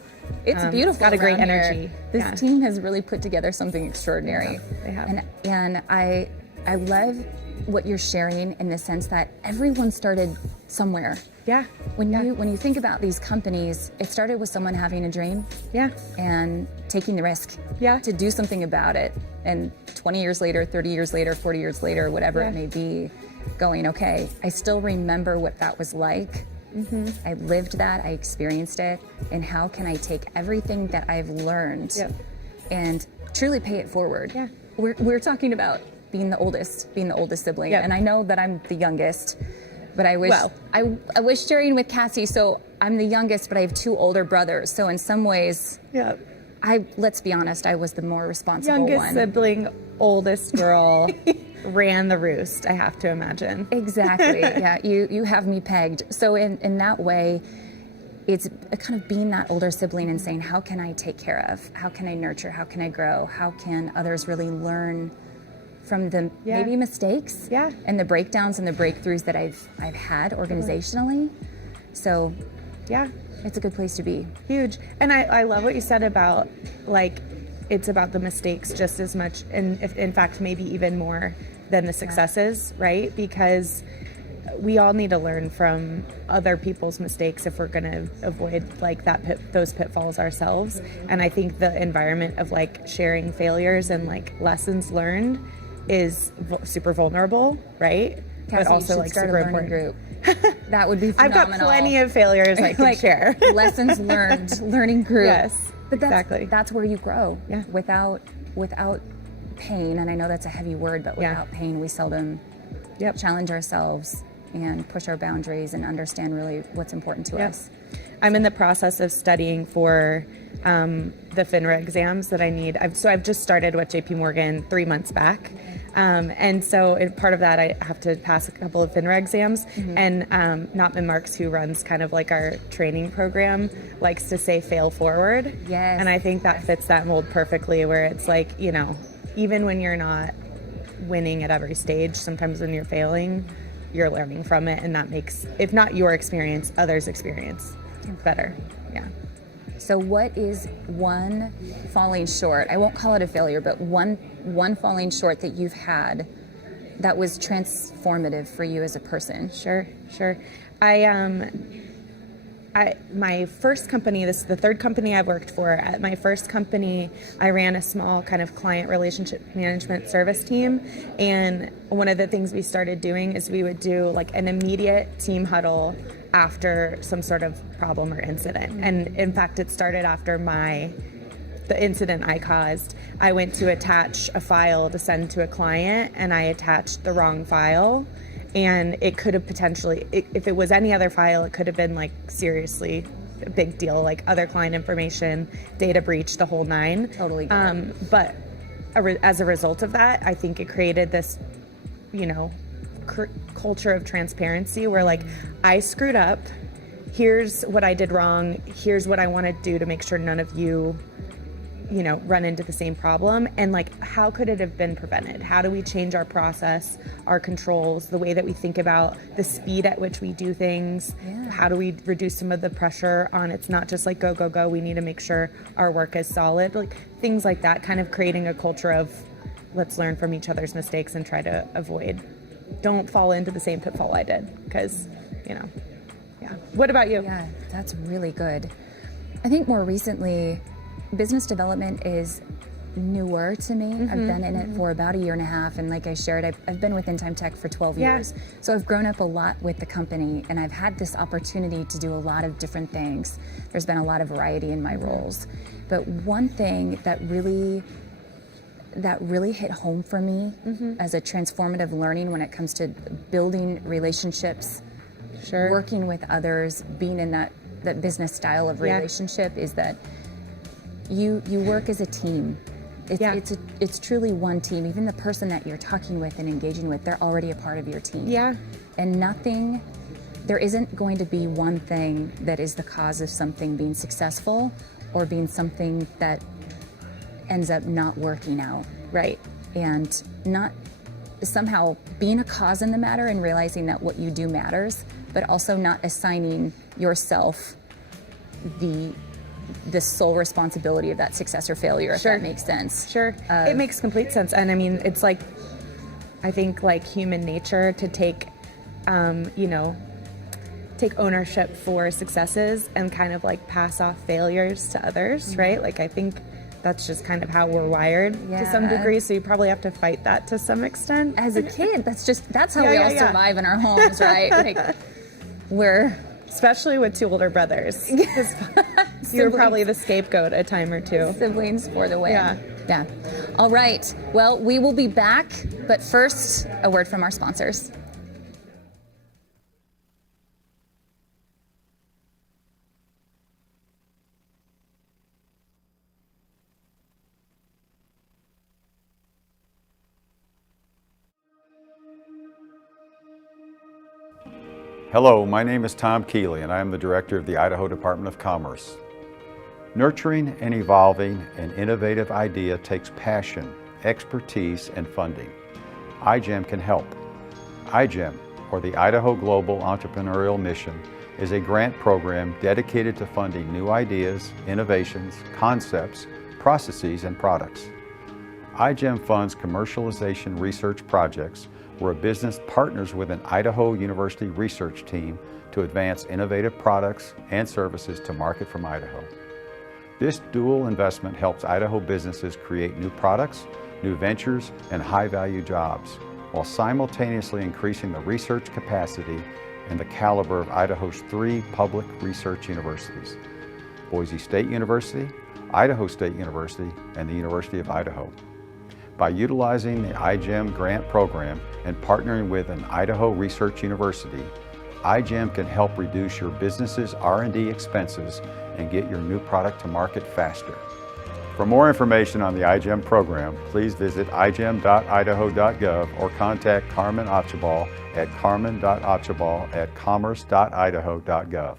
It's beautiful. It's got a great around energy. Here. This team has really put together something extraordinary. They have. And I I love what you're sharing in the sense that everyone started somewhere. Yeah. When you think about these companies, it started with someone having a dream. Yeah. And taking the risk. Yeah. To do something about it. And 20 years later, 30 years later, 40 years later, whatever it may be, going, okay, I still remember what that was like. I lived that, I experienced it, and how can I take everything that I've learned and truly pay it forward? Yeah. We're talking about being the oldest sibling, and I know that I'm the youngest, but I wish I was sharing with Cassie. So I'm the youngest, but I have 2 older brothers. So in some ways, let's be honest, I was the more responsible youngest one. sibling, oldest girl. Ran the roost, I have to imagine. Exactly. Yeah, you have me pegged. So in that way, it's kind of being that older sibling and saying, how can I take care of? How can I nurture? How can I grow? How can others really learn from the maybe mistakes and the breakdowns and the breakthroughs that I've had organizationally? So yeah, it's a good place to be. Huge. And I love what you said about, like, it's about the mistakes just as much, and in fact maybe even more than the successes, right? Because we all need to learn from other people's mistakes if we're going to avoid like those pitfalls ourselves. And I think the environment of like sharing failures and like lessons learned is super vulnerable, right? Cassie, but also like super important. Group. That would be phenomenal. I've got plenty of failures I can share. Lessons learned, learning group. Yes. But exactly. That's where you grow. Yeah. Without pain, and I know that's a heavy word, but without pain, we seldom challenge ourselves and push our boundaries and understand really what's important to us. I'm in the process of studying for the FINRA exams that I need. I've just started with JP Morgan 3 months back. And so part of that, I have to pass a couple of FINRA exams. And Notman Marks, who runs kind of like our training program, likes to say fail forward. Yes. And I think that fits that mold perfectly, where it's like, you know, even when you're not winning at every stage, sometimes when you're failing, you're learning from it. And that makes, if not your experience, others' experience better. Yeah. So what is one falling short? I won't call it a failure, but one falling short that you've had that was transformative for you as a person? Sure. My first company, this is the third company I've worked for. At my first company, I ran a small kind of client relationship management service team. And one of the things we started doing is we would do like an immediate team huddle after some sort of problem or incident. And in fact, it started after the incident I caused. I went to attach a file to send to a client, and I attached the wrong file. And it could have potentially, if it was any other file, it could have been like seriously a big deal, like other client information, data breach, the whole 9. Totally. But as a result of that, I think it created this, you know, culture of transparency where like, I screwed up, here's what I did wrong, here's what I want to do to make sure none of you, you know, run into the same problem, and like, how could it have been prevented? How do we change our process, our controls, the way that we think about the speed at which we do things? How do we reduce some of the pressure on, it's not just like go, go, go, we need to make sure our work is solid, like things like that, kind of creating a culture of let's learn from each other's mistakes and try to avoid, don't fall into the same pitfall I did, because, you know, What about you? Yeah, that's really good. I think more recently, business development is newer to me. I've been in it for about 1.5 years, and like I shared, I've been with In Time Tech for 12 years. So I've grown up a lot with the company, and I've had this opportunity to do a lot of different things. There's been a lot of variety in my roles. But one thing that really hit home for me as a transformative learning when it comes to building relationships, working with others, being in that business style of relationship is that you work as a team. It's truly one team. Even the person that you're talking with and engaging with, they're already a part of your team. And there isn't going to be one thing that is the cause of something being successful or being something that ends up not working out. Right. And not somehow being a cause in the matter and realizing that what you do matters, but also not assigning yourself the sole responsibility of that success or failure, if that makes sense. It makes complete sense. And I mean, it's like I think like human nature to take, you know, take ownership for successes and kind of like pass off failures to others, right? Like I think that's just kind of how we're wired to some degree. So you probably have to fight that to some extent. As a kid, that's how we all survive in our homes, right? Like we're especially with two older brothers. You were probably the scapegoat a time or two. Siblings for the win. Yeah. All right. Well, we will be back, but first, a word from our sponsors. Hello, my name is Tom Keeley and I am the Director of the Idaho Department of Commerce. Nurturing and evolving an innovative idea takes passion, expertise, and funding. iGEM can help. iGEM, or the Idaho Global Entrepreneurial Mission, is a grant program dedicated to funding new ideas, innovations, concepts, processes, and products. iGEM funds commercialization research projects where a business partners with an Idaho University research team to advance innovative products and services to market from Idaho. This dual investment helps Idaho businesses create new products, new ventures, and high-value jobs, while simultaneously increasing the research capacity and the caliber of Idaho's 3 public research universities: Boise State University, Idaho State University, and the University of Idaho. By utilizing the iGEM grant program and partnering with an Idaho Research University, iGEM can help reduce your business's R&D expenses and get your new product to market faster. For more information on the iGEM program, please visit igem.idaho.gov or contact Carmen Archibald at carmen.archibald@commerce.idaho.gov.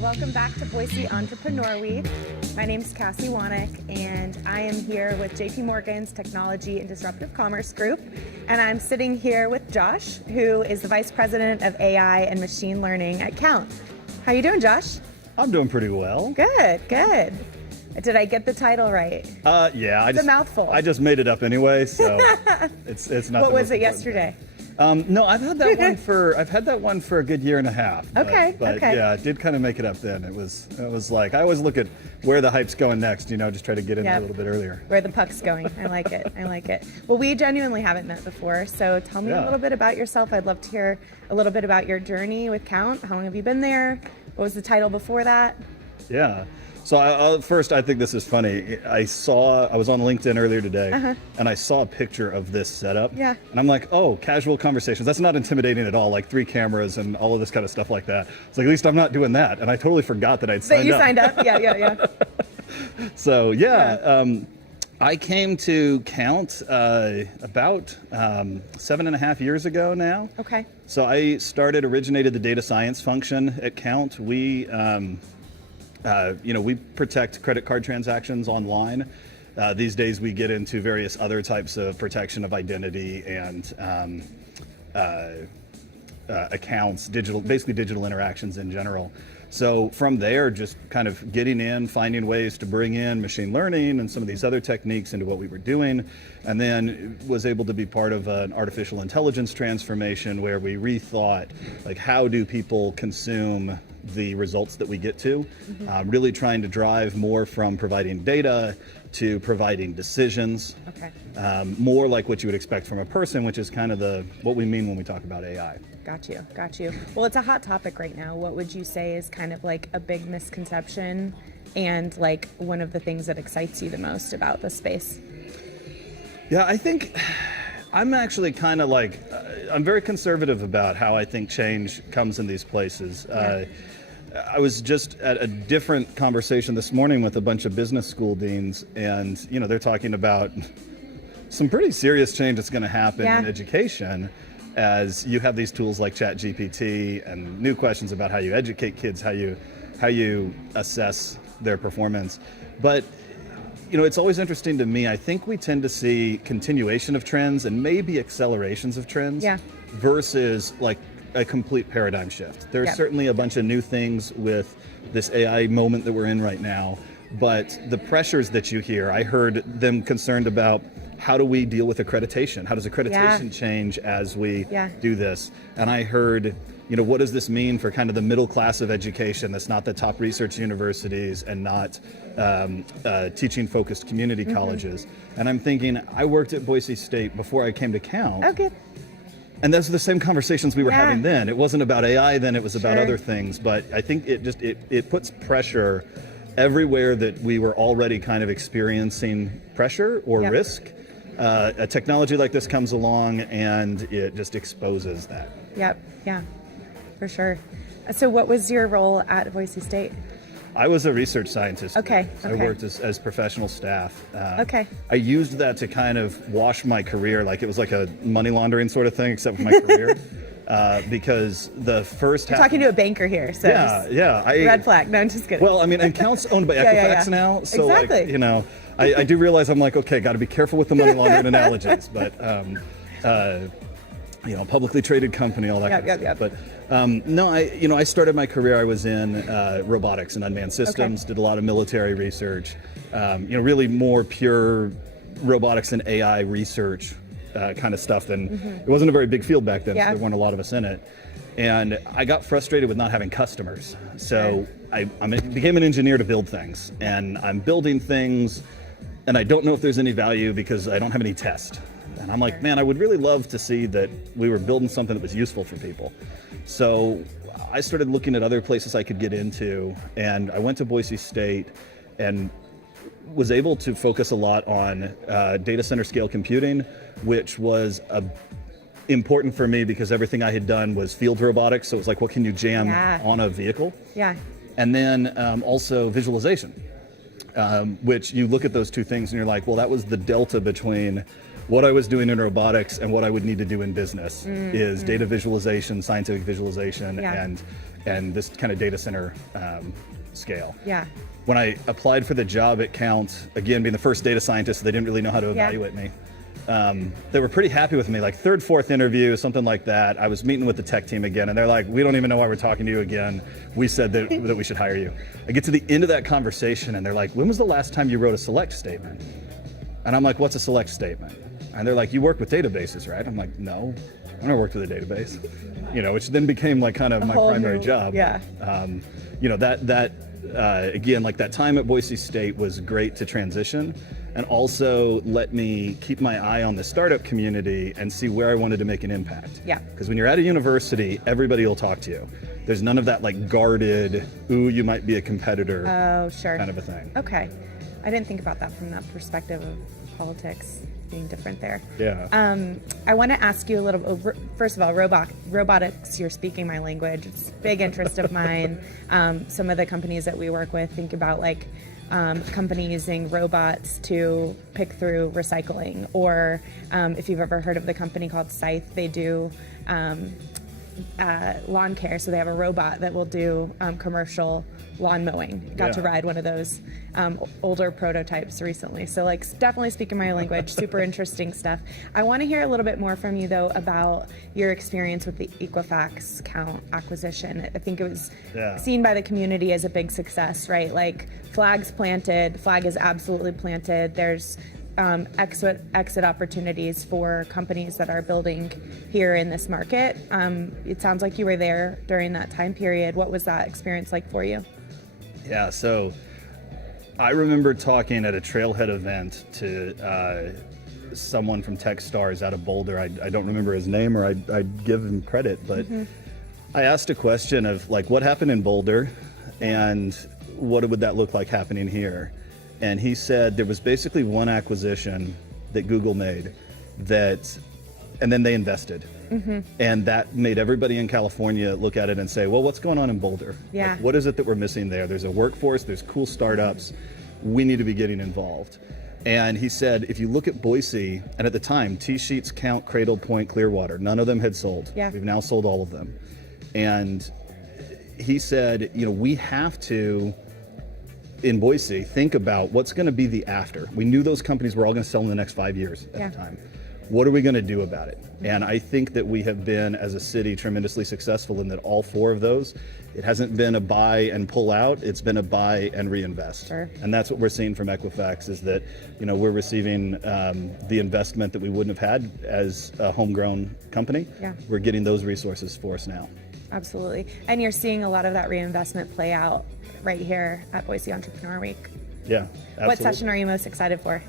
welcome back to Boise Entrepreneur Week. My name's Cassie Wanick, and I am here with JP Morgan's Technology and Disruptive Commerce Group. And I'm sitting here with Josh, who is the Vice President of AI and Machine Learning at Count. How you doing, Josh? I'm doing pretty well. Good, good. Did I get the title right? Yeah. It's a mouthful. I just made it up anyway, so it's not. What was it yesterday? No, I've had that one for a good year and a half. Okay. But yeah, I did kind of make it up then. It was like I always look at where the hype's going next. Just try to get in a little bit earlier. Where the puck's going. I like it. I like it. Well, we genuinely haven't met before, so tell me a little bit about yourself. I'd love to hear a little bit about your journey with Count. How long have you been there? What was the title before that? Yeah. So first, I think this is funny. I was on LinkedIn earlier today, and I saw a picture of this setup. Yeah. And I'm like, oh, casual conversations. That's not intimidating at all, like 3 cameras and all of this kind of stuff like that. It's like, at least I'm not doing that. And I totally forgot that I'd signed up. That you signed up? Yeah. So, I came to Count about 7.5 years ago now. Okay. So I originated the data science function at Count. We protect credit card transactions online. These days we get into various other types of protection of identity and accounts, basically digital interactions in general. So from there, just kind of getting in, finding ways to bring in machine learning and some of these other techniques into what we were doing, and then was able to be part of an artificial intelligence transformation where we rethought, like, how do people consume the results that we get to, really trying to drive more from providing data to providing decisions, more like what you would expect from a person, which is kind of what we mean when we talk about AI. Got you. Well, it's a hot topic right now. What would you say is kind of like a big misconception and like one of the things that excites you the most about the space? Yeah, I think I'm actually kind of like, I'm very conservative about how I think change comes in these places. I was just at a different conversation this morning with a bunch of business school deans, and they're talking about some pretty serious change that's going to happen in education as you have these tools like ChatGPT and new questions about how you educate kids, how you assess their performance. But it's always interesting to me. I think we tend to see continuation of trends and maybe accelerations of trends versus like a complete paradigm shift. There's certainly a bunch of new things with this AI moment that we're in right now, but the pressures that you hear, I heard them concerned about how do we deal with accreditation? How does accreditation change as we do this? And I heard, what does this mean for kind of the middle class of education that's not the top research universities and not teaching-focused community colleges? And I'm thinking, I worked at Boise State before I came to Count. Okay. And those are the same conversations we were having then. It wasn't about AI then, it was about other things. But I think it puts pressure everywhere that we were already kind of experiencing pressure or risk. A technology like this comes along and it just exposes that. Yep, yeah, for sure. So what was your role at Boise State? I was a research scientist. Okay. I worked as professional staff. Okay. I used that to kind of wash my career, like it was like a money laundering sort of thing, except for my career. Because the first half... You're talking to a banker here, so red flag. No, I'm just kidding. Well, I mean, and Count's owned by Equifax now, so exactly. I do realize I'm like, okay, got to be careful with the money laundering analogies, but publicly traded company, all that kind of stuff. But no, I started my career. I was in robotics and unmanned systems. Did a lot of military research. Really more pure robotics and AI research kind of stuff. It wasn't a very big field back then, so there weren't a lot of us in it. And I got frustrated with not having customers, so I became an engineer to build things. And I'm building things, and I don't know if there's any value because I don't have any test. And I'm like, man, I would really love to see that we were building something that was useful for people. So I started looking at other places I could get into, and I went to Boise State and was able to focus a lot on data center scale computing, which was important for me because everything I had done was field robotics. So it was like, what can you jam on a vehicle? Yeah. And then also visualization, which you look at those two things and you're like, well, that was the delta between what I was doing in robotics and what I would need to do in business is data visualization, scientific visualization, and this kind of data center scale. Yeah. When I applied for the job at Count, again, being the first data scientist, they didn't really know how to evaluate me. They were pretty happy with me, like third, fourth interview, something like that. I was meeting with the tech team again, and they're like, we don't even know why we're talking to you again. We said that we should hire you. I get to the end of that conversation, and they're like, when was the last time you wrote a select statement? And I'm like, what's a select statement? And they're like, you work with databases, right? I'm like, no, I've never worked with a database. Which then became like kind of my primary job. Yeah. Again, like that time at Boise State was great to transition, and also let me keep my eye on the startup community and see where I wanted to make an impact. Yeah. Because when you're at a university, everybody will talk to you. There's none of that like guarded, ooh, you might be a competitor kind of a thing. Okay. I didn't think about that from that perspective of politics being different there. Yeah. I want to ask you a little, first of all, robotics, you're speaking my language. It's a big interest of mine. Some of the companies that we work with think about like company using robots to pick through recycling, or if you've ever heard of the company called Scythe, they do lawn care. So they have a robot that will do commercial lawn mowing. Got to ride one of those older prototypes recently. So like definitely speaking my language, super interesting stuff. I want to hear a little bit more from you though about your experience with the Equifax Count acquisition. I think it was seen by the community as a big success, right? Like flags planted, flag is absolutely planted. There's exit opportunities for companies that are building here in this market. It sounds like you were there during that time period. What was that experience like for you? Yeah, so I remember talking at a Trailhead event to someone from Techstars out of Boulder. I don't remember his name, or I'd give him credit, but I asked a question of like, what happened in Boulder and what would that look like happening here? And he said there was basically one acquisition that Google made and then they invested. And that made everybody in California look at it and say, well, what's going on in Boulder? Yeah. Like, what is it that we're missing there? There's a workforce, there's cool startups. We need to be getting involved. And he said, if you look at Boise, and at the time, T-Sheets, Count, Cradle Point, Clearwater, none of them had sold. Yeah. We've now sold all of them. And he said, we have to, in Boise, think about what's going to be the after. We knew those companies were all going to sell in the next 5 years at the time. What are we going to do about it? And I think that we have been, as a city, tremendously successful in that all four of those, it hasn't been a buy and pull out, it's been a buy and reinvest. Sure. And that's what we're seeing from Equifax, is that we're receiving the investment that we wouldn't have had as a homegrown company. Yeah. We're getting those resources for us now. Absolutely. And you're seeing a lot of that reinvestment play out right here at Boise Entrepreneur Week. Yeah, absolutely. What session are you most excited for?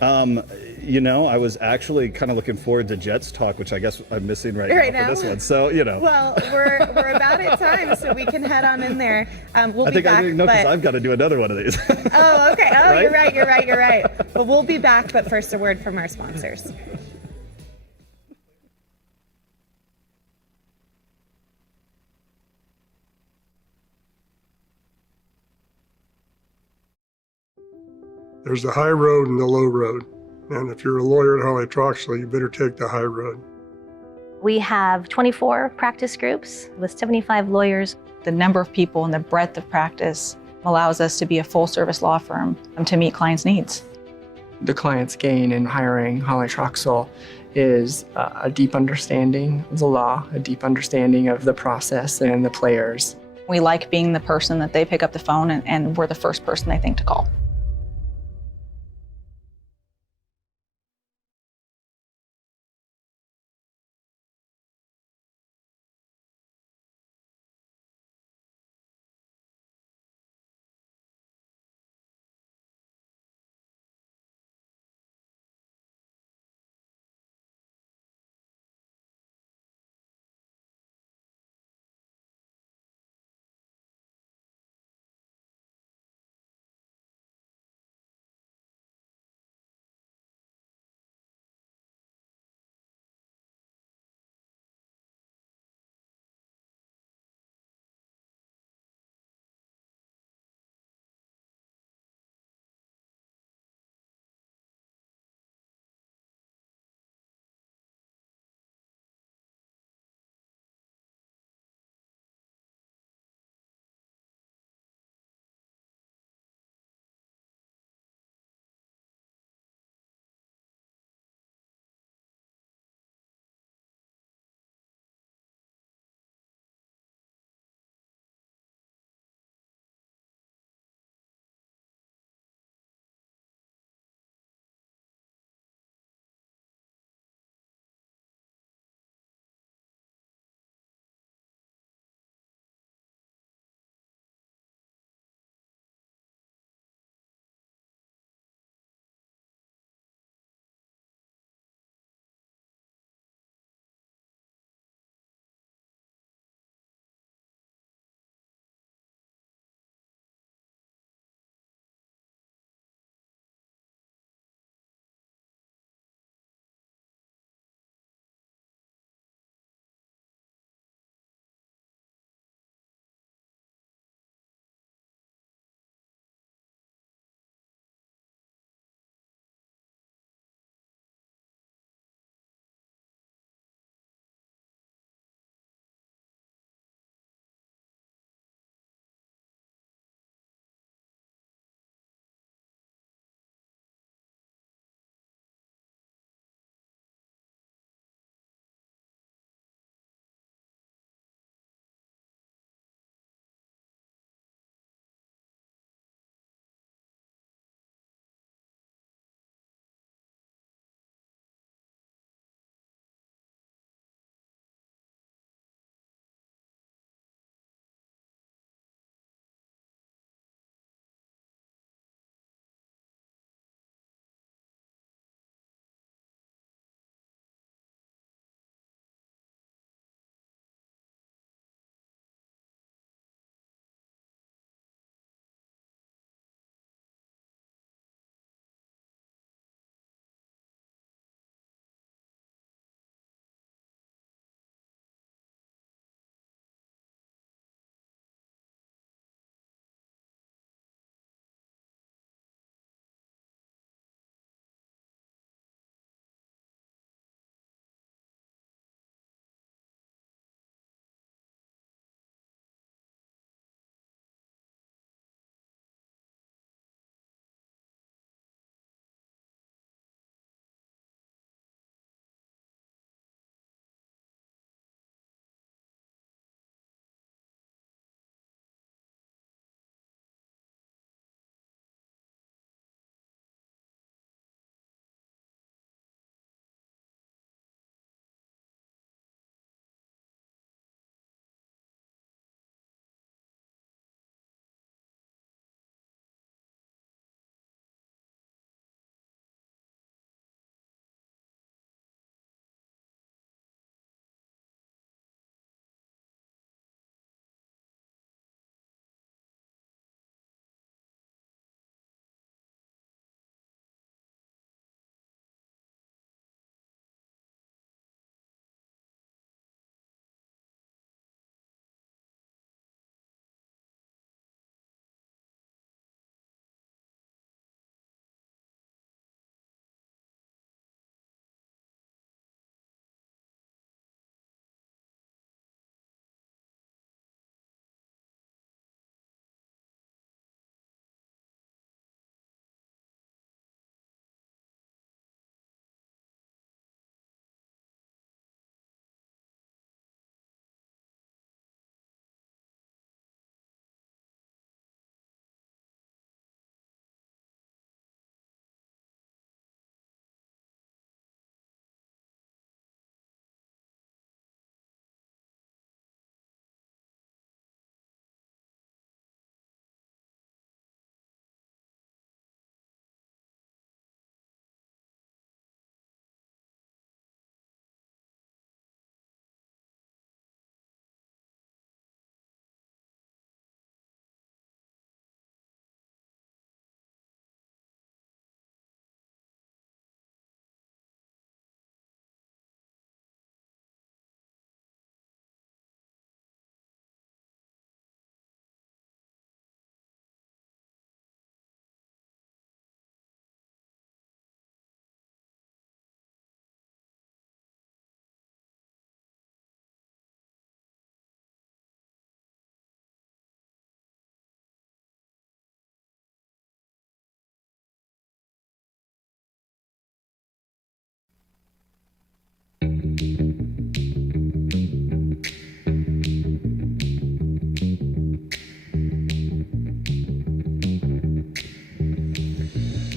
I was actually kind of looking forward to Jet's talk, which I guess I'm missing right now for this one. So, Well, we're about at time, so we can head on in there. We'll be back. I didn't know because I've got to do another one of these. Oh, okay. Oh, Right? You're right. But we'll be back, but first a word from our sponsors. There's the high road and the low road. And if you're a lawyer at Holly Troxley, you better take the high road. We have 24 practice groups with 75 lawyers. The number of people and the breadth of practice allows us to be a full-service law firm to meet clients' needs. The client's gain in hiring Holly Troxel is a deep understanding of the law, a deep understanding of the process and the players. We like being the person that they pick up the phone and we're the first person they think to call.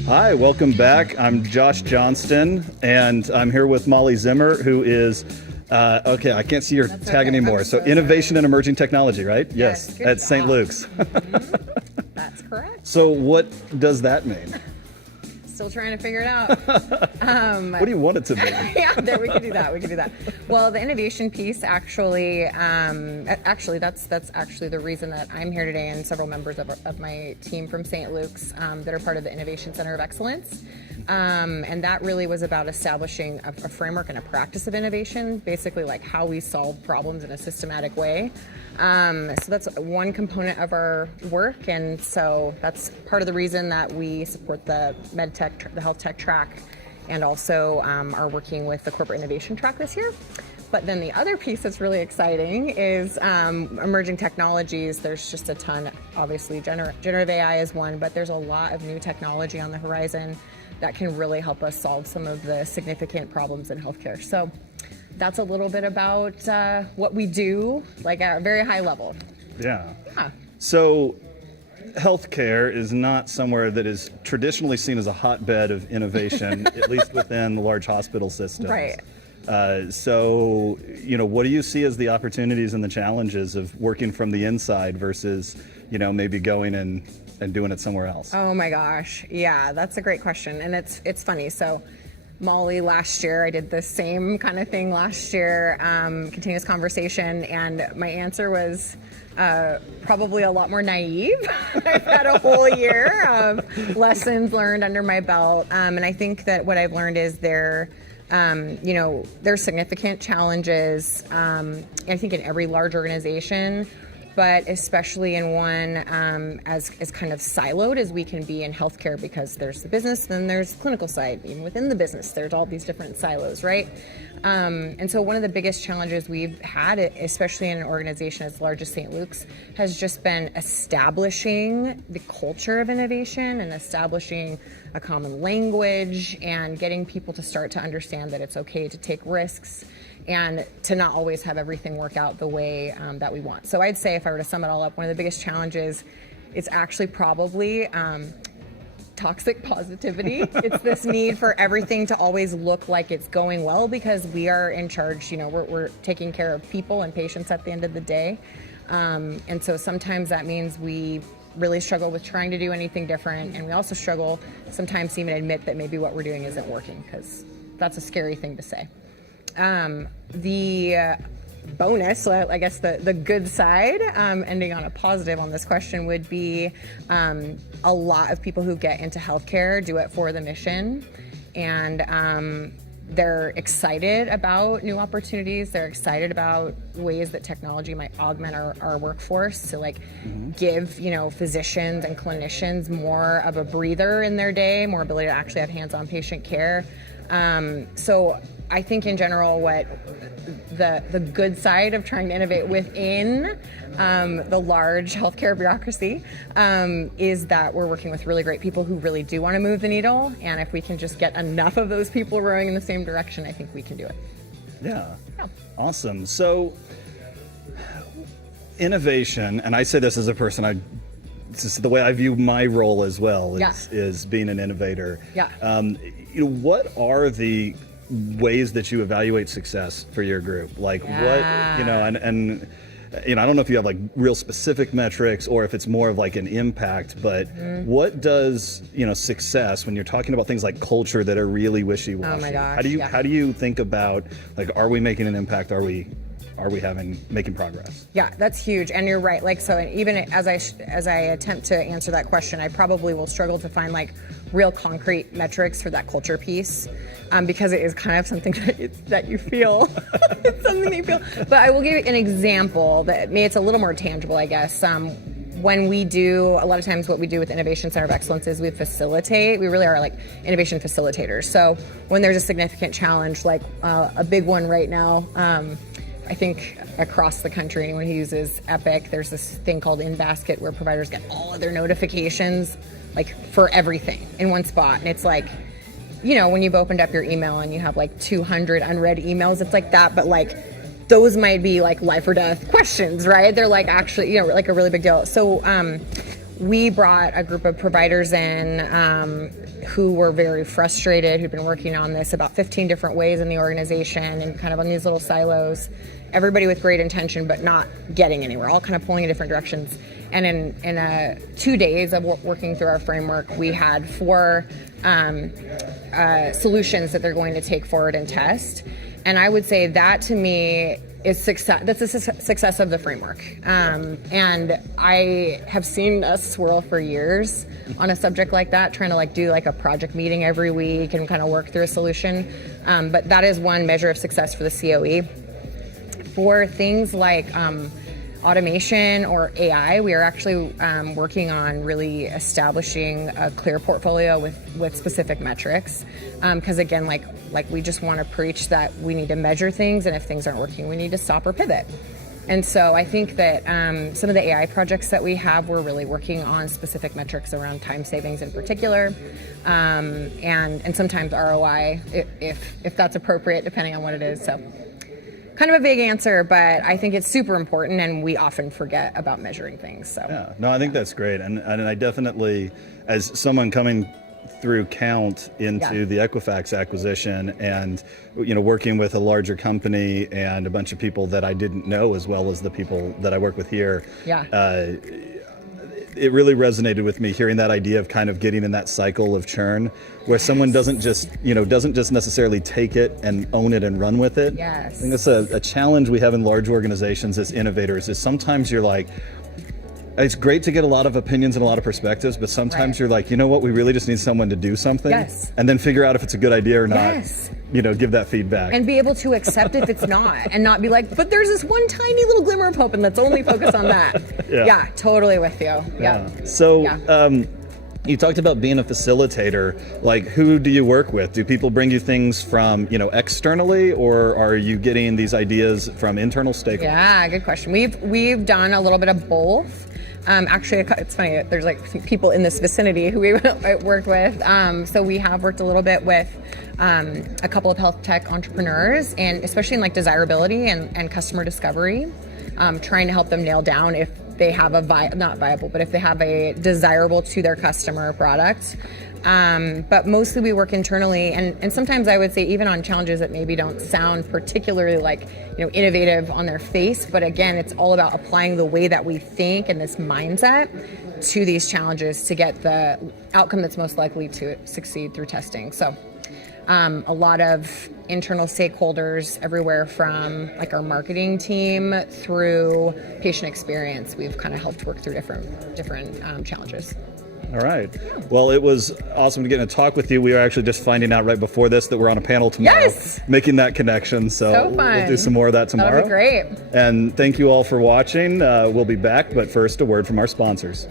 Hi, welcome back. I'm Josh Johnston, and I'm here with Molly Zimmer, who is, okay, I can't see your tag anymore. So Innovation and Emerging Technology, right? Yes, at St. Luke's. That's correct. So what does that mean? Still trying to figure it out. What do you want it to mean? Yeah, we could do that. Well, the innovation piece actually, that's actually the reason that I'm here today, and several members of my team from St. Luke's that are part of the Innovation Center of Excellence. And that really was about establishing a framework and a practice of innovation, basically like how we solve problems in a systematic way. So that's one component of our work, and so that's part of the reason that we support the the health tech track, and also are working with the corporate innovation track this year. But then the other piece that's really exciting is emerging technologies. There's just a ton. Obviously, generative AI is one, but there's a lot of new technology on the horizon that can really help us solve some of the significant problems in healthcare. So that's a little bit about what we do, like at a very high level. Yeah. So healthcare is not somewhere that is traditionally seen as a hotbed of innovation, at least within the large hospital systems. Right. So, what do you see as the opportunities and the challenges of working from the inside versus, maybe going and doing it somewhere else? Oh my gosh. Yeah, that's a great question. And it's funny. So Molly, last year, I did the same kind of thing last year, continuous conversation, and my answer was probably a lot more naive. I've had a whole year of lessons learned under my belt, and I think that what I've learned is there's significant challenges, I think in every large organization, but especially in one as kind of siloed as we can be in healthcare, because there's the business, then there's the clinical side. Even within the business, there's all these different silos, right? And so one of the biggest challenges we've had, especially in an organization as large as St. Luke's, has just been establishing the culture of innovation and establishing a common language and getting people to start to understand that it's okay to take risks and to not always have everything work out the way that we want. So I'd say, if I were to sum it all up, one of the biggest challenges is actually probably toxic positivity. It's this need for everything to always look like it's going well because we are in charge. We're taking care of people and patients at the end of the day. And so sometimes that means we really struggle with trying to do anything different. And we also struggle sometimes to even admit that maybe what we're doing isn't working, because that's a scary thing to say. The bonus, I guess the good side, ending on a positive on this question, would be a lot of people who get into healthcare do it for the mission, and they're excited about new opportunities. They're excited about ways that technology might augment our workforce to give physicians and clinicians more of a breather in their day, more ability to actually have hands-on patient care. So I think in general, what the good side of trying to innovate within the large healthcare bureaucracy is that we're working with really great people who really do want to move the needle. And if we can just get enough of those people rowing in the same direction, I think we can do it. Yeah. Awesome. So innovation, and I say this as a person, this is the way I view my role as well, is being an innovator. Yeah. What are the ways that you evaluate success for your group? I don't know if you have real specific metrics or if it's more of an impact, but what does, success, when you're talking about things like culture that are really wishy-washy? Oh my gosh. How do you think about, are we making an impact? Are we making progress? Yeah, that's huge, and you're right. So even as I attempt to answer that question, I probably will struggle to find real concrete metrics for that culture piece, because it is kind of something that you feel. It's something that you feel. But I will give you an example that maybe it's a little more tangible, I guess. When we do, a lot of times what we do with Innovation Center of Excellence is we really are innovation facilitators. So when there's a significant challenge, a big one right now, I think across the country, anyone who uses Epic, there's this thing called In Basket where providers get all of their notifications for everything in one spot. And it's when you've opened up your email and you have 200 unread emails, it's like that, but those might be life or death questions, right? They're actually, a really big deal. So we brought a group of providers in who were very frustrated, who'd been working on this about 15 different ways in the organization and kind of on these little silos. Everybody with great intention, but not getting anywhere, all kind of pulling in different directions. And in 2 days of working through our framework, we had 4 solutions that they're going to take forward and test. And I would say that to me is success. That's the success of the framework. And I have seen us swirl for years on a subject like that, trying to do a project meeting every week and kind of work through a solution. But that is one measure of success for the COE. For things like automation or AI, we are actually working on really establishing a clear portfolio with specific metrics. Because again, like we just want to preach that we need to measure things, and if things aren't working, we need to stop or pivot. And so I think that some of the AI projects that we have, we're really working on specific metrics around time savings in particular, and sometimes ROI if that's appropriate, depending on what it is. So kind of a vague answer, but I think it's super important, and we often forget about measuring things. So yeah, no, I think that's great, and I definitely, as someone coming through Count into the Equifax acquisition, and working with a larger company and a bunch of people that I didn't know as well as the people that I work with here. It really resonated with me hearing that idea of kind of getting in that cycle of churn where someone doesn't just necessarily take it and own it and run with it. Yes. I think that's a challenge we have in large organizations as innovators, is sometimes you're like, it's great to get a lot of opinions and a lot of perspectives, but sometimes you're like, you know what, we really just need someone to do something. Yes. And then figure out if it's a good idea or not. Yes. Give that feedback. And be able to accept if it's not, and not be like, but there's this one tiny little glimmer of hope, and let's only focus on that. Yeah, totally with you. Yeah. So, you talked about being a facilitator. Like, who do you work with? Do people bring you things from, externally, or are you getting these ideas from internal stakeholders? Yeah, good question. We've done a little bit of both. Actually, it's funny, there's people in this vicinity who we worked with. So we have worked a little bit with a couple of health tech entrepreneurs, and especially in desirability and customer discovery, trying to help them nail down if they have if they have a desirable to their customer product. But mostly we work internally, and sometimes I would say even on challenges that maybe don't sound particularly innovative on their face, but again, it's all about applying the way that we think and this mindset to these challenges to get the outcome that's most likely to succeed through testing. So a lot of internal stakeholders everywhere from our marketing team through patient experience. We've kind of helped work through different challenges. All right. Well, it was awesome to get in a talk with you. We were actually just finding out right before this that we're on a panel tomorrow, making that connection. So fun. We'll do some more of that tomorrow. That'll be great. And thank you all for watching. We'll be back, but first, a word from our sponsors.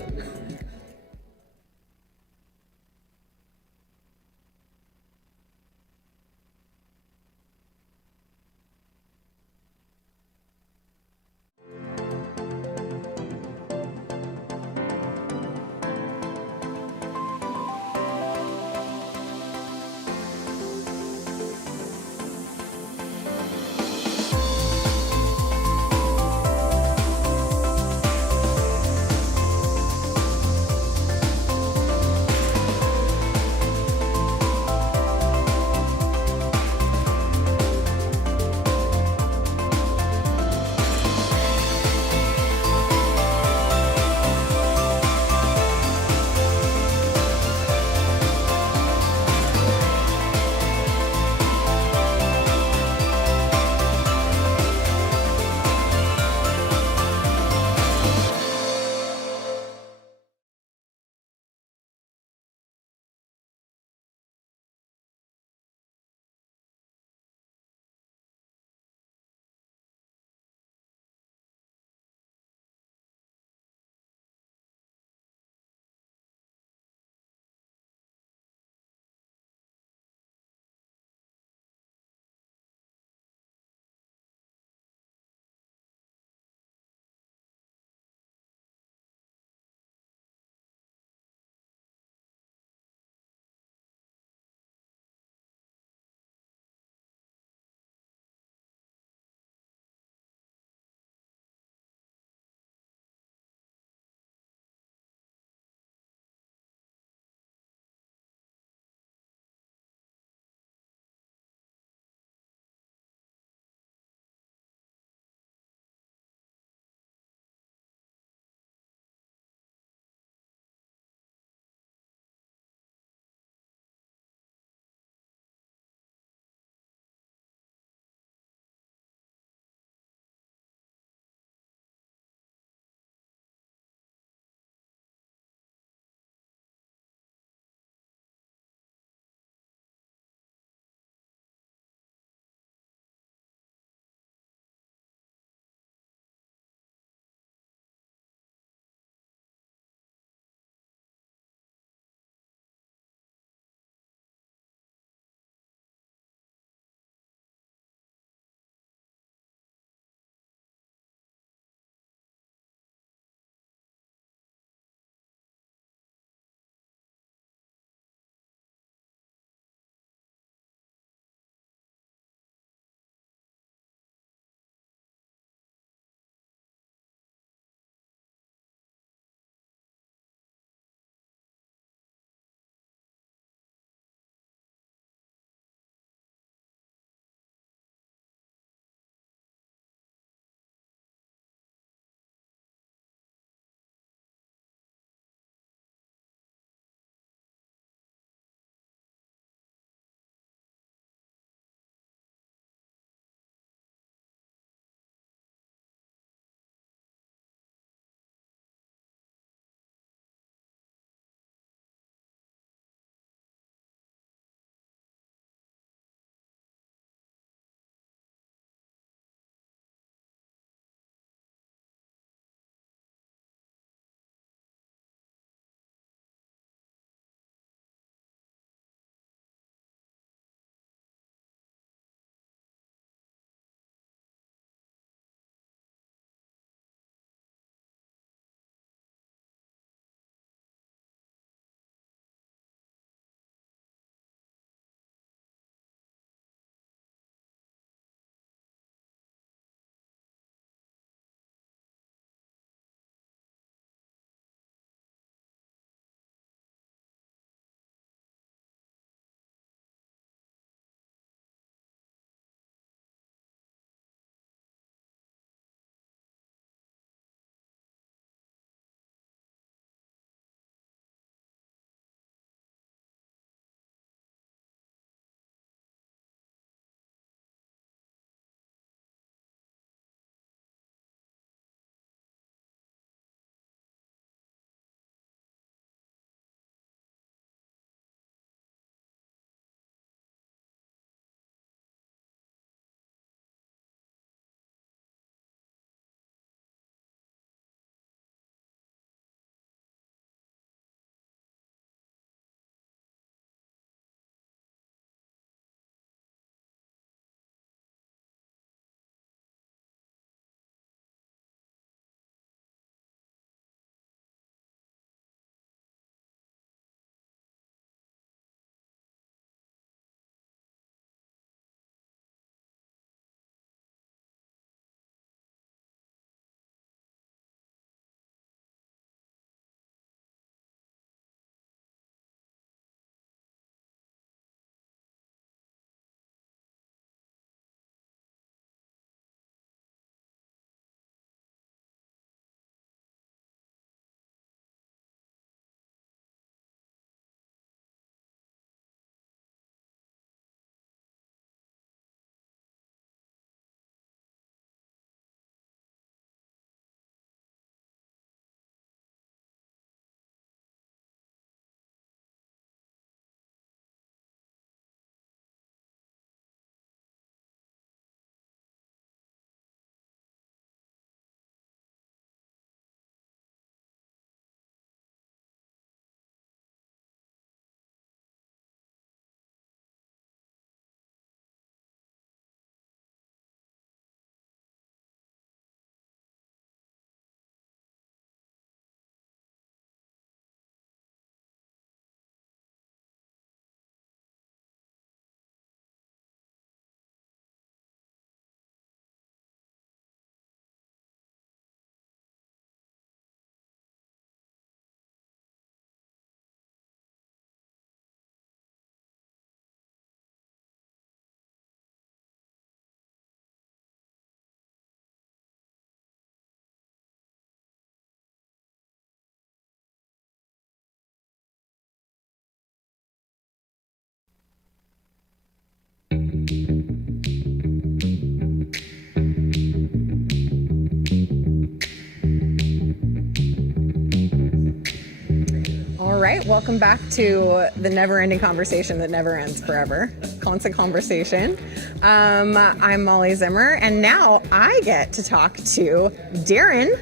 All right, welcome back to the never-ending conversation that never ends forever. Constant conversation. I'm Molly Zimmer, and now I get to talk to Darren,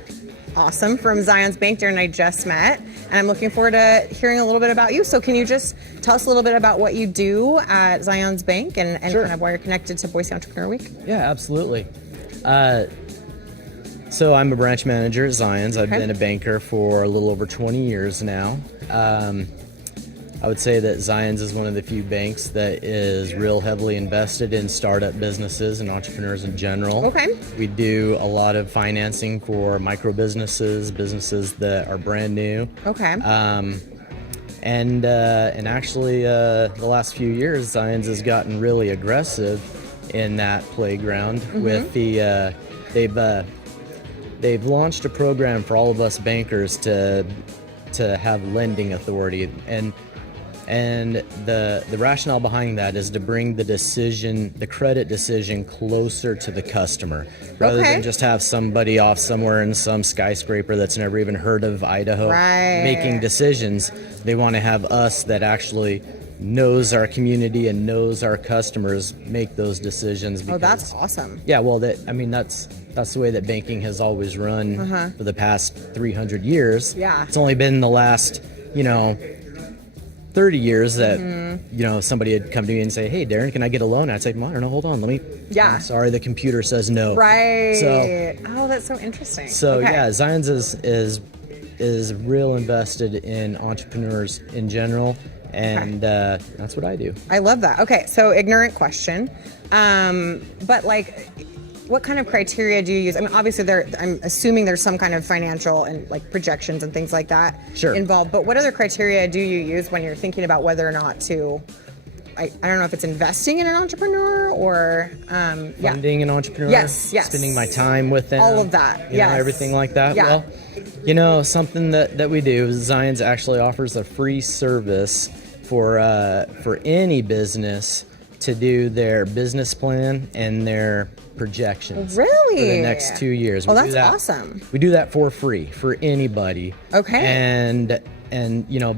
awesome, from Zion's Bank. Darren and I just met, and I'm looking forward to hearing a little bit about you. So can you just tell us a little bit about what you do at Zion's Bank and Sure. kind of why you're connected to Boise Entrepreneur Week? Yeah, absolutely. So I'm a branch manager at Zion's. I've been a banker for a little over 20 years now. I would say that Zion's is one of the few banks that is real heavily invested in startup businesses and entrepreneurs in general. Okay. We do a lot of financing for micro businesses, businesses that are brand new. Okay. And actually, the last few years, Zion's has gotten really aggressive in that playground with the they've launched a program for all of us bankers to have lending authority, and the rationale behind that is to bring the credit decision closer to the customer, rather than just have somebody off somewhere in some skyscraper that's never even heard of Idaho making decisions. They want to have us that actually knows our community and knows our customers make those decisions. Oh, that's awesome. Yeah, well, that's the way that banking has always run for the past 300 years. Yeah. It's only been the last, 30 years that, somebody had come to me and say, "Hey, Darren, can I get a loan?" I'd say, "Well, I don't know, hold on, let me." Yeah. I'm sorry, the computer says no. Right. So, oh, that's so interesting. So okay. yeah, Zion's is real invested in entrepreneurs in general, and that's what I do. I love that. Okay, so ignorant question, but like, what kind of criteria do you use? I mean, obviously, I'm assuming there's some kind of financial and like projections and things like that involved. But what other criteria do you use when you're thinking about whether or not to? I don't know if it's investing in an entrepreneur or Funding an entrepreneur. Yes. Spending my time with them. All of that. Yes. Everything like that. Yeah. Well, something that we do, Zion's actually offers a free service for any business to do their business plan and their projections. Really? For the next 2 years. Well, that's awesome. We do that for free for anybody. Okay. And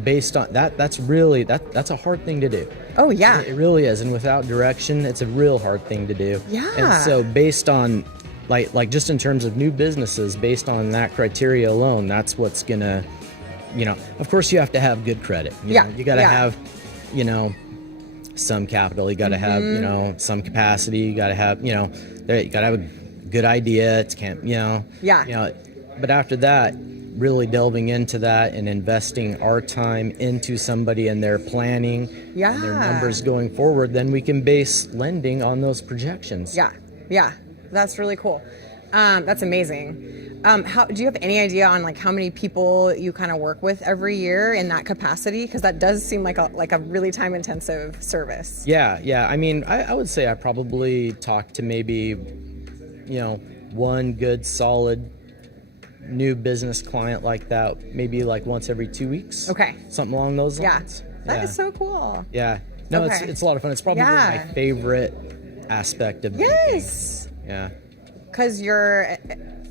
based on that's a hard thing to do. Oh yeah. It really is, and without direction, it's a real hard thing to do. Yeah. And so based on like just in terms of new businesses, based on that criteria alone, that's what's gonna, of course you have to have good credit. You know, you got to have, some capital. You got to have, some capacity. You got to have, you got to have a good idea. It can't, but after that, really delving into that and investing our time into somebody and their planning and their numbers going forward, then we can base lending on those projections. Yeah, that's really cool. That's amazing. How do you have any idea on like how many people you kind of work with every year in that capacity? Because that does seem like a really time-intensive service. Yeah. I mean, I would say I probably talk to maybe, one good solid new business client like that, maybe like once every 2 weeks. Okay. Something along those lines. That is so cool. Yeah. No, Okay. it's a lot of fun. It's probably my favorite aspect of Yes. banking. Yeah. Because you're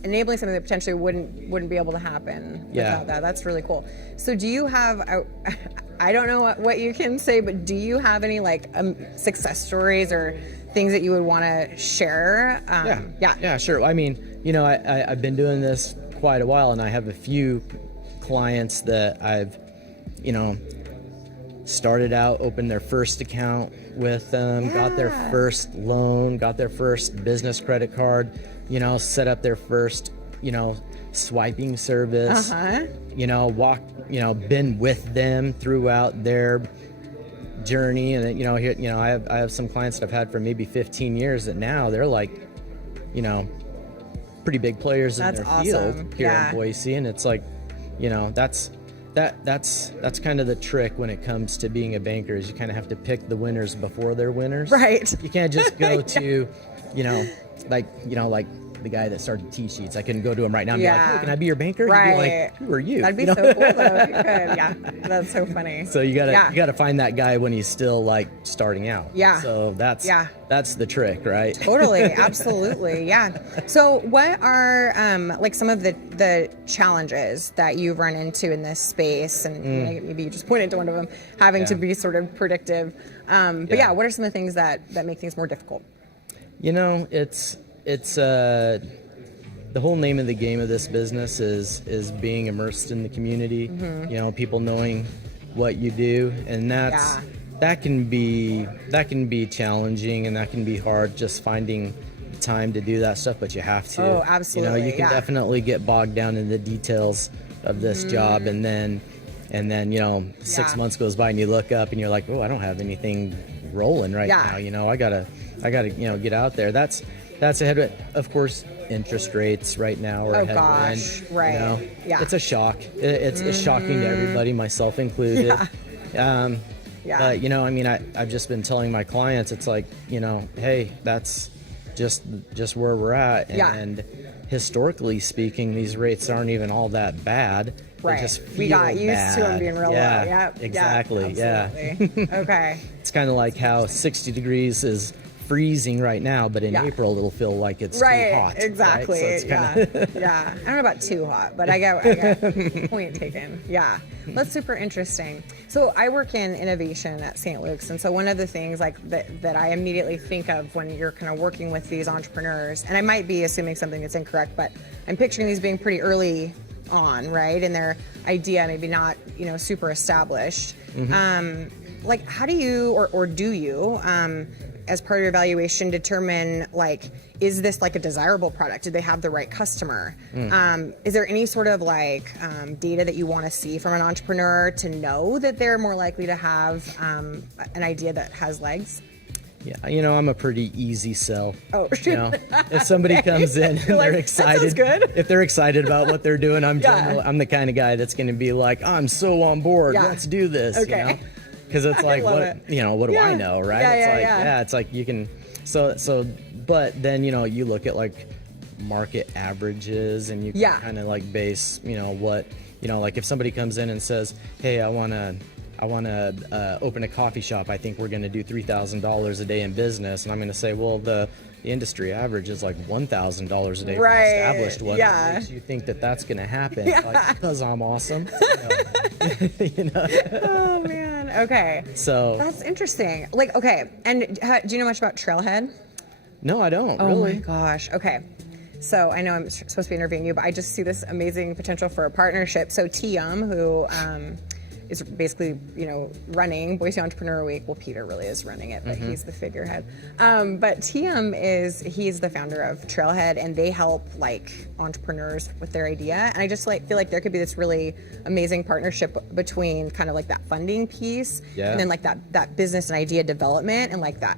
enabling something that potentially wouldn't be able to happen without that. That's really cool. So do you have, I don't know what you can say, but do you have any like success stories or things that you would want to share? Yeah, sure. I mean, I've been doing this quite a while, and I have a few clients that I've, started out, opened their first account with them, got their first loan, got their first business credit card, set up their first, swiping service, been with them throughout their journey. And I have some clients that I've had for maybe 15 years that now they're like, pretty big players in their field here in Boise. And it's like, that's kind of the trick when it comes to being a banker, is you kind of have to pick the winners before they're winners. Right. You can't just go to, like the guy that started T-Sheets. I couldn't go to him right now and be Yeah. like, hey, can I be your banker? Right. He'd be like, who are you? That'd be You know? so cool though if you could. Yeah, that's so funny. So you gotta find that guy when he's still like starting out. Yeah. So that's the trick, right? Totally, absolutely, yeah. So what are like some of the challenges that you've run into in this space? And maybe you just pointed to one of them, having to be sort of predictive. But yeah, what are some of the things that make things more difficult? You know, it's the whole name of the game of this business is being immersed in the community. You know, people knowing what you do, and that can be challenging, and that can be hard, just finding time to do that stuff, but you have to. Oh, absolutely. You know, you can definitely get bogged down in the details of this job, and then you know, 6 months goes by and you look up and you're like, oh, I don't have anything rolling right now. You know, I gotta you know, get out there. That's a headwind. Of course, interest rates right now are a headwind. Gosh, right. You know? Yeah. It's a shock. It's shocking to everybody, myself included. But you know, I mean, I've just been telling my clients, it's like, you know, hey, that's just where we're at. And historically speaking, these rates aren't even all that bad. Right. They just feel we got used bad. to them being real low. Yep. Exactly. Yeah. Okay. It's kind of like how 60 degrees is freezing right now, but in April it'll feel like it's too hot. Exactly. Right? So it's Yeah. I don't know about too hot, but I get point taken. Yeah. That's super interesting. So I work in innovation at St. Luke's, and so one of the things like that I immediately think of when you're kind of working with these entrepreneurs, and I might be assuming something that's incorrect, but I'm picturing these being pretty early on, right, in their idea, maybe not, you know, super established. Like, how do you or do you as part of your evaluation determine, like, is this like a desirable product? Do they have the right customer? Is there any sort of like data that you want to see from an entrepreneur to know that they're more likely to have an idea that has legs? Yeah, you know, I'm a pretty easy sell. Oh, you know, if somebody comes in and they're excited, if they're excited about what they're doing, I'm the kind of guy that's going to be like, I'm so on board. Let's do this. You know, because it's like, what do I know, right? It's like you can. So, but then, you know, you look at like market averages, and you can kind of like base, you know, what, you know, like if somebody comes in and says, hey, I want to open a coffee shop. I think we're going to do $3,000 a day in business. And I'm going to say, well, the industry average is like $1,000 a day for an established one. What makes you think that that's going to happen? Like, because I'm awesome. You know? Oh, man. Okay. So that's interesting. Like, okay. And do you know much about Trailhead? No, I don't. Oh, really. my gosh. Okay. So I know I'm supposed to be interviewing you, but I just see this amazing potential for a partnership. So Tiam, who is basically, you know, running Boise Entrepreneur Week. Well, Peter really is running it, but he's the figurehead. But Tiam he's the founder of Trailhead, and they help like entrepreneurs with their idea. And I just feel like there could be this really amazing partnership between kind of like that funding piece and then like that business and idea development, and like that.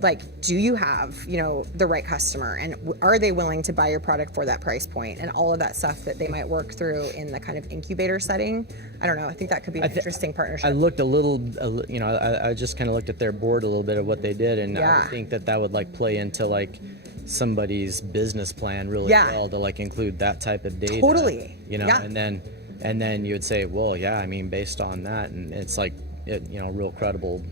Like, do you have, you know, the right customer, and are they willing to buy your product for that price point, and all of that stuff that they might work through in the kind of incubator setting? I don't know. I think that could be an interesting partnership. I looked you know, I just kind of looked at their board a little bit of what they did, and I would think that would like play into like somebody's business plan really well, to like include that type of data. Totally. You know, and then you would say, well, yeah, I mean, based on that, and it's like, you know, real credible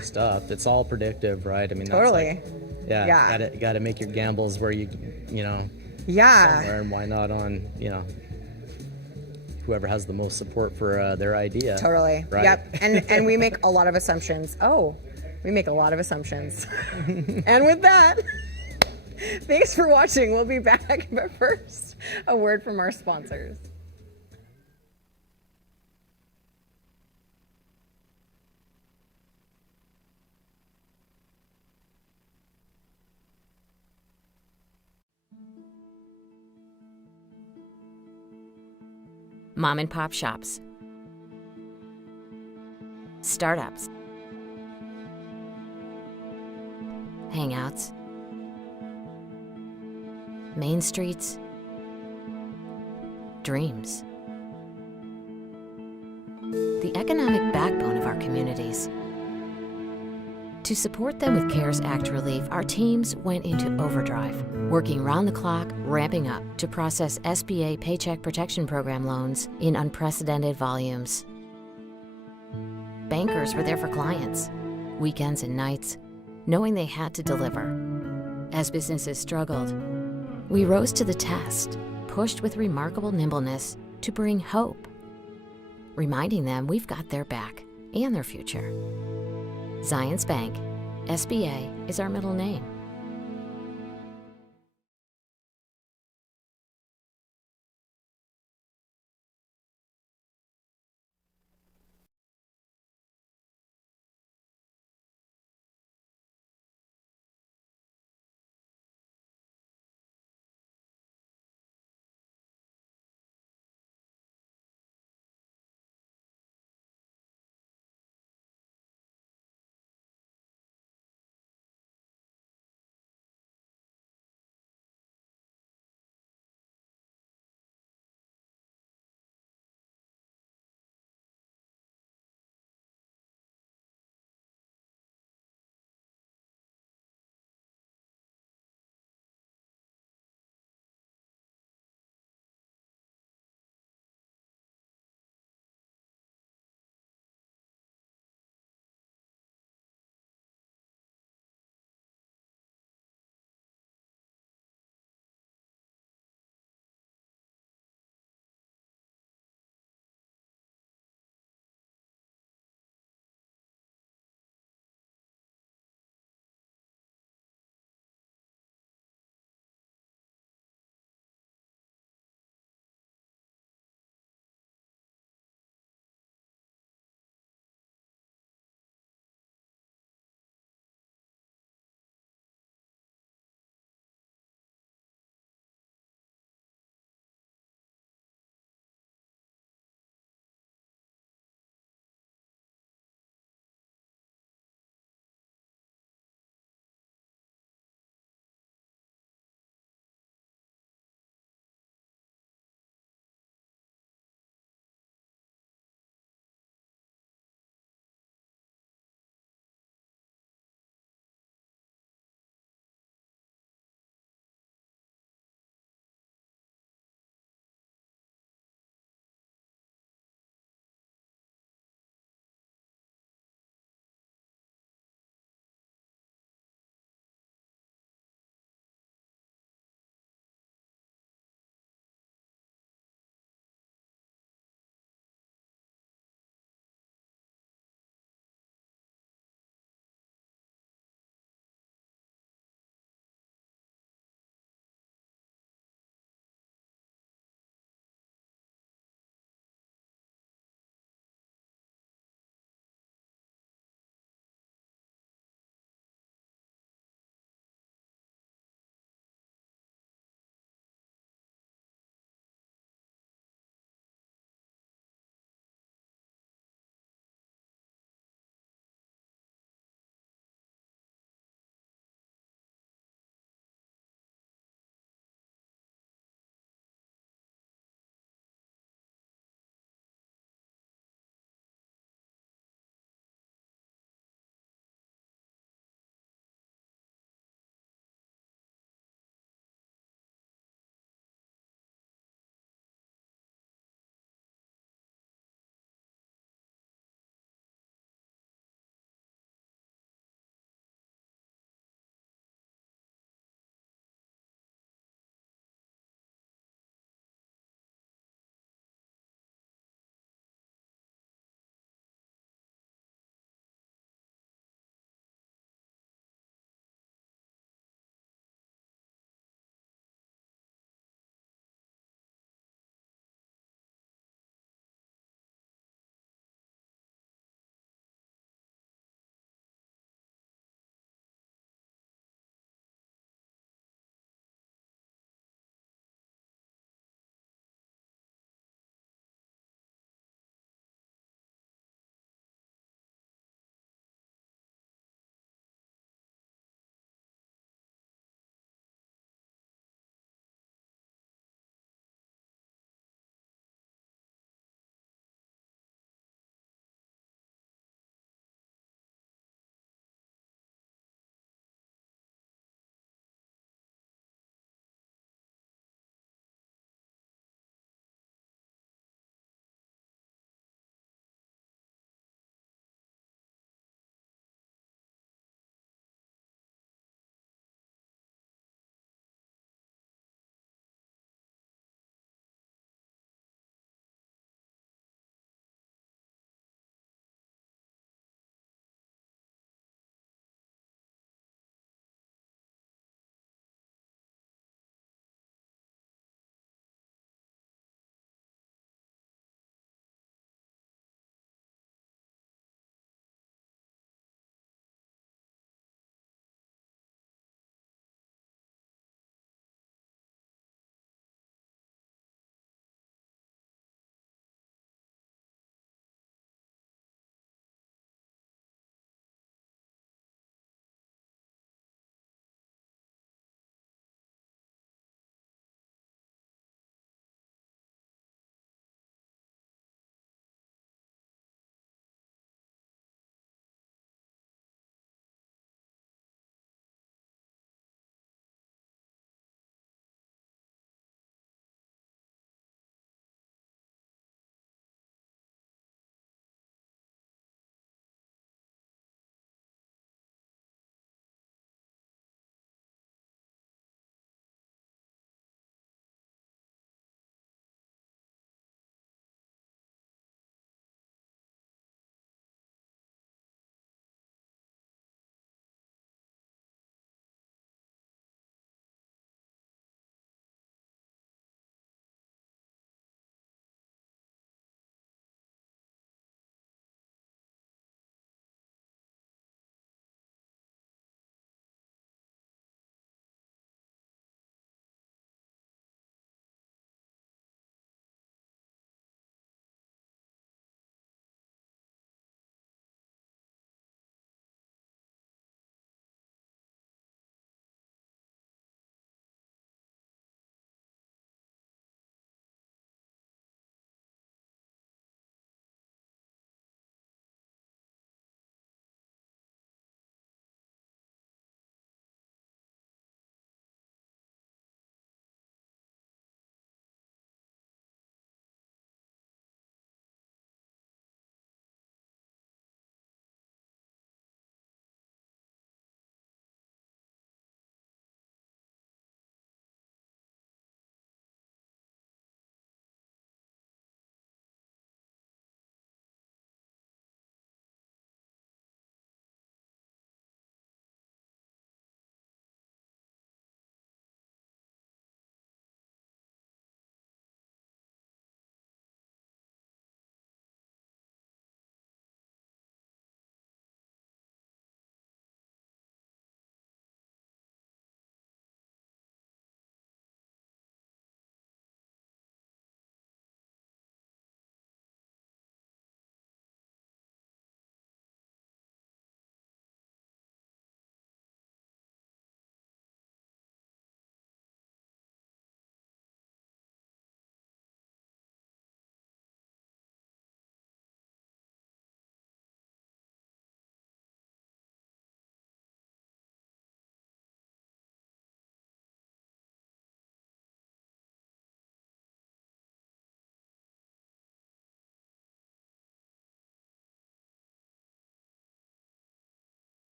stuff. It's all predictive, right? I mean, that's totally. Like, got to make your gambles where you know, somewhere, and why not on, you know, whoever has the most support for their idea. Totally. Right? Yep. And we make a lot of assumptions. We make a lot of assumptions. And with that, thanks for watching. We'll be back. But first, a word from our sponsors. Mom and pop shops, startups, hangouts, main streets, dreams. The economic backbone of our communities. To support them with CARES Act relief, our teams went into overdrive, working round the clock, ramping up to process SBA Paycheck Protection Program loans in unprecedented volumes. Bankers were there for clients, weekends and nights, knowing they had to deliver. As businesses struggled, we rose to the test, pushed with remarkable nimbleness to bring hope, reminding them we've got their back and their future. Zions Bank, SBA is our middle name.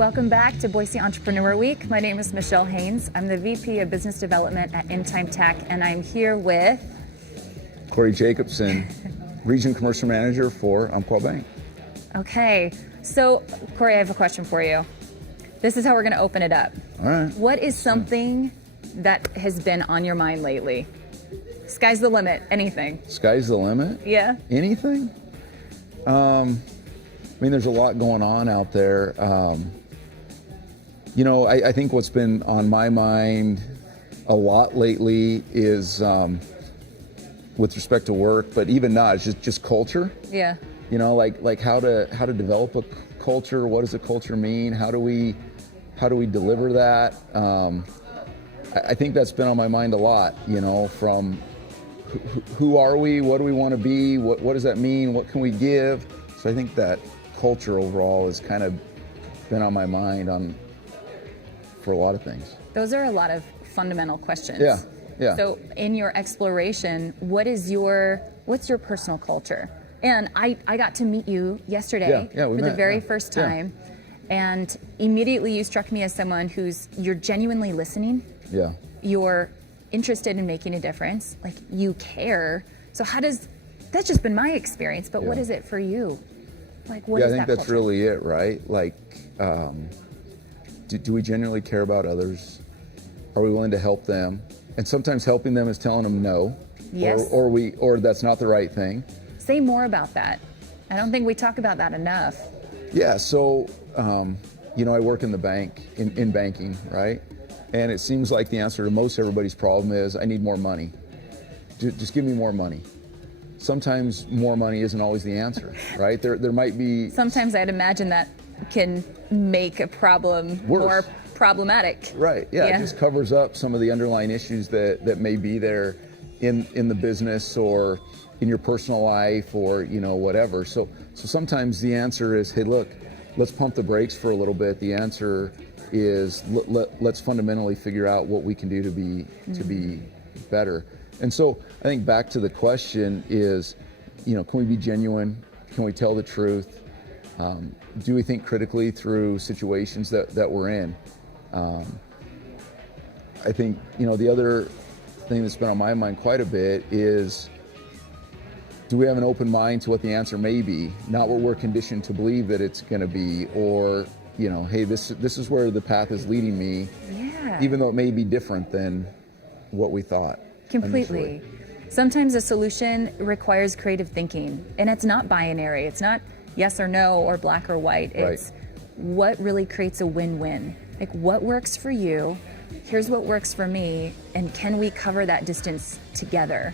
Welcome back to Boise Entrepreneur Week. My name is Michelle Haynes. I'm the VP of Business Development at In Time Tech, and I'm here with Corey Jacobson, Region Commercial Manager for Umpqua Bank. Okay, so Corey, I have a question for you. This is how we're going to open it up. All right. What is something that has been on your mind lately? Sky's the limit. Anything. Sky's the limit? Yeah. Anything? I mean, there's a lot going on out there. I think what's been on my mind a lot lately is with respect to work, but even not, it's just culture. Yeah. Like how to develop a culture. What does a culture mean? How do we deliver that? I think that's been on my mind a lot, from who are we? What do we want to be? What does that mean? What can we give? So I think that culture overall has kind of been on my mind for a lot of things. Those are a lot of fundamental questions. Yeah. So in your exploration, what's your personal culture? And I got to meet you yesterday for the very first time. And immediately you struck me as someone you're genuinely listening. Yeah. You're interested in making a difference. Like, you care. So that's just been my experience, but what is it for you? Like, what is that I think that's culture? really it, right? Like, do we genuinely care about others? Are we willing to help them? And sometimes helping them is telling them no. Yes. Or that's not the right thing. Say more about that. I don't think we talk about that enough. Yeah, so, I work in the bank, in banking, right? And it seems like the answer to most everybody's problem is, I need more money. Just give me more money. Sometimes more money isn't always the answer, right? There might be... Sometimes I'd imagine that can make a problem more problematic. Right, yeah, it just covers up some of the underlying issues that may be there in the business or in your personal life or, whatever. So sometimes the answer is, hey, look, let's pump the brakes for a little bit. The answer is let's fundamentally figure out what we can do to be better. And so I think back to the question is, can we be genuine? Can we tell the truth? Do we think critically through situations that we're in? I think, the other thing that's been on my mind quite a bit is, do we have an open mind to what the answer may be? Not what we're conditioned to believe that it's going to be, or, hey, this is where the path is leading me, even though it may be different than what we thought. Completely. Initially. Sometimes a solution requires creative thinking, and it's not binary. It's not yes or no or black or white. It's what really creates a win-win. Like, what works for you? Here's what works for me, and can we cover that distance together?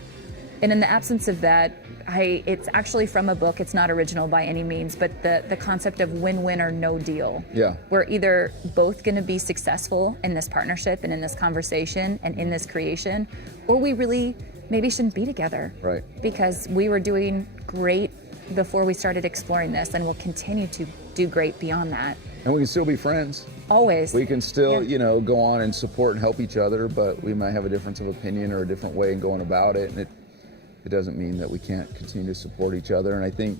And in the absence of that, it's actually from a book. It's not original by any means, but the concept of win-win or no deal. Yeah. We're either both going to be successful in this partnership and in this conversation and in this creation, or we really maybe shouldn't be together. Right. Because we were doing great before we started exploring this, and we'll continue to do great beyond that. And we can still be friends. Always. We can still, go on and support and help each other, but we might have a difference of opinion or a different way of going about it. And it doesn't mean that we can't continue to support each other. And I think,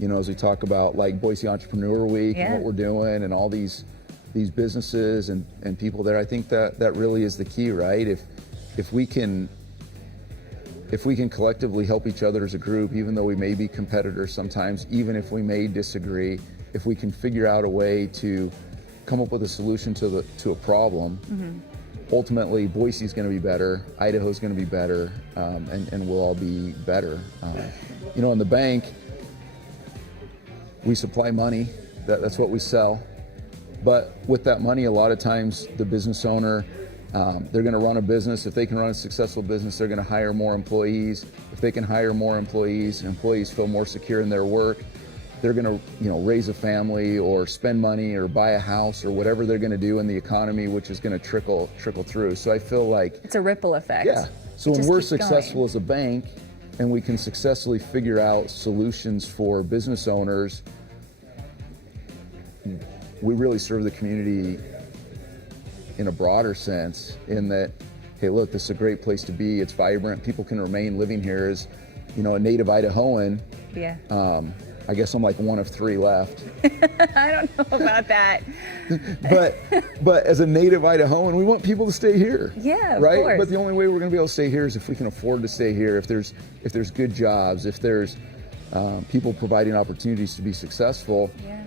as we talk about like Boise Entrepreneur Week and what we're doing and all these businesses and people there, I think that really is the key, right? If we can collectively help each other as a group, even though we may be competitors sometimes, even if we may disagree, if we can figure out a way to come up with a solution to a problem, ultimately Boise's going to be better, Idaho's going to be better, and we'll all be better. In the bank, we supply money, that's what we sell. But with that money, a lot of times the business owner, they're going to run a business. If they can run a successful business, they're going to hire more employees. If they can hire more employees, employees feel more secure in their work, they're going to raise a family or spend money or buy a house or whatever they're going to do in the economy, which is going to trickle through. So I feel like it's a ripple effect. Yeah. So when we're successful as a bank and we can successfully figure out solutions for business owners, we really serve the community in a broader sense, in that, hey, look, this is a great place to be. It's vibrant. People can remain living here as, a native Idahoan. Yeah. I guess I'm like one of 3 left. I don't know about that. but as a native Idahoan, we want people to stay here. Yeah, of right? course. But the only way we're going to be able to stay here is if we can afford to stay here. If there's good jobs, if there's people providing opportunities to be successful. Yeah.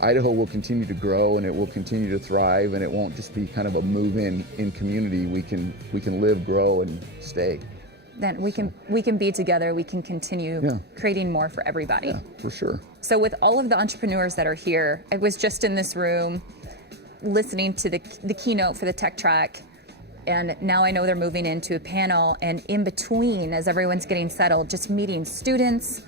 Idaho will continue to grow and it will continue to thrive, and it won't just be kind of a move-in community. We can live, grow, and stay. Then we can be together. We can continue creating more for everybody. Yeah, for sure. So with all of the entrepreneurs that are here, I was just in this room listening to the keynote for the tech track, and now I know they're moving into a panel, and in between, as everyone's getting settled, just meeting students,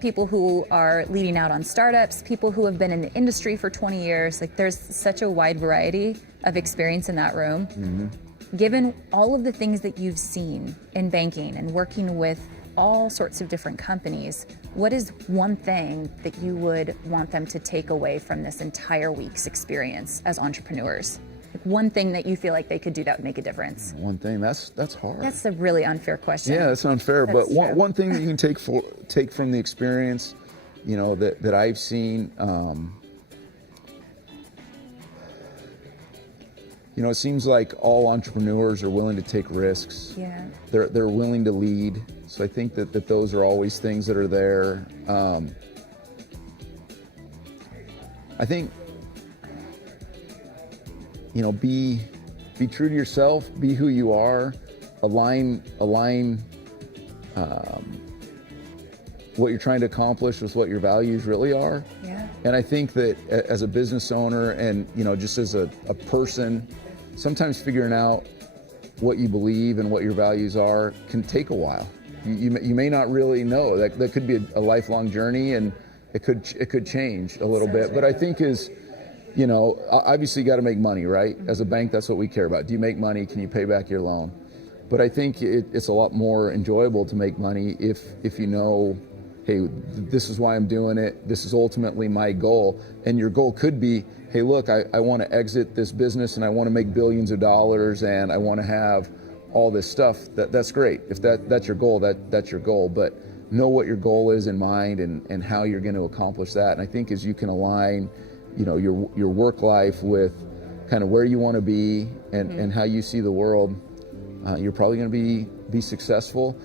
people who are leading out on startups, people who have been in the industry for 20 years. Like, there's such a wide variety of experience in that room. Mm-hmm. Given all of the things that you've seen in banking and working with all sorts of different companies, what is one thing that you would want them to take away from this entire week's experience as entrepreneurs? Like, one thing that you feel like they could do that would make a difference? One thing, that's hard. That's a really unfair question. Yeah, that's unfair. That's but one thing that you can take from the experience, that I've seen, it seems like all entrepreneurs are willing to take risks. Yeah. They're willing to lead. So I think that those are always things that are there. I think, be true to yourself, be who you are, align what you're trying to accomplish with what your values really are. Yeah. And I think that as a business owner and, just as a person, sometimes figuring out what you believe and what your values are can take a while. You may not really know. That could be a lifelong journey, and it could change a little bit. But I think obviously you got to make money, right? As a bank, that's what we care about. Do you make money? Can you pay back your loan? But I think it's a lot more enjoyable to make money if you know, hey, this is why I'm doing it. This is ultimately my goal. And your goal could be, hey, look, I want to exit this business and I want to make billions of dollars and I want to have all this stuff. That's great. If that's your goal, that's your goal. But know what your goal is in mind and how you're going to accomplish that. And I think as you can align, your work life with kind of where you want to be and how you see the world, you're probably going to be successful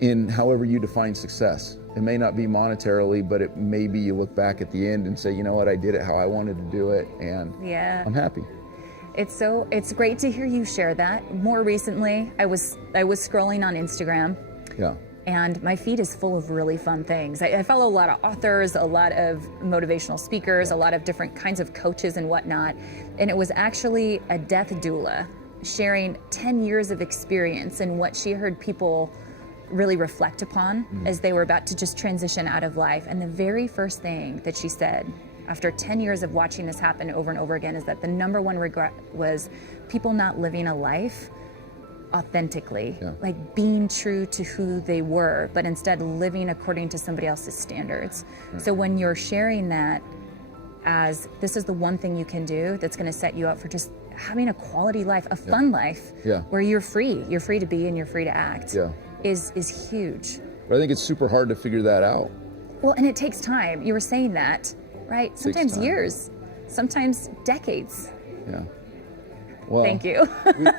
in however you define success. It may not be monetarily, but it may be you look back at the end and say, you know what, I did it how I wanted to do it, and I'm happy. It's great to hear you share that. More recently, I was scrolling on Instagram. Yeah. And my feed is full of really fun things. I follow a lot of authors, a lot of motivational speakers, a lot of different kinds of coaches and whatnot. And it was actually a death doula sharing 10 years of experience and what she heard people really reflect upon as they were about to just transition out of life. And the very first thing that she said after 10 years of watching this happen over and over again is that the number one regret was people not living a life authentically, like being true to who they were, but instead living according to somebody else's standards. So when you're sharing that as this is the one thing you can do that's going to set you up for just having a quality life, a fun life, where you're free to be and you're free to act, is huge. But I think it's super hard to figure that out. Well, and it takes time. You were saying that, right? Sometimes years, sometimes decades. Yeah. Well, thank you.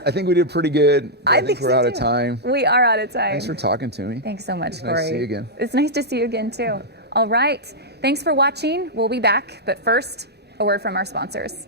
I think we did pretty good. I think we're so out too. of time. We are out of time. Thanks for talking to me. Thanks so much, It's Corey. nice to see you again. It's nice to see you again too. All right. Thanks for watching. We'll be back. But first, a word from our sponsors.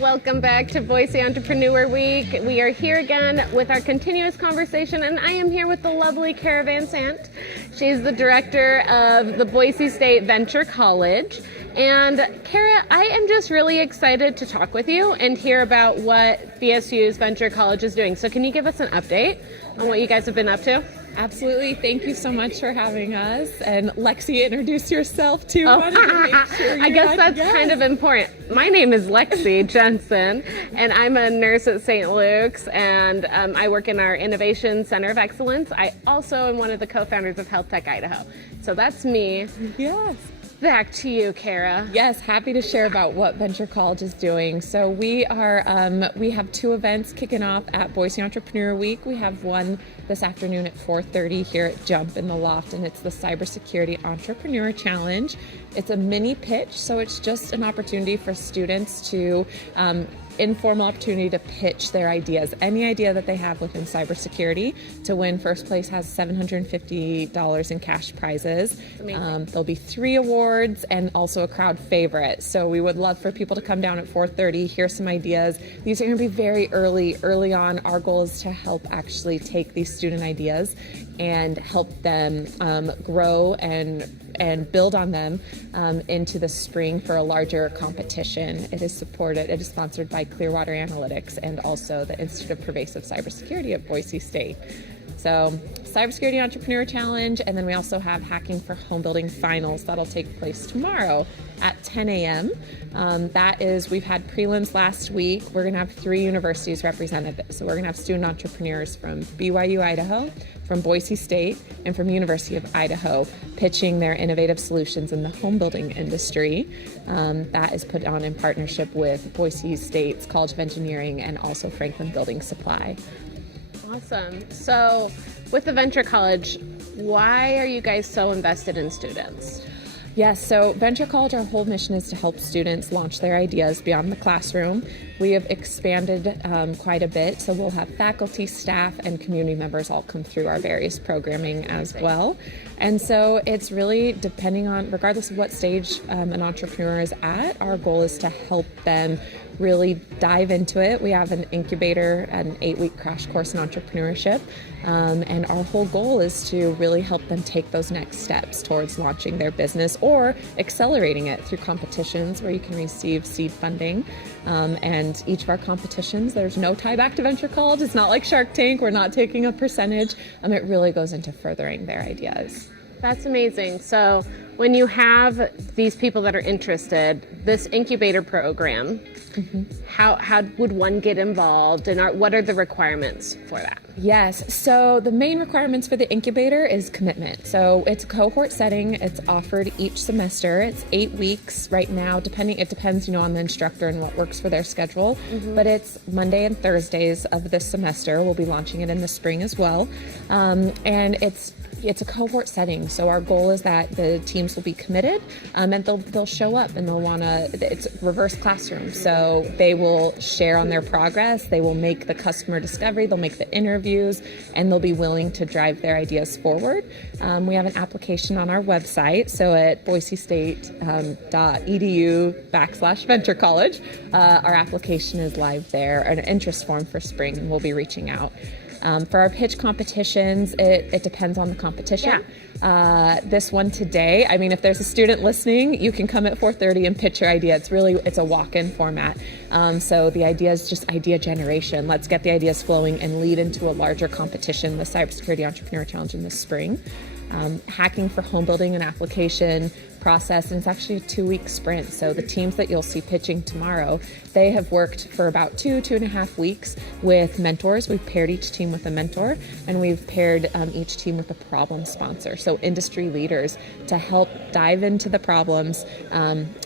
Welcome back to Boise Entrepreneur Week. We are here again with our continuous conversation, and I am here with the lovely Kara Van Sant. She's the director of the Boise State Venture College. And Kara, I am just really excited to talk with you and hear about what BSU's Venture College is doing. So can you give us an update on what you guys have been up to? Absolutely. Thank you so much for having us. And Lexi, introduce yourself too. Oh. I guess that's kind of important. My name is Lexi Jensen, and I'm a nurse at St. Luke's, and I work in our Innovation Center of Excellence. I also am one of the co-founders of Health Tech Idaho. So that's me. Yes. Back to you, Kara. Yes, happy to share about what Venture College is doing. So we have 2 events kicking off at Boise Entrepreneur Week. We have one this afternoon at 4:30 here at Jump in the Loft, and it's the Cybersecurity Entrepreneur Challenge. It's a mini pitch, so it's just an opportunity for students to informal opportunity to pitch their ideas, any idea that they have within cybersecurity. To win, first place has $750 in cash prizes. There'll be 3 awards and also a crowd favorite. So we would love for people to come down at 4:30, hear some ideas. These are going to be very early on. Our goal is to help actually take these student ideas and help them grow and build on them into the spring for a larger competition. It is sponsored by Clearwater Analytics and also the Institute of Pervasive Cybersecurity at Boise State. So, Cybersecurity Entrepreneur Challenge, and then we also have Hacking for Home Building Finals that'll take place tomorrow at 10 a.m. We've had prelims last week. We're going to have 3 universities represented. So we're going to have student entrepreneurs from BYU Idaho, from Boise State, and from University of Idaho pitching their innovative solutions in the home building industry. That is put on in partnership with Boise State's College of Engineering and also Franklin Building Supply. Awesome. So with the Venture College, why are you guys so invested in students? Yes, so Venture College, our whole mission is to help students launch their ideas beyond the classroom. We have expanded quite a bit, so we'll have faculty, staff, and community members all come through our various programming as well. And so it's really depending on, regardless of what stage an entrepreneur is at, our goal is to help them really dive into it. We have an incubator, an 8-week crash course in entrepreneurship, and our whole goal is to really help them take those next steps towards launching their business or accelerating it through competitions where you can receive seed funding. And each of our competitions, there's no tie back to Venture College. It's not like Shark Tank. We're not taking a percentage. It really goes into furthering their ideas. That's amazing. So when you have these people that are interested, this incubator program, how would one get involved, and what are the requirements for that? Yes, so the main requirements for the incubator is commitment. So it's a cohort setting. It's offered each semester. It's 8 weeks right now. It depends, on the instructor and what works for their schedule. But it's Monday and Thursdays of this semester. We'll be launching it in the spring as well, and it's a cohort setting, so our goal is that the teams will be committed, and they'll show up and they'll it's reverse classroom, so they will share on their progress, they will make the customer discovery, they'll make the interviews, and they'll be willing to drive their ideas forward. We have an application on our website, so at boisestate.edu/venture college, our application is live there, an interest form for spring, and we'll be reaching out. For our pitch competitions, it depends on the competition. This one today, if there's a student listening, you can come at 4:30 and pitch your idea. It's a walk-in format. So the idea is just idea generation. Let's get the ideas flowing and lead into a larger competition, the Cybersecurity Entrepreneur Challenge in the spring. Hacking for Home Building, an application process, and it's actually a 2-week sprint. So the teams that you'll see pitching tomorrow, they have worked for about 2.5 weeks with mentors. We've paired each team with a mentor, and we've paired each team with a problem sponsor. So industry leaders to help dive into the problems.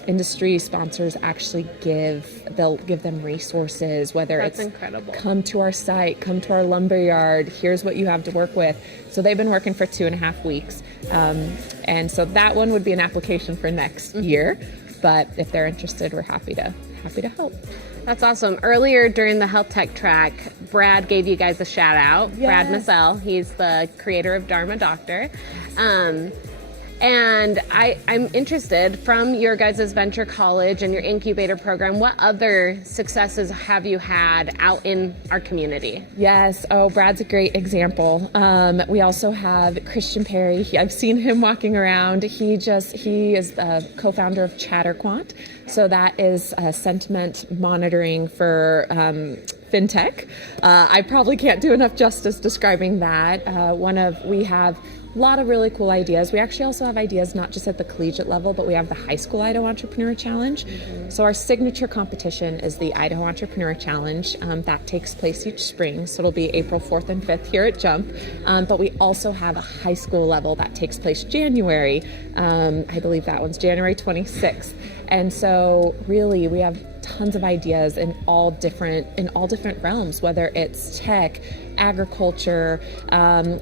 Industry sponsors actually they'll give them resources, whether That's it's incredible. Come to our site, come to our lumberyard, here's what you have to work with. So they've been working for 2.5 weeks. And so that one would be an application for next year. But if they're interested, we're happy to help. That's awesome. Earlier during the health tech track, Brad gave you guys a shout out. Yes. Brad Massell, he's the creator of Dharma Doctor. And I'm interested, from your guys' venture college and your incubator program, what other successes have you had out in our community? Yes. Oh, Brad's a great example. We also have Christian Perry. I've seen him walking around. He is the co-founder of ChatterQuant. So that is sentiment monitoring for fintech. I probably can't do enough justice describing that. We have a lot of really cool ideas. We actually also have ideas not just at the collegiate level, but we have the high school Idaho Entrepreneur Challenge. So our signature competition is the Idaho Entrepreneur Challenge. That takes place each spring. So it'll be April 4th and 5th here at Jump. But we also have a high school level that takes place January. I believe that one's January 26th. And so really we have tons of ideas in all different realms, whether it's tech, agriculture.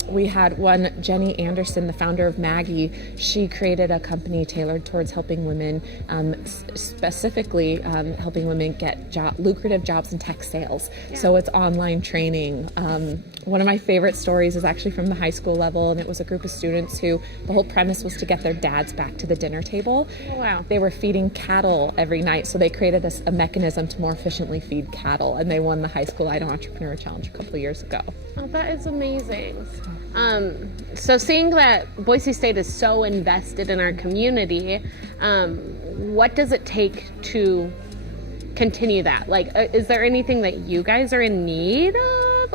We had one, Jenny Anderson, the founder of Maggie. She created a company tailored towards helping women, specifically helping women get lucrative jobs in tech sales. Yeah. So it's online training. One of my favorite stories is actually from the high school level, and it was a group of students who the whole premise was to get their dads back to the dinner table. Oh, wow. They were feeding cattle every night, so they created a mechanism to more efficiently feed cattle, and they won the High School Idaho Entrepreneur Challenge a couple of years ago. Oh, that is amazing. So seeing that Boise State is so invested in our community, what does it take to continue that? Like, is there anything that you guys are in need of?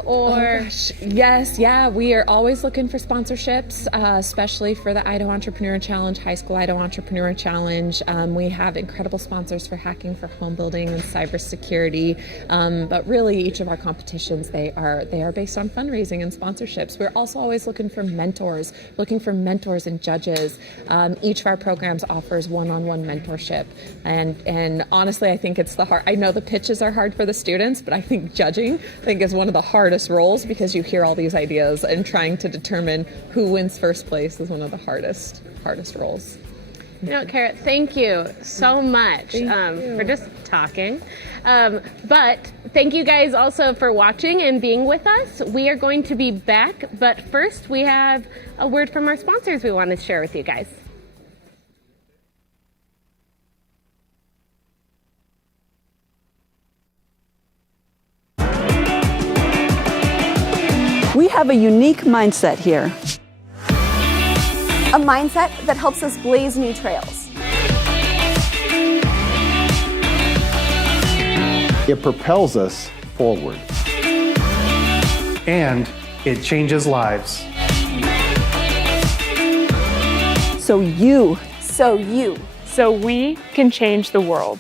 Or oh gosh, yes, yeah, we are always looking for sponsorships, especially for the Idaho Entrepreneur Challenge, High School Idaho Entrepreneur Challenge. We have incredible sponsors for hacking, for home building, and cybersecurity. But really, each of our competitions, they are based on fundraising and sponsorships. We're also always looking for mentors and judges. Each of our programs offers one-on-one mentorship, and honestly, I think it's I know the pitches are hard for the students, but I think judging, is one of the hardest roles, because you hear all these ideas, and trying to determine who wins first place is one of the hardest roles. You know, Carrot, thank you so much for just talking. But thank you guys also for watching and being with us. We are going to be back, but first we have a word from our sponsors we want to share with you guys. We have a unique mindset here. A mindset that helps us blaze new trails. It propels us forward. And it changes lives. So you So we can change the world.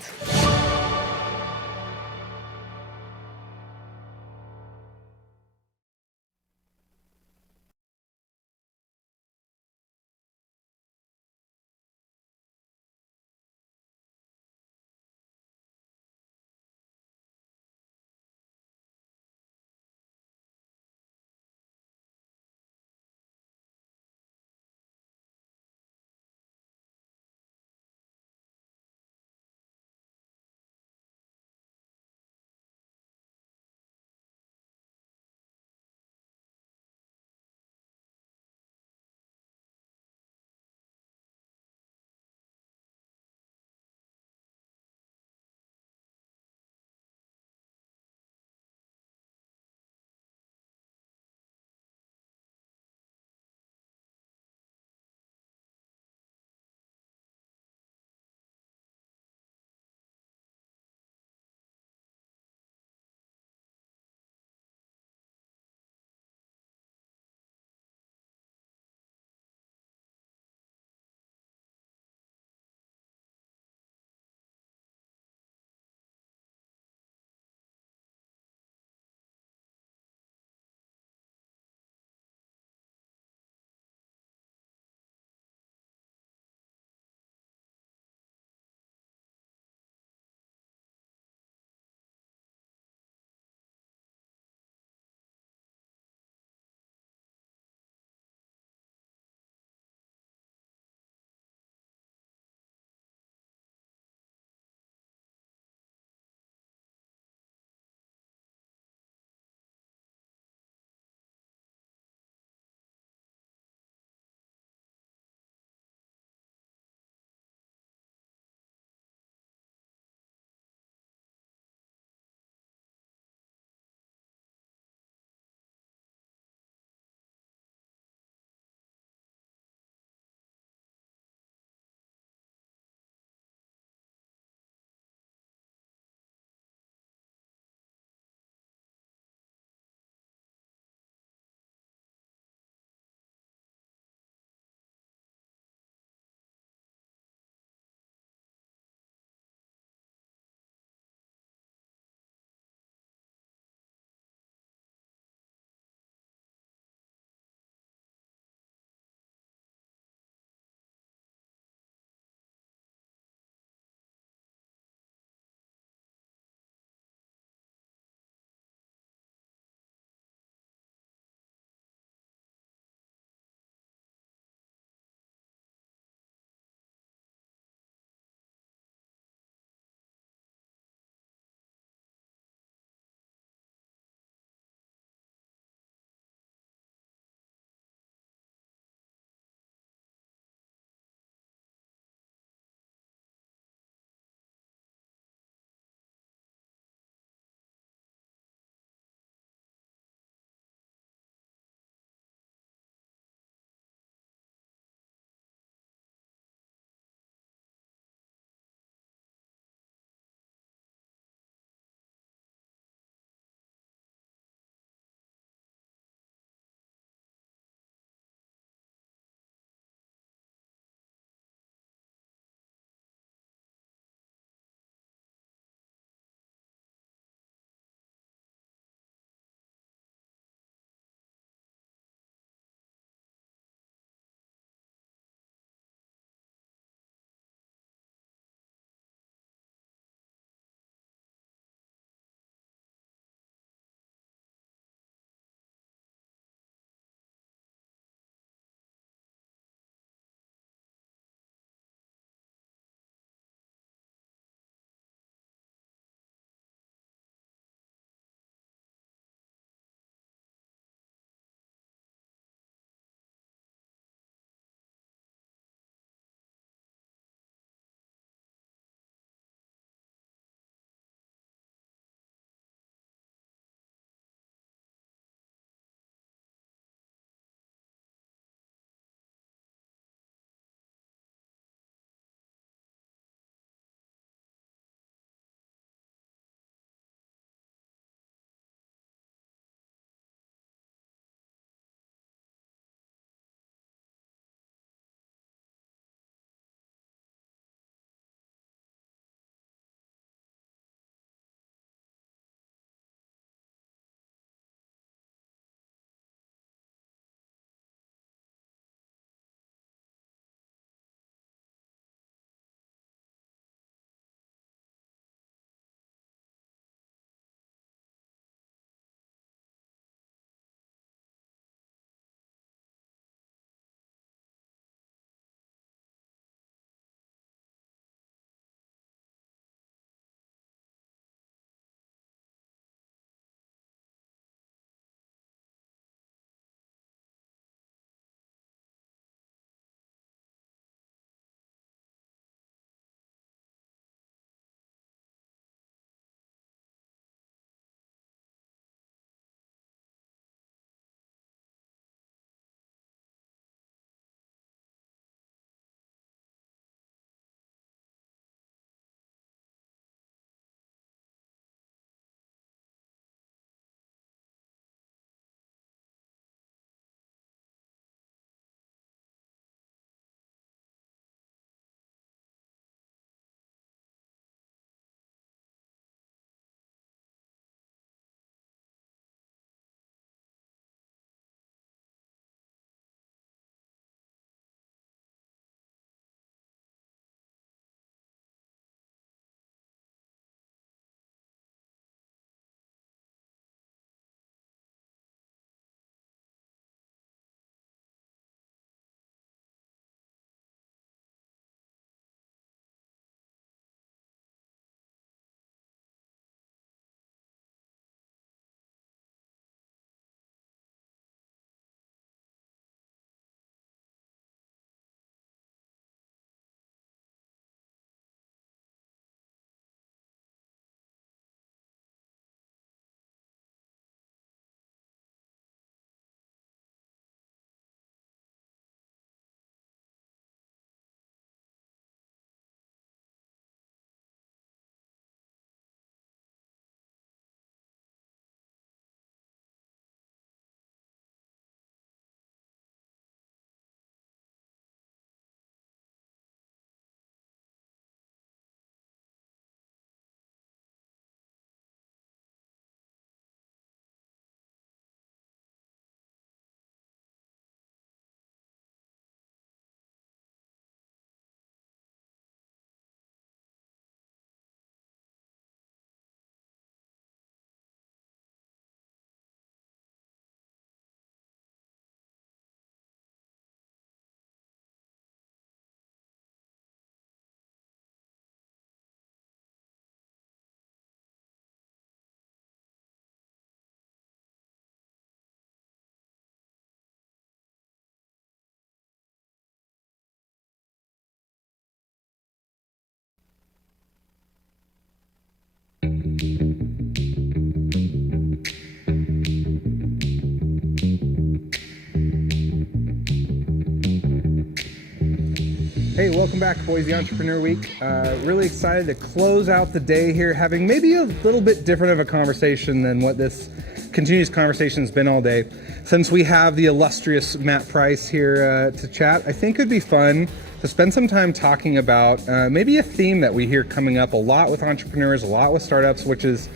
Hey, welcome back to Boise Entrepreneur Week. Really excited to close out the day here, having maybe a little bit different of a conversation than what this continuous conversation has been all day. Since we have the illustrious Matt Price here to chat, I think it'd be fun to spend some time talking about maybe a theme that we hear coming up a lot with entrepreneurs, a lot with startups, which is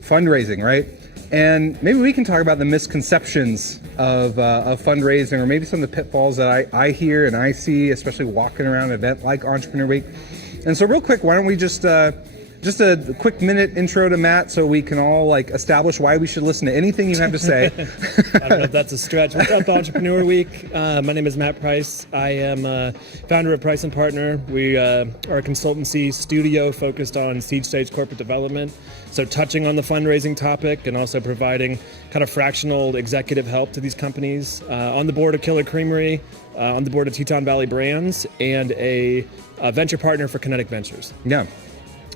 fundraising, right? And maybe we can talk about the misconceptions of fundraising, or maybe some of the pitfalls that I hear and I see, especially walking around an event like Entrepreneur Week. And so real quick, why don't we just a quick minute intro to Matt so we can all like establish why we should listen to anything you have to say. I don't know if that's a stretch. What's up, Entrepreneur Week? My name is Matt Price. I am founder of Price & Partner. We are a consultancy studio focused on seed stage corporate development. So touching on the fundraising topic and also providing kind of fractional executive help to these companies. On the board of Killer Creamery, on the board of Teton Valley Brands, and a venture partner for Kinetic Ventures. Yeah.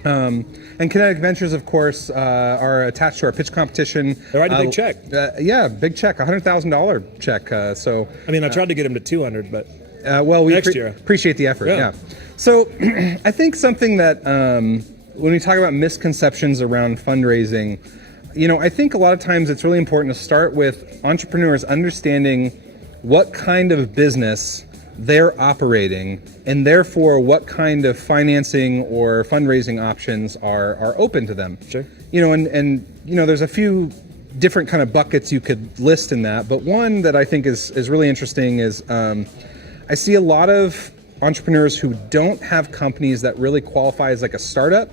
And Kinetic Ventures, of course, are attached to our pitch competition. They write a big check. Yeah, big check, $100,000 check. So I mean, I tried to get him to 200, but well, we next year. Appreciate the effort. Yeah. So I think something that when we talk about misconceptions around fundraising, I think a lot of times it's really important to start with entrepreneurs understanding what kind of business they're operating, and therefore what kind of financing or fundraising options are open to them. Sure. And there's a few different kind of buckets you could list in that, but one that I think is really interesting is I see a lot of entrepreneurs who don't have companies that really qualify as like a startup,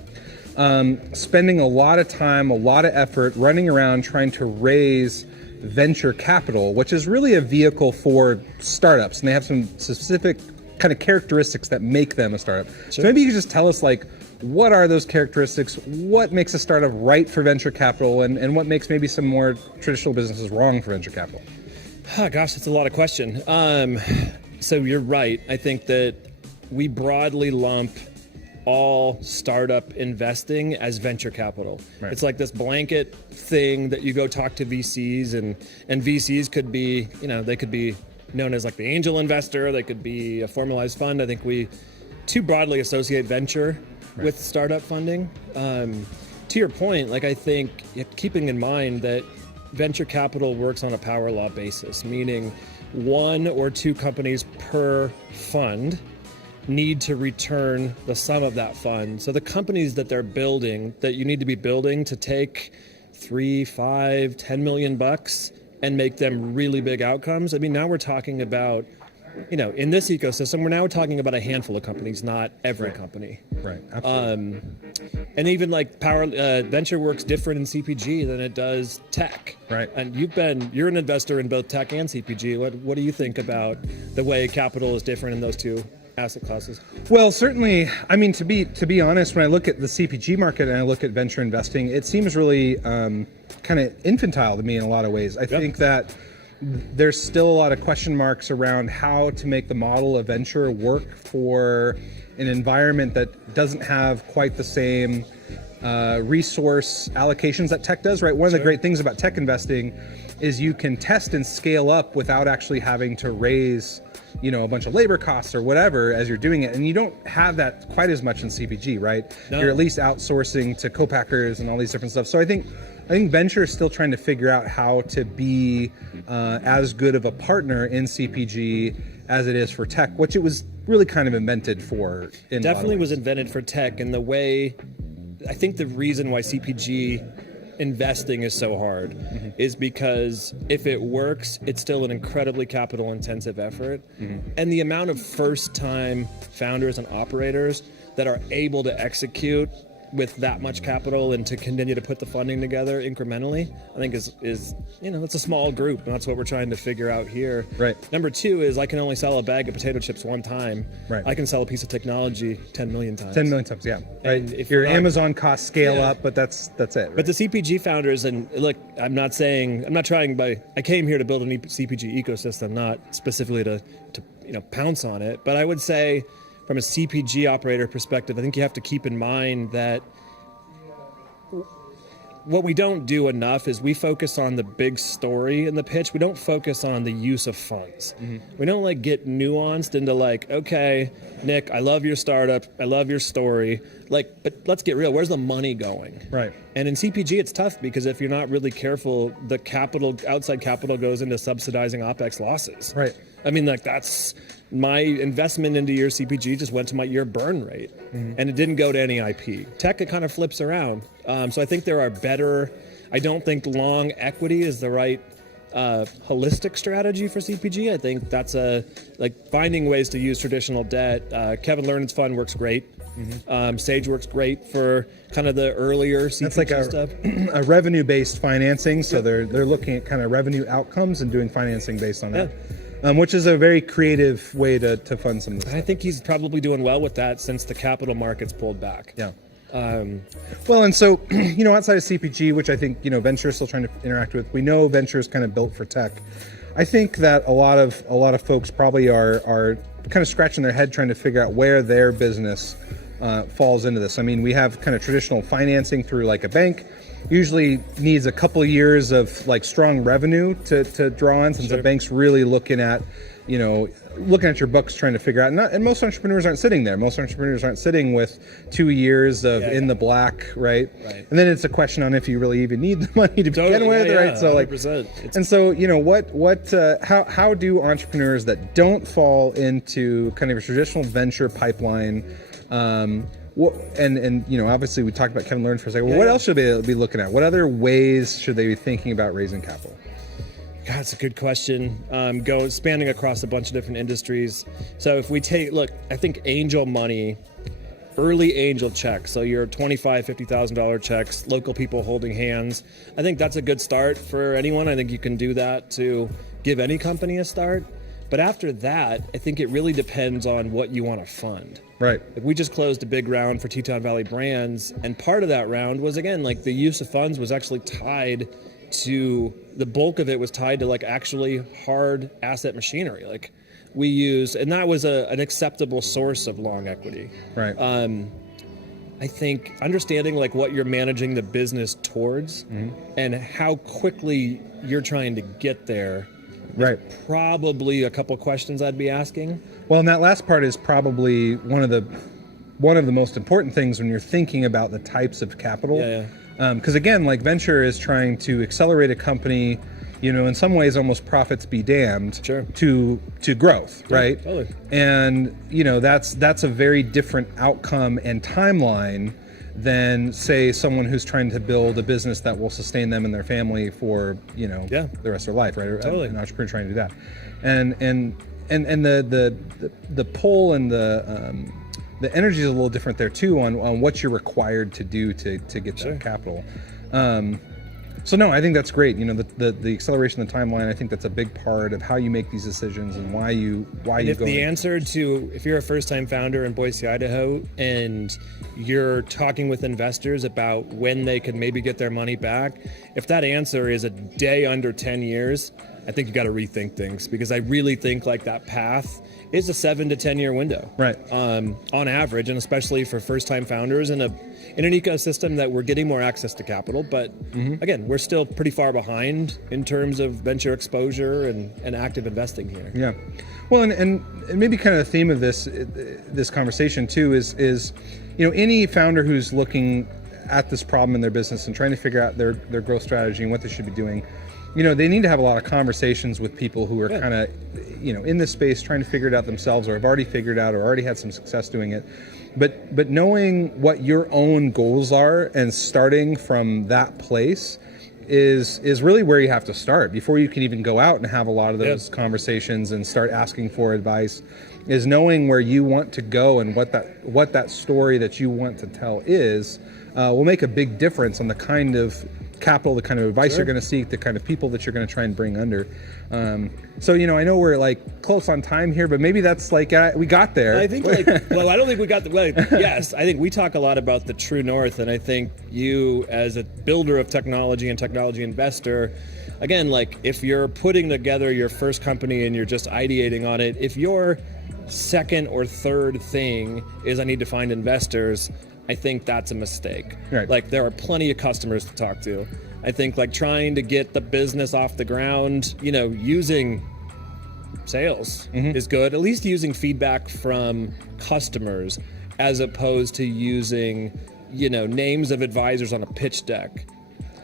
spending a lot of time, a lot of effort running around trying to raise venture capital, which is really a vehicle for startups, and they have some specific kind of characteristics that make them a startup. Sure. So maybe you could just tell us, like, what are those characteristics? What makes a startup right for venture capital, and what makes maybe some more traditional businesses wrong for venture capital? Oh, gosh, that's a lot of question. So you're right. I think that we broadly lump all startup investing as venture capital. Right. It's like this blanket thing that you go talk to VCs, and VCs could be, they could be known as like the angel investor, they could be a formalized fund. I think we too broadly associate venture with startup funding. To your point, like I think keeping in mind that venture capital works on a power law basis, meaning 1 or 2 companies per fund need to return the sum of that fund. So the companies that they're building, that you need to be building to take $3, $5, $10 million and make them really big outcomes. I mean, now we're talking about, in this ecosystem, we're talking about a handful of companies, not every company. Right. Absolutely. And even like venture works different in CPG than it does tech. Right. And you're an investor in both tech and CPG. What do you think about the way capital is different in those two asset classes? Well, certainly. I mean, to be honest, when I look at the CPG market and I look at venture investing, it seems really kind of infantile to me in a lot of ways. I think that there's still a lot of question marks around how to make the model of venture work for an environment that doesn't have quite the same resource allocations that tech does, right? One of the great things about tech investing is you can test and scale up without actually having to raise a bunch of labor costs or whatever as you're doing it. And you don't have that quite as much in CPG, right? No. You're at least outsourcing to co-packers and all these different stuff. So I think venture is still trying to figure out how to be as good of a partner in CPG as it is for tech, which it was really kind of invented for. Definitely was invented for tech. And the way, I think the reason why CPG investing is so hard is because if it works, it's still an incredibly capital intensive effort. And the amount of first time founders and operators that are able to execute with that much capital and to continue to put the funding together incrementally, I think is it's a small group, and that's what we're trying to figure out here. Right. Number 2 is I can only sell a bag of potato chips one time. Right. I can sell a piece of technology 10 million times. 10 million times, yeah. Right. If your Amazon costs scale up, but that's it. Right? But the CPG founders, and look, I came here to build an CPG ecosystem, not specifically to pounce on it. But I would say, from a CPG operator perspective, I think you have to keep in mind that what we don't do enough is we focus on the big story in the pitch. We don't focus on the use of funds. We don't like get nuanced into like, okay, Nick, I love your startup. I love your story. Like, but let's get real. Where's the money going? Right. And in CPG, it's tough because if you're not really careful, the outside capital goes into subsidizing OPEX losses. Right. I mean, like that's my investment into your CPG just went to your burn rate, and it didn't go to any IP. Tech, it kind of flips around. So I think there are better. I don't think long equity is the right holistic strategy for CPG. I think that's finding ways to use traditional debt. Kevin Learned's fund works great. Sage works great for kind of the earlier CPG That's like stuff. a revenue-based financing. So they're looking at kind of revenue outcomes and doing financing based on that. Which is a very creative way to fund some of this. I think he's probably doing well with that since the capital markets pulled back. Yeah. Well, and so, outside of CPG, which I think, venture is still trying to interact with, we know venture is kind of built for tech. I think that a lot of folks probably are kind of scratching their head trying to figure out where their business falls into this. I mean, we have kind of traditional financing through like a bank. Usually needs a couple of years of like strong revenue to draw on, since the bank's really looking at your books trying to figure out. And most entrepreneurs aren't sitting there. Most entrepreneurs aren't sitting with 2 years of in the black, right? And then it's a question on if you really even need the money to begin with, right? So like, 100%. and so how do entrepreneurs that don't fall into kind of a traditional venture pipeline? Obviously we talked about Kevin Learned for a second. What else should they be looking at? What other ways should they be thinking about raising capital? God, that's a good question. Spanning across a bunch of different industries. So if we I think angel money, early angel checks, so your $25,000, $50,000 checks, local people holding hands, I think that's a good start for anyone. I think you can do that to give any company a start. But after that, I think it really depends on what you want to fund. Right. Like we just closed a big round for Teton Valley Brands, and part of that round was, again, like the use of funds was actually tied to, the bulk of it was tied to like actually hard asset machinery. Like we used, and that was an acceptable source of long equity. Right. I think understanding like what you're managing the business towards and how quickly you're trying to get there. Right. Probably a couple questions I'd be asking. Well, and that last part is probably one of the most important things when you're thinking about the types of capital. Because again, like venture is trying to accelerate a company, in some ways almost profits be damned to growth, right? Totally. And that's a very different outcome and timeline than, say, someone who's trying to build a business that will sustain them and their family for the rest of their life, right? Totally. An entrepreneur trying to do that, and the pull and the energy is a little different there too on what you're required to do to get that capital. So no, I think that's great. The acceleration of the timeline, I think that's a big part of how you make these decisions and why you go. If the answer to, if you're a first-time founder in Boise, Idaho, and you're talking with investors about when they can maybe get their money back, if that answer is a day under 10 years, I think you got to rethink things, because I really think like that path is a 7 to 10 year window, right? On average, and especially for first-time founders in an ecosystem that we're getting more access to capital, but again, we're still pretty far behind in terms of venture exposure and active investing here. Yeah, well, and maybe kind of the theme of this conversation too is any founder who's looking at this problem in their business and trying to figure out their growth strategy and what they should be doing. They need to have a lot of conversations with people who are kind of, in this space trying to figure it out themselves, or have already figured it out or already had some success doing it. But knowing what your own goals are and starting from that place is really where you have to start before you can even go out and have a lot of those conversations and start asking for advice. Is knowing where you want to go and what that story that you want to tell is will make a big difference on the kind of capital, the kind of advice you're going to seek, the kind of people that you're going to try and bring under. So I know we're like close on time here, but maybe that's like we got there. I think I don't think we got the yes, I think we talk a lot about the true north, and I think you as a builder of technology and technology investor, again, like if you're putting together your first company and you're just ideating on it, if your second or third thing is I need to find investors, I think that's a mistake. Right. Like, there are plenty of customers to talk to. I think like trying to get the business off the ground, using sales is good. At least using feedback from customers as opposed to using, names of advisors on a pitch deck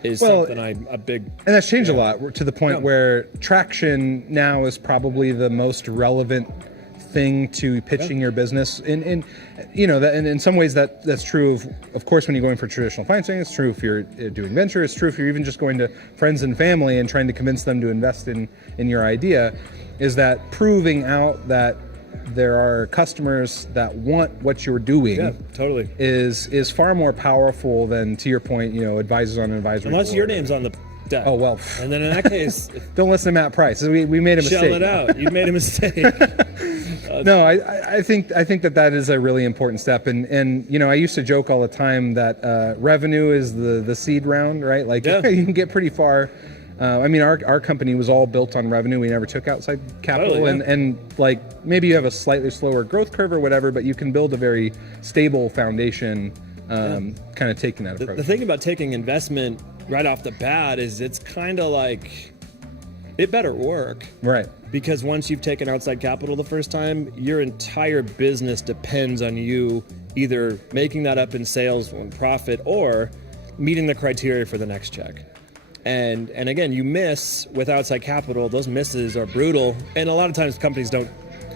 is something I'm a big... And that's changed a lot to the point where traction now is probably the most relevant thing to pitching your business. And in some ways that's true of course, when you're going for traditional financing. It's true if you're doing venture. It's true if you're even just going to friends and family and trying to convince them to invest in your idea, is that proving out that there are customers that want what you're doing totally is far more powerful than, to your point, advisors on an advisory Unless board. your name's on the deck. Oh, well. And then in that case... Don't listen to Matt Price. We made a mistake. Shell it out. You made a mistake. No, I think that is a really important step. And I used to joke all the time that revenue is the seed round, right? Like you can get pretty far. Our company was all built on revenue. We never took outside capital. Totally, and like maybe you have a slightly slower growth curve or whatever, but you can build a very stable foundation kind of taking that approach. The thing about taking investment right off the bat is it's kind of like it better work. Right. Because once you've taken outside capital the first time, your entire business depends on you either making that up in sales and profit or meeting the criteria for the next check. And again, you miss with outside capital, those misses are brutal. And a lot of times companies don't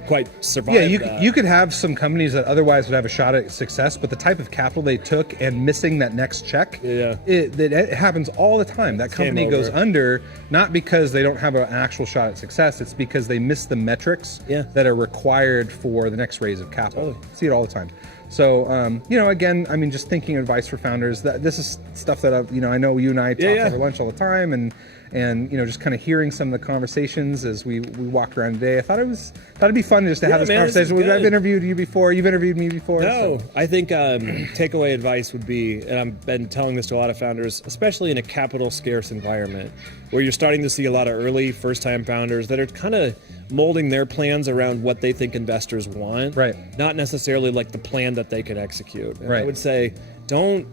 quite survive that. You could have some companies that otherwise would have a shot at success, but the type of capital they took and missing that next check, it happens all the time. That company goes under, not because they don't have an actual shot at success, it's because they miss the metrics that are required for the next raise of capital. See it all the time. So, again, just thinking advice for founders, this is stuff that, I know you and I talk over lunch all the time, and just kind of hearing some of the conversations as we walked around today. I thought it'd be fun just to have this conversation. I've interviewed you before. You've interviewed me before. No, I think takeaway advice would be, and I've been telling this to a lot of founders, especially in a capital scarce environment, where you're starting to see a lot of early first-time founders that are kind of molding their plans around what they think investors want, not necessarily like the plan that they can execute. And I would say, don't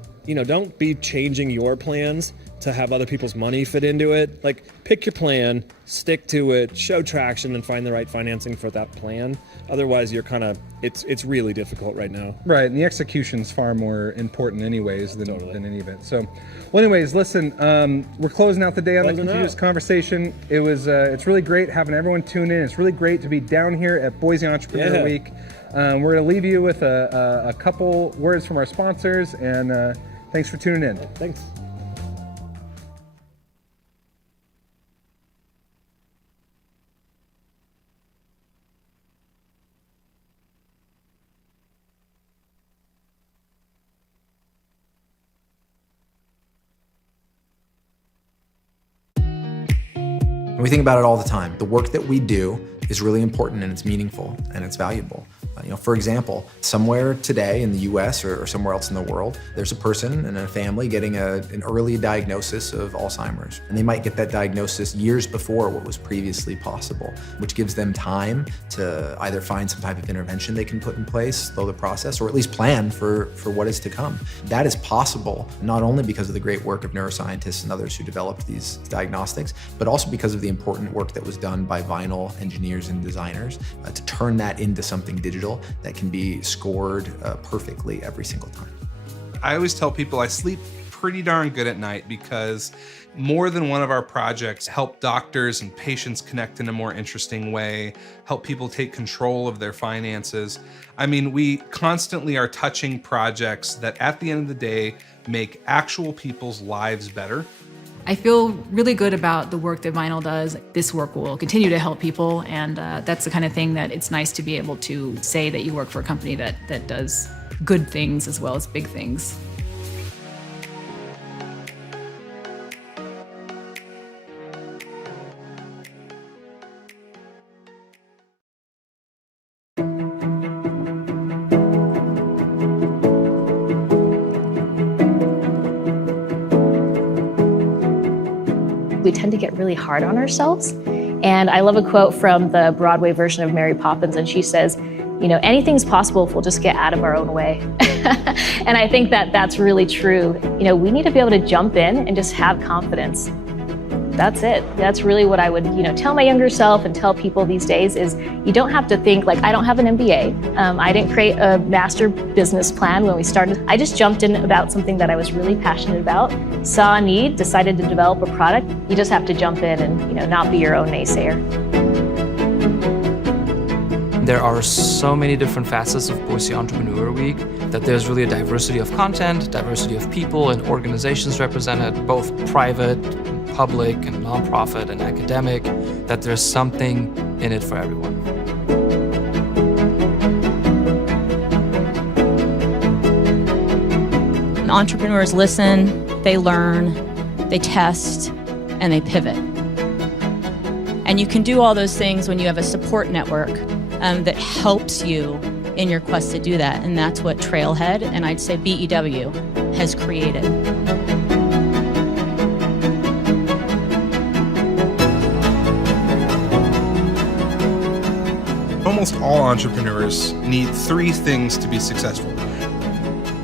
be changing your plans to have other people's money fit into it. Like, pick your plan, stick to it, show traction, and find the right financing for that plan. Otherwise, you're it's really difficult right now. Right, and the execution's far more important anyways than any event. So, well, anyways, listen, we're closing out the day on the continuous conversation. It's really great having everyone tune in. It's really great to be down here at Boise Entrepreneur Week. We're going to leave you with a couple words from our sponsors, and thanks for tuning in. Thanks. We think about it all the time. The work that we do is really important, and it's meaningful, and it's valuable. For example, somewhere today in the US or somewhere else in the world, there's a person and a family getting an early diagnosis of Alzheimer's. And they might get that diagnosis years before what was previously possible, which gives them time to either find some type of intervention they can put in place, slow the process, or at least plan for what is to come. That is possible not only because of the great work of neuroscientists and others who developed these diagnostics, but also because of the important work that was done by vinyl engineers and designers to turn that into something digital that can be scored perfectly every single time. I always tell people I sleep pretty darn good at night because more than one of our projects help doctors and patients connect in a more interesting way, help people take control of their finances. We constantly are touching projects that at the end of the day make actual people's lives better. I feel really good about the work that Vinyl does. This work will continue to help people, and that's the kind of thing that it's nice to be able to say that you work for a company that does good things as well as big things. We tend to get really hard on ourselves. And I love a quote from the Broadway version of Mary Poppins, and she says, anything's possible if we'll just get out of our own way. And I think that that's really true. You know, we need to be able to jump in and just have confidence. That's it. That's really what I would, tell my younger self and tell people these days is you don't have to think like, I don't have an MBA. I didn't create a master business plan when we started. I just jumped in about something that I was really passionate about, saw a need, decided to develop a product. You just have to jump in and, not be your own naysayer. There are so many different facets of Boise Entrepreneur Week that there's really a diversity of content, diversity of people and organizations represented, both private, public, and nonprofit and academic, that there's something in it for everyone. Entrepreneurs listen, they learn, they test, and they pivot. And you can do all those things when you have a support network that helps you in your quest to do that. And that's what Trailhead, and I'd say BEW, has created. Almost all entrepreneurs need three things to be successful: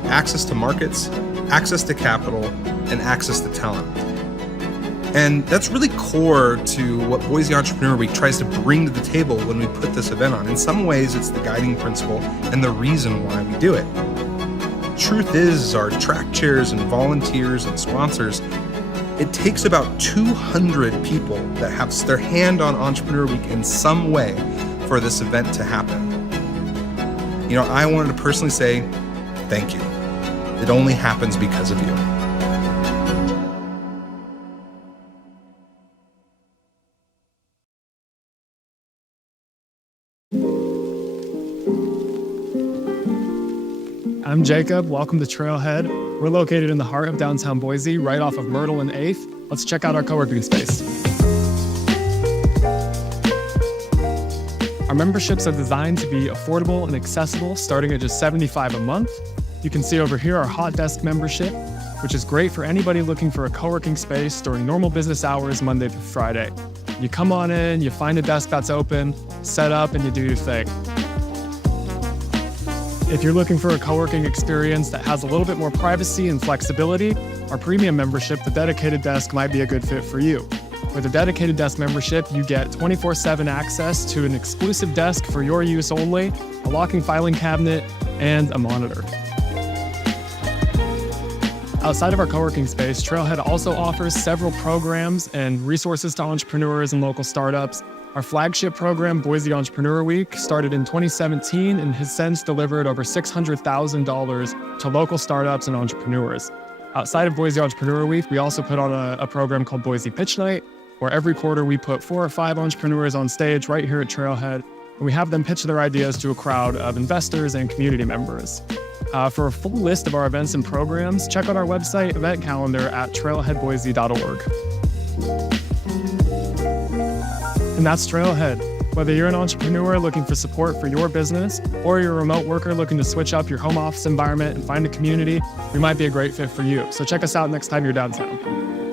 access to markets, access to capital, and access to talent. And that's really core to what Boise Entrepreneur Week tries to bring to the table when we put this event on. In some ways, it's the guiding principle and the reason why we do it. Truth is, our track chairs and volunteers and sponsors, it takes about 200 people that have their hand on Entrepreneur Week in some way for this event to happen. I wanted to personally say thank you. It only happens because of you. I'm Jacob. Welcome to Trailhead. We're located in the heart of downtown Boise, right off of Myrtle and 8th. Let's check out our co-working space. Our memberships are designed to be affordable and accessible, starting at just $75 a month. You can see over here our hot desk membership, which is great for anybody looking for a co-working space during normal business hours, Monday through Friday. You come on in, you find a desk that's open, set up, and you do your thing. If you're looking for a co-working experience that has a little bit more privacy and flexibility, our premium membership, the dedicated desk, might be a good fit for you. With a dedicated desk membership, you get 24/7 access to an exclusive desk for your use only, a locking filing cabinet, and a monitor. Outside of our co-working space, Trailhead also offers several programs and resources to entrepreneurs and local startups. Our flagship program, Boise Entrepreneur Week, started in 2017 and has since delivered over $600,000 to local startups and entrepreneurs. Outside of Boise Entrepreneur Week, we also put on a program called Boise Pitch Night, where every quarter we put 4 or 5 entrepreneurs on stage right here at Trailhead, and we have them pitch their ideas to a crowd of investors and community members. For a full list of our events and programs, check out our website event calendar at trailheadboise.org. And that's Trailhead. Whether you're an entrepreneur looking for support for your business, or you're a remote worker looking to switch up your home office environment and find a community, we might be a great fit for you. So check us out next time you're downtown.